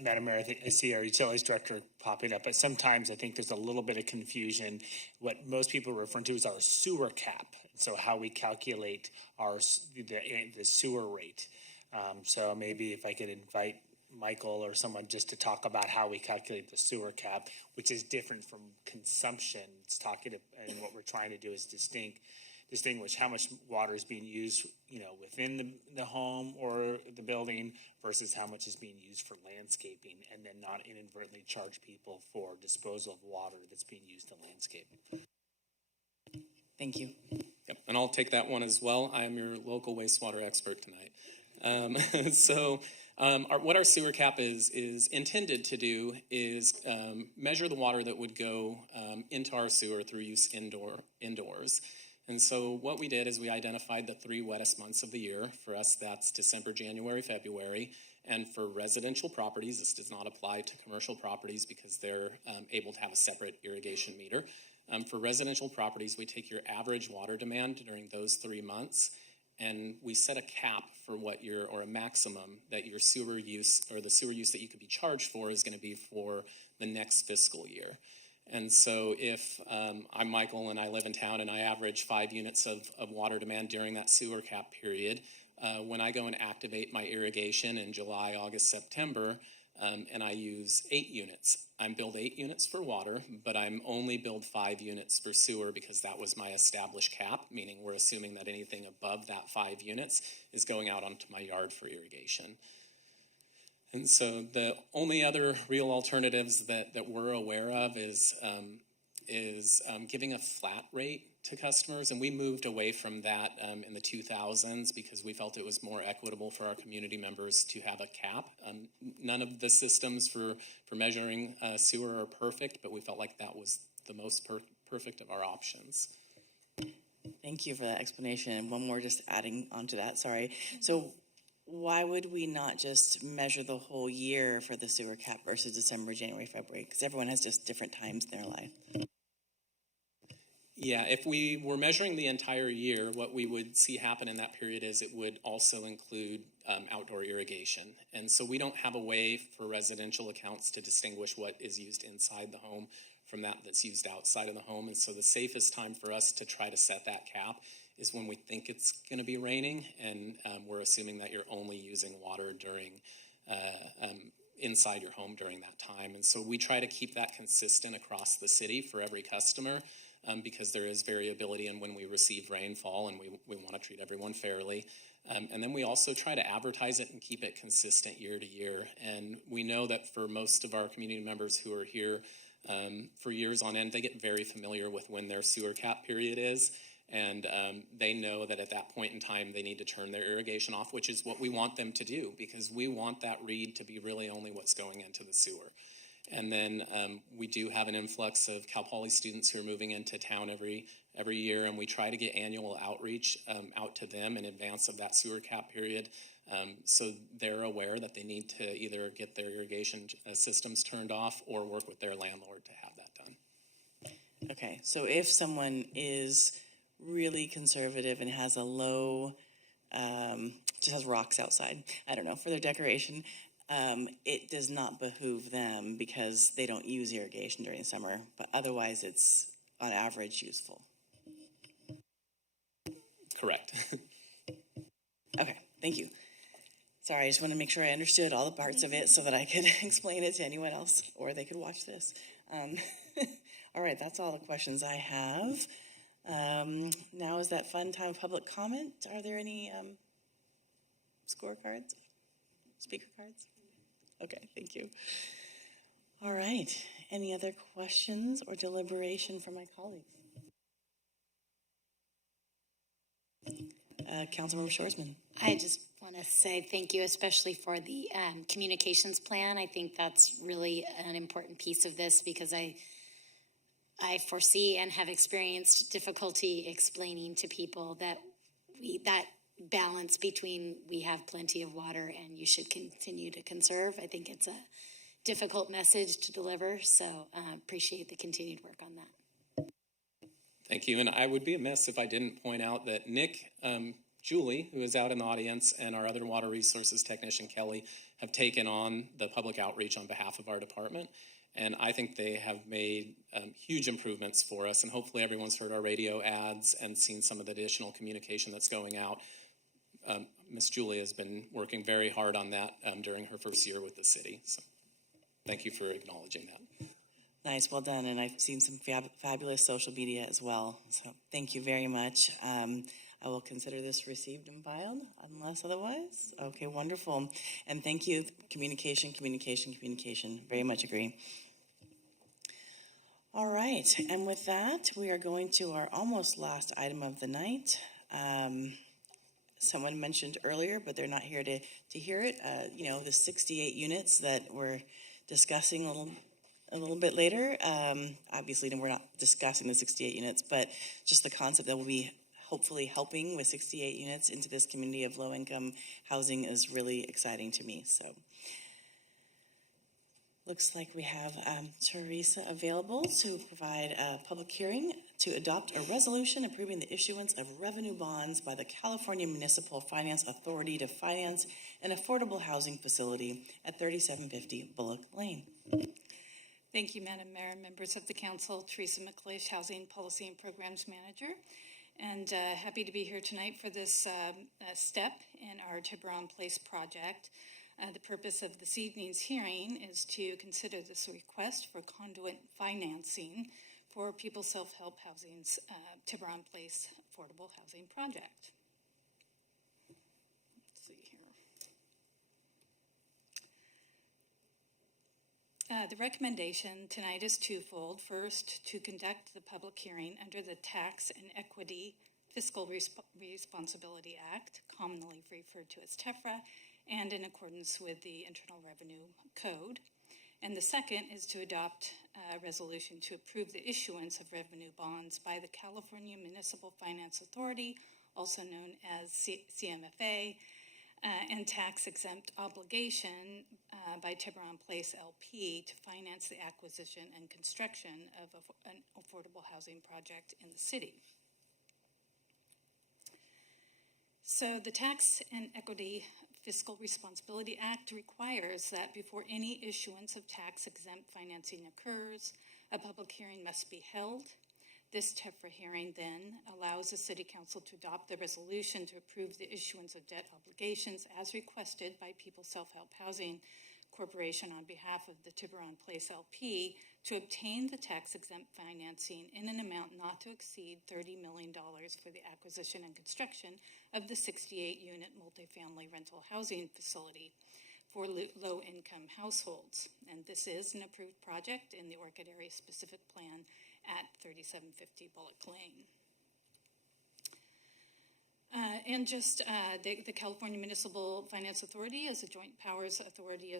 Madam Mayor, I see our utilities director popping up, but sometimes I think there's a little bit of confusion. What most people refer to is our sewer cap, so how we calculate the sewer rate. So maybe if I could invite Michael or someone just to talk about how we calculate the sewer cap, which is different from consumption. And what we're trying to do is distinct. distinguish how much water is being used, within the home or the building versus how much is being used for landscaping, and then not inadvertently charge people for disposal of water that's being used to landscape. Thank you. Yep, and I'll take that one as well. I am your local wastewater expert tonight. What our sewer cap is intended to do is measure the water that would go into our sewer through use indoors. And so what we did is we identified the 3 wettest months of the year. For us, that's December, January, February. And for residential properties, this does not apply to commercial properties because they're able to have a separate irrigation meter. For residential properties, we take your average water demand during those 3 months, and we set a cap for or a maximum that your sewer use, or the sewer use that you could be charged for, is going to be for the next fiscal year. And so if I'm Michael and I live in town and I average 5 units of water demand during that sewer cap period, when I go and activate my irrigation in July, August, September, and I use 8 units, I'm billed 8 units for water, but I'm only billed 5 units for sewer because that was my established cap, meaning we're assuming that anything above that 5 units is going out onto my yard for irrigation. And so the only other real alternatives that we're aware of is giving a flat rate to customers, and we moved away from that in the 2000s because we felt it was more equitable for our community members to have a cap. None of the systems for measuring sewer are perfect, but we felt like that was the most perfect of our options. Thank you for that explanation. And one more just adding on to that, sorry. So why would we not just measure the whole year for the sewer cap versus December, January, February? Because everyone has just different times in their life. Yeah, if we were measuring the entire year, what we would see happen in that period is it would also include outdoor irrigation. And so we don't have a way for residential accounts to distinguish what is used inside the home from that's used outside of the home. And so the safest time for us to try to set that cap is when we think it's going to be raining, and we're assuming that you're only using water during inside your home during that time. And so we try to keep that consistent across the city for every customer. Because there is variability in when we receive rainfall, and we want to treat everyone fairly. And then we also try to advertise it and keep it consistent year to year. And we know that for most of our community members who are here for years on end, they get very familiar with when their sewer cap period is. And they know that at that point in time, they need to turn their irrigation off, which is what we want them to do, because we want that read to be really only what's going into the sewer. And then we do have an influx of Cal Poly students who are moving into town every year, and we try to get annual outreach out to them in advance of that sewer cap period, so they're aware that they need to either get their irrigation systems turned off or work with their landlord to have that done. Okay, so if someone is really conservative and has a low, just has rocks outside, I don't know, for their decoration, it does not behoove them because they don't use irrigation during the summer, but otherwise it's on average useful. Correct. Okay, thank you. Sorry, I just want to make sure I understood all the parts of it so that I could explain it to anyone else, or they could watch this. All right, that's all the questions I have. Now is that fun time of public comment. Are there any scorecards? Speaker cards? Okay, thank you. All right. Any other questions or deliberation from my colleagues? Councilmember Shoresman. I just want to say thank you, especially for the communications plan. I think that's really an important piece of this because I foresee and have experienced difficulty explaining to people that that balance between we have plenty of water and you should continue to conserve. I think it's a difficult message to deliver, so appreciate the continued work on that. Thank you, and I would be amiss if I didn't point out that Nick, Julie, who is out in the audience, and our other water resources technician, Kelly, have taken on the public outreach on behalf of our department, and I think they have made huge improvements for us, and hopefully everyone's heard our radio ads and seen some of the additional communication that's going out. Miss Julie has been working very hard on that during her first year with the city. So thank you for acknowledging that. Nice, well done, and I've seen some fabulous social media as well, so thank you very much. I will consider this received and filed, unless otherwise. Okay, wonderful, and thank you, communication, very much agree. All right, and with that, we are going to our almost last item of the night. Someone mentioned earlier, but they're not here to hear it, the 68 units that we're discussing a little bit later. Obviously, we're not discussing the 68 units, but just the concept that we'll be hopefully helping with 68 units into this community of low-income housing is really exciting to me. So, looks like we have Teresa available to provide a public hearing to adopt a resolution approving the issuance of revenue bonds by the California Municipal Finance Authority to finance an affordable housing facility at 3750 Bullock Lane. Thank you, Madam Mayor, members of the council. Teresa McLeish, Housing Policy and Programs Manager, and happy to be here tonight for this step in our Tiburon Place project. The purpose of this evening's hearing is to consider this request for conduit financing for People's Self-Help Housing's Tiburon Place Affordable Housing Project. Let's see here. The recommendation tonight is twofold. First, to conduct the public hearing under the Tax and Equity Fiscal Responsibility Act, commonly referred to as TEFRA, and in accordance with the Internal Revenue Code. And the second is to adopt a resolution to approve the issuance of revenue bonds by the California Municipal Finance Authority, also known as CMFA, and tax-exempt obligation by Tiburon Place LP to finance the acquisition and construction of an affordable housing project in the city. So the Tax and Equity Fiscal Responsibility Act requires that before any issuance of tax-exempt financing occurs, a public hearing must be held. This TEFRA hearing then allows the City Council to adopt the resolution to approve the issuance of debt obligations as requested by People's Self-Help Housing Corporation on behalf of the Tiburon Place LP to obtain the tax-exempt financing in an amount not to exceed $30 million for the acquisition and construction of the 68-unit multifamily rental housing facility for low-income households. And this is an approved project in the Orchid Area Specific Plan at 3750 Bullock Lane. The California Municipal Finance Authority is a joint powers authority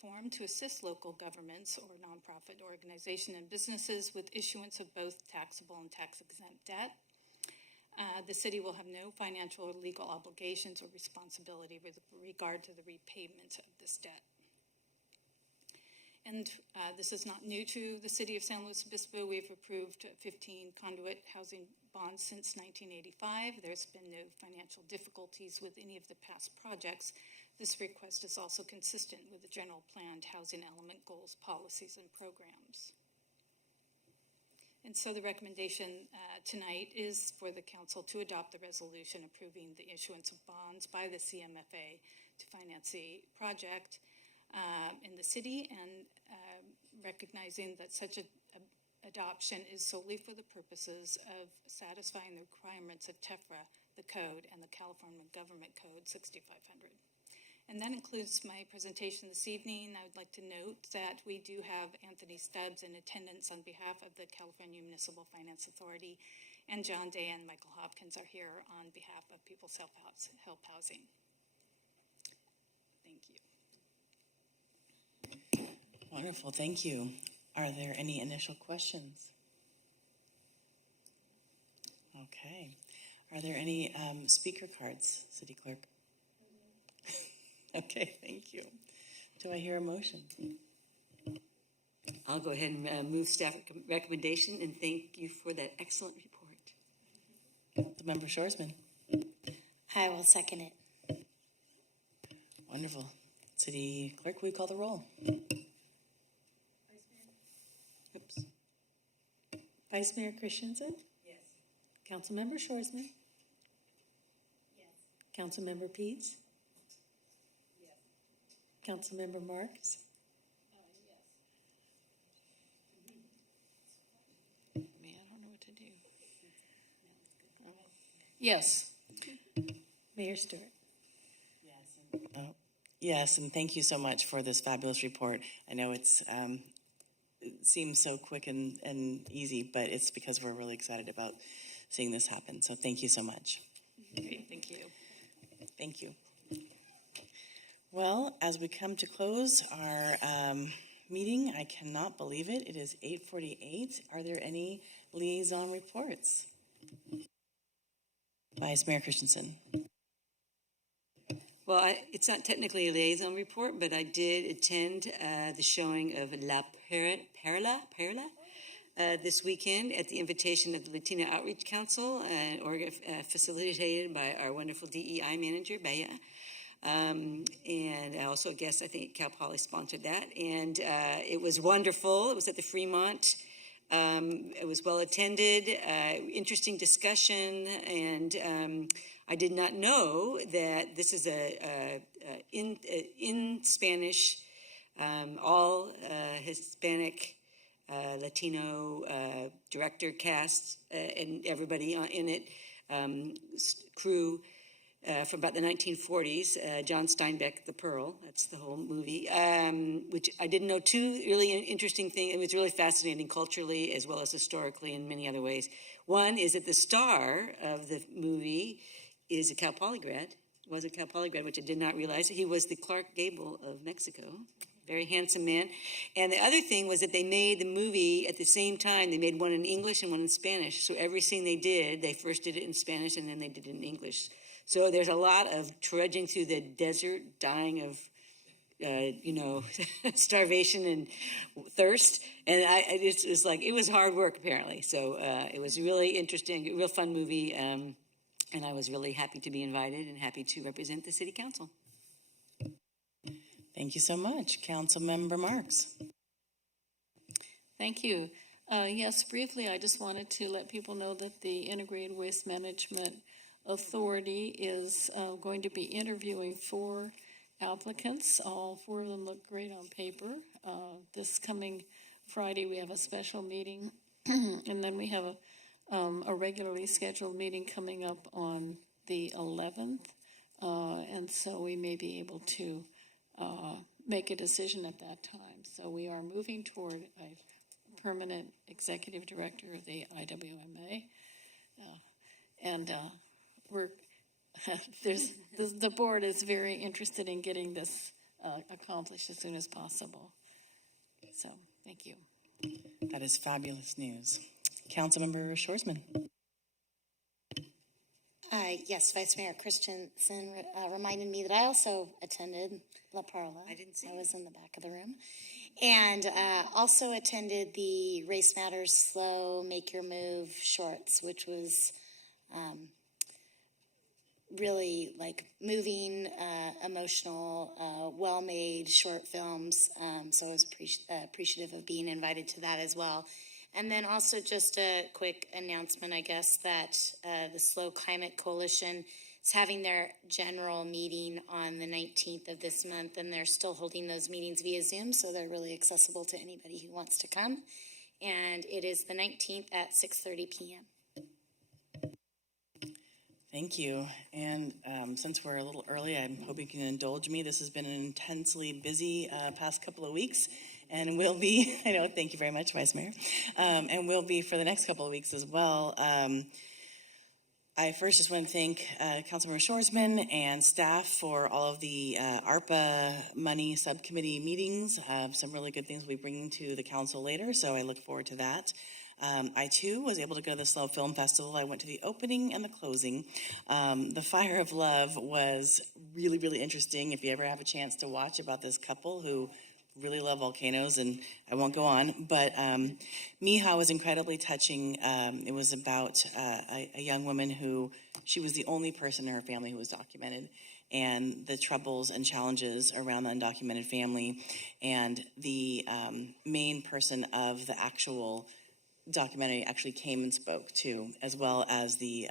formed to assist local governments or nonprofit organizations and businesses with issuance of both taxable and tax-exempt debt. The city will have no financial or legal obligations or responsibility with regard to the repayment of this debt. And this is not new to the city of San Luis Obispo. We've approved 15 conduit housing bonds since 1985. There's been no financial difficulties with any of the past projects. This request is also consistent with the general planned housing element goals, policies, and programs. And so the recommendation tonight is for the council to adopt the resolution approving the issuance of bonds by the CMFA to finance the project in the city, and recognizing that such adoption is solely for the purposes of satisfying the requirements of TEFRA, the code, and the California Government Code 6500. And that includes my presentation this evening. I would like to note that we do have Anthony Stubbs in attendance on behalf of the California Municipal Finance Authority, and John Day and Michael Hopkins are here on behalf of People's Self-Help Housing. Thank you. Wonderful, thank you. Are there any initial questions? Okay. Are there any speaker cards, City Clerk? Okay, thank you. Do I hear a motion? I'll go ahead and move staff recommendation, and thank you for that excellent report. Councilmember Shoresman. I will second it. Wonderful. City Clerk, will you call the roll? Oops. Vice Mayor Christensen? Yes. Councilmember Shoresman? Yes. Councilmember Peets? Yes. Councilmember Marks? Yes. Yes. Mayor Stewart. Yes, and thank you so much for this fabulous report. I know it seems so quick and easy, but it's because we're really excited about seeing this happen. So thank you so much. Great, thank you. Thank you. Well, as we come to close our meeting, I cannot believe it. It is 8:48. Are there any liaison reports? Vice Mayor Christensen. Well, it's not technically a liaison report, but I did attend the showing of La Perla this weekend at the invitation of the Latino Outreach Council, facilitated by our wonderful DEI manager, Bea. And I also guess I think Cal Poly sponsored that. And it was wonderful. It was at the Fremont. It was well attended, interesting discussion, and I did not know that this is in Spanish, all Hispanic, Latino director cast, and everybody in it, crew from about the 1940s. John Steinbeck, The Pearl, that's the whole movie, which I didn't know. Two really interesting things. It was really fascinating culturally as well as historically in many other ways. One is that the star of the movie is a Cal Poly grad, which I did not realize. He was the Clark Gable of Mexico. Very handsome man. And the other thing was that they made the movie at the same time. They made one in English and one in Spanish. So every scene they did, they first did it in Spanish and then they did it in English. So there's a lot of trudging through the desert, dying of, starvation and thirst. And it was hard work apparently. So it was really interesting, a real fun movie. And I was really happy to be invited and happy to represent the City Council. Thank you so much. Councilmember Marks. Thank you. Yes, briefly, I just wanted to let people know that the Integrated Waste Management Authority is going to be interviewing 4 applicants. All 4 of them look great on paper. This coming Friday, we have a special meeting, and then we have a regularly scheduled meeting coming up on the 11th, and so we may be able to make a decision at that time. So we are moving toward a permanent executive director of the IWMA, and the board is very interested in getting this accomplished as soon as possible. So thank you. That is fabulous news. Councilmember Shorsman. Yes, Vice Mayor Christensen reminded me that I also attended La Parla. I didn't see I was in the back of the room. And also attended the Race Matters Slow Make Your Move shorts, which was really moving, emotional, well-made short films. So I was appreciative of being invited to that as well. And then also just a quick announcement, I guess, that the Slow Climate Coalition is having their general meeting on the 19th of this month, and they're still holding those meetings via Zoom, so they're really accessible to anybody who wants to come. And it is the 19th at 6:30 p.m. Thank you. And since we're a little early, I'm hoping you can indulge me. This has been an intensely busy past couple of weeks. And will be, I know, thank you very much, Vice Mayor, and will be for the next couple of weeks as well. I first just want to thank Councilmember Shorsman and staff for all of the ARPA money subcommittee meetings. Some really good things we'll be bringing to the council later, so I look forward to that. I, too, was able to go to the Slow Film Festival. I went to the opening and the closing. The Fire of Love was really, really interesting. If you ever have a chance to watch about this couple who really love volcanoes, and I won't go on, but Miha was incredibly touching. It was about a young woman who, she was the only person in her family who was documented, and the troubles and challenges around the undocumented family, and the main person of the actual documentary actually came and spoke too, as well as the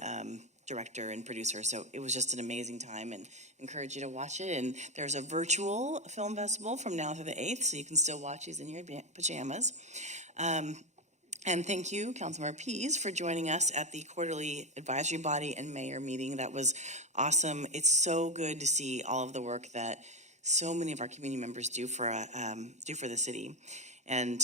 director and producer. So it was just an amazing time, and encourage you to watch it. And there's a virtual film festival from now through the 8th, so you can still watch these in your pajamas. And thank you, Councilmember Pease, for joining us at the quarterly advisory body and mayor meeting. That was awesome. It's so good to see all of the work that so many of our community members do for the city. And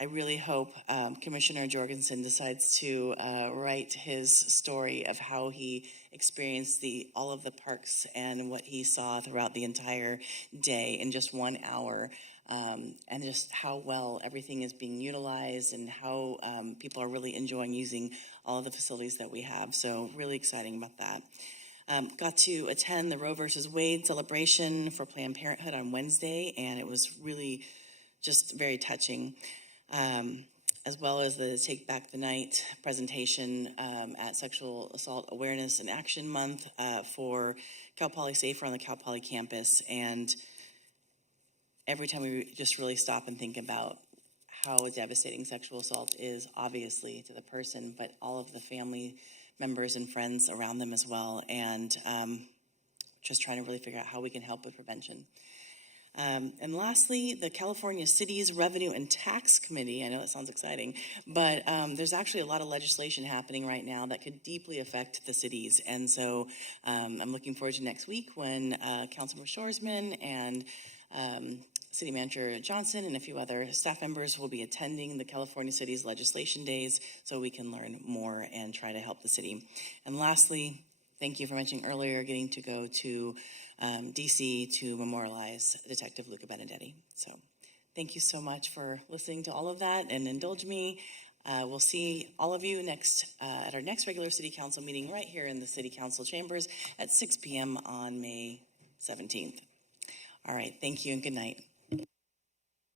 I really hope Commissioner Jorgensen decides to write his story of how he experienced all of the parks and what he saw throughout the entire day in just 1 hour, and just how well everything is being utilized and how people are really enjoying using all of the facilities that we have. So really exciting about that. Got to attend the Roe versus Wade celebration for Planned Parenthood on Wednesday, and it was really just very touching. As well as the Take Back the Night presentation at Sexual Assault Awareness and Action Month for Cal Poly Safer on the Cal Poly campus. And every time we just really stop and think about how devastating sexual assault is, obviously, to the person, but all of the family members and friends around them as well. And just trying to really figure out how we can help with prevention. And lastly, the California Cities Revenue and Tax Committee, I know it sounds exciting, but there's actually a lot of legislation happening right now that could deeply affect the cities. And so I'm looking forward to next week when Councilmember Shoresman and City Manager Johnson and a few other staff members will be attending the California Cities Legislation Days so we can learn more and try to help the city. And lastly, thank you for mentioning earlier getting to go to DC to memorialize Detective Luca Benedetti. So thank you so much for listening to all of that, and indulge me. We'll see all of you at our next regular City Council meeting right here in the City Council chambers at 6 p.m. on May 17th. All right, thank you and good night.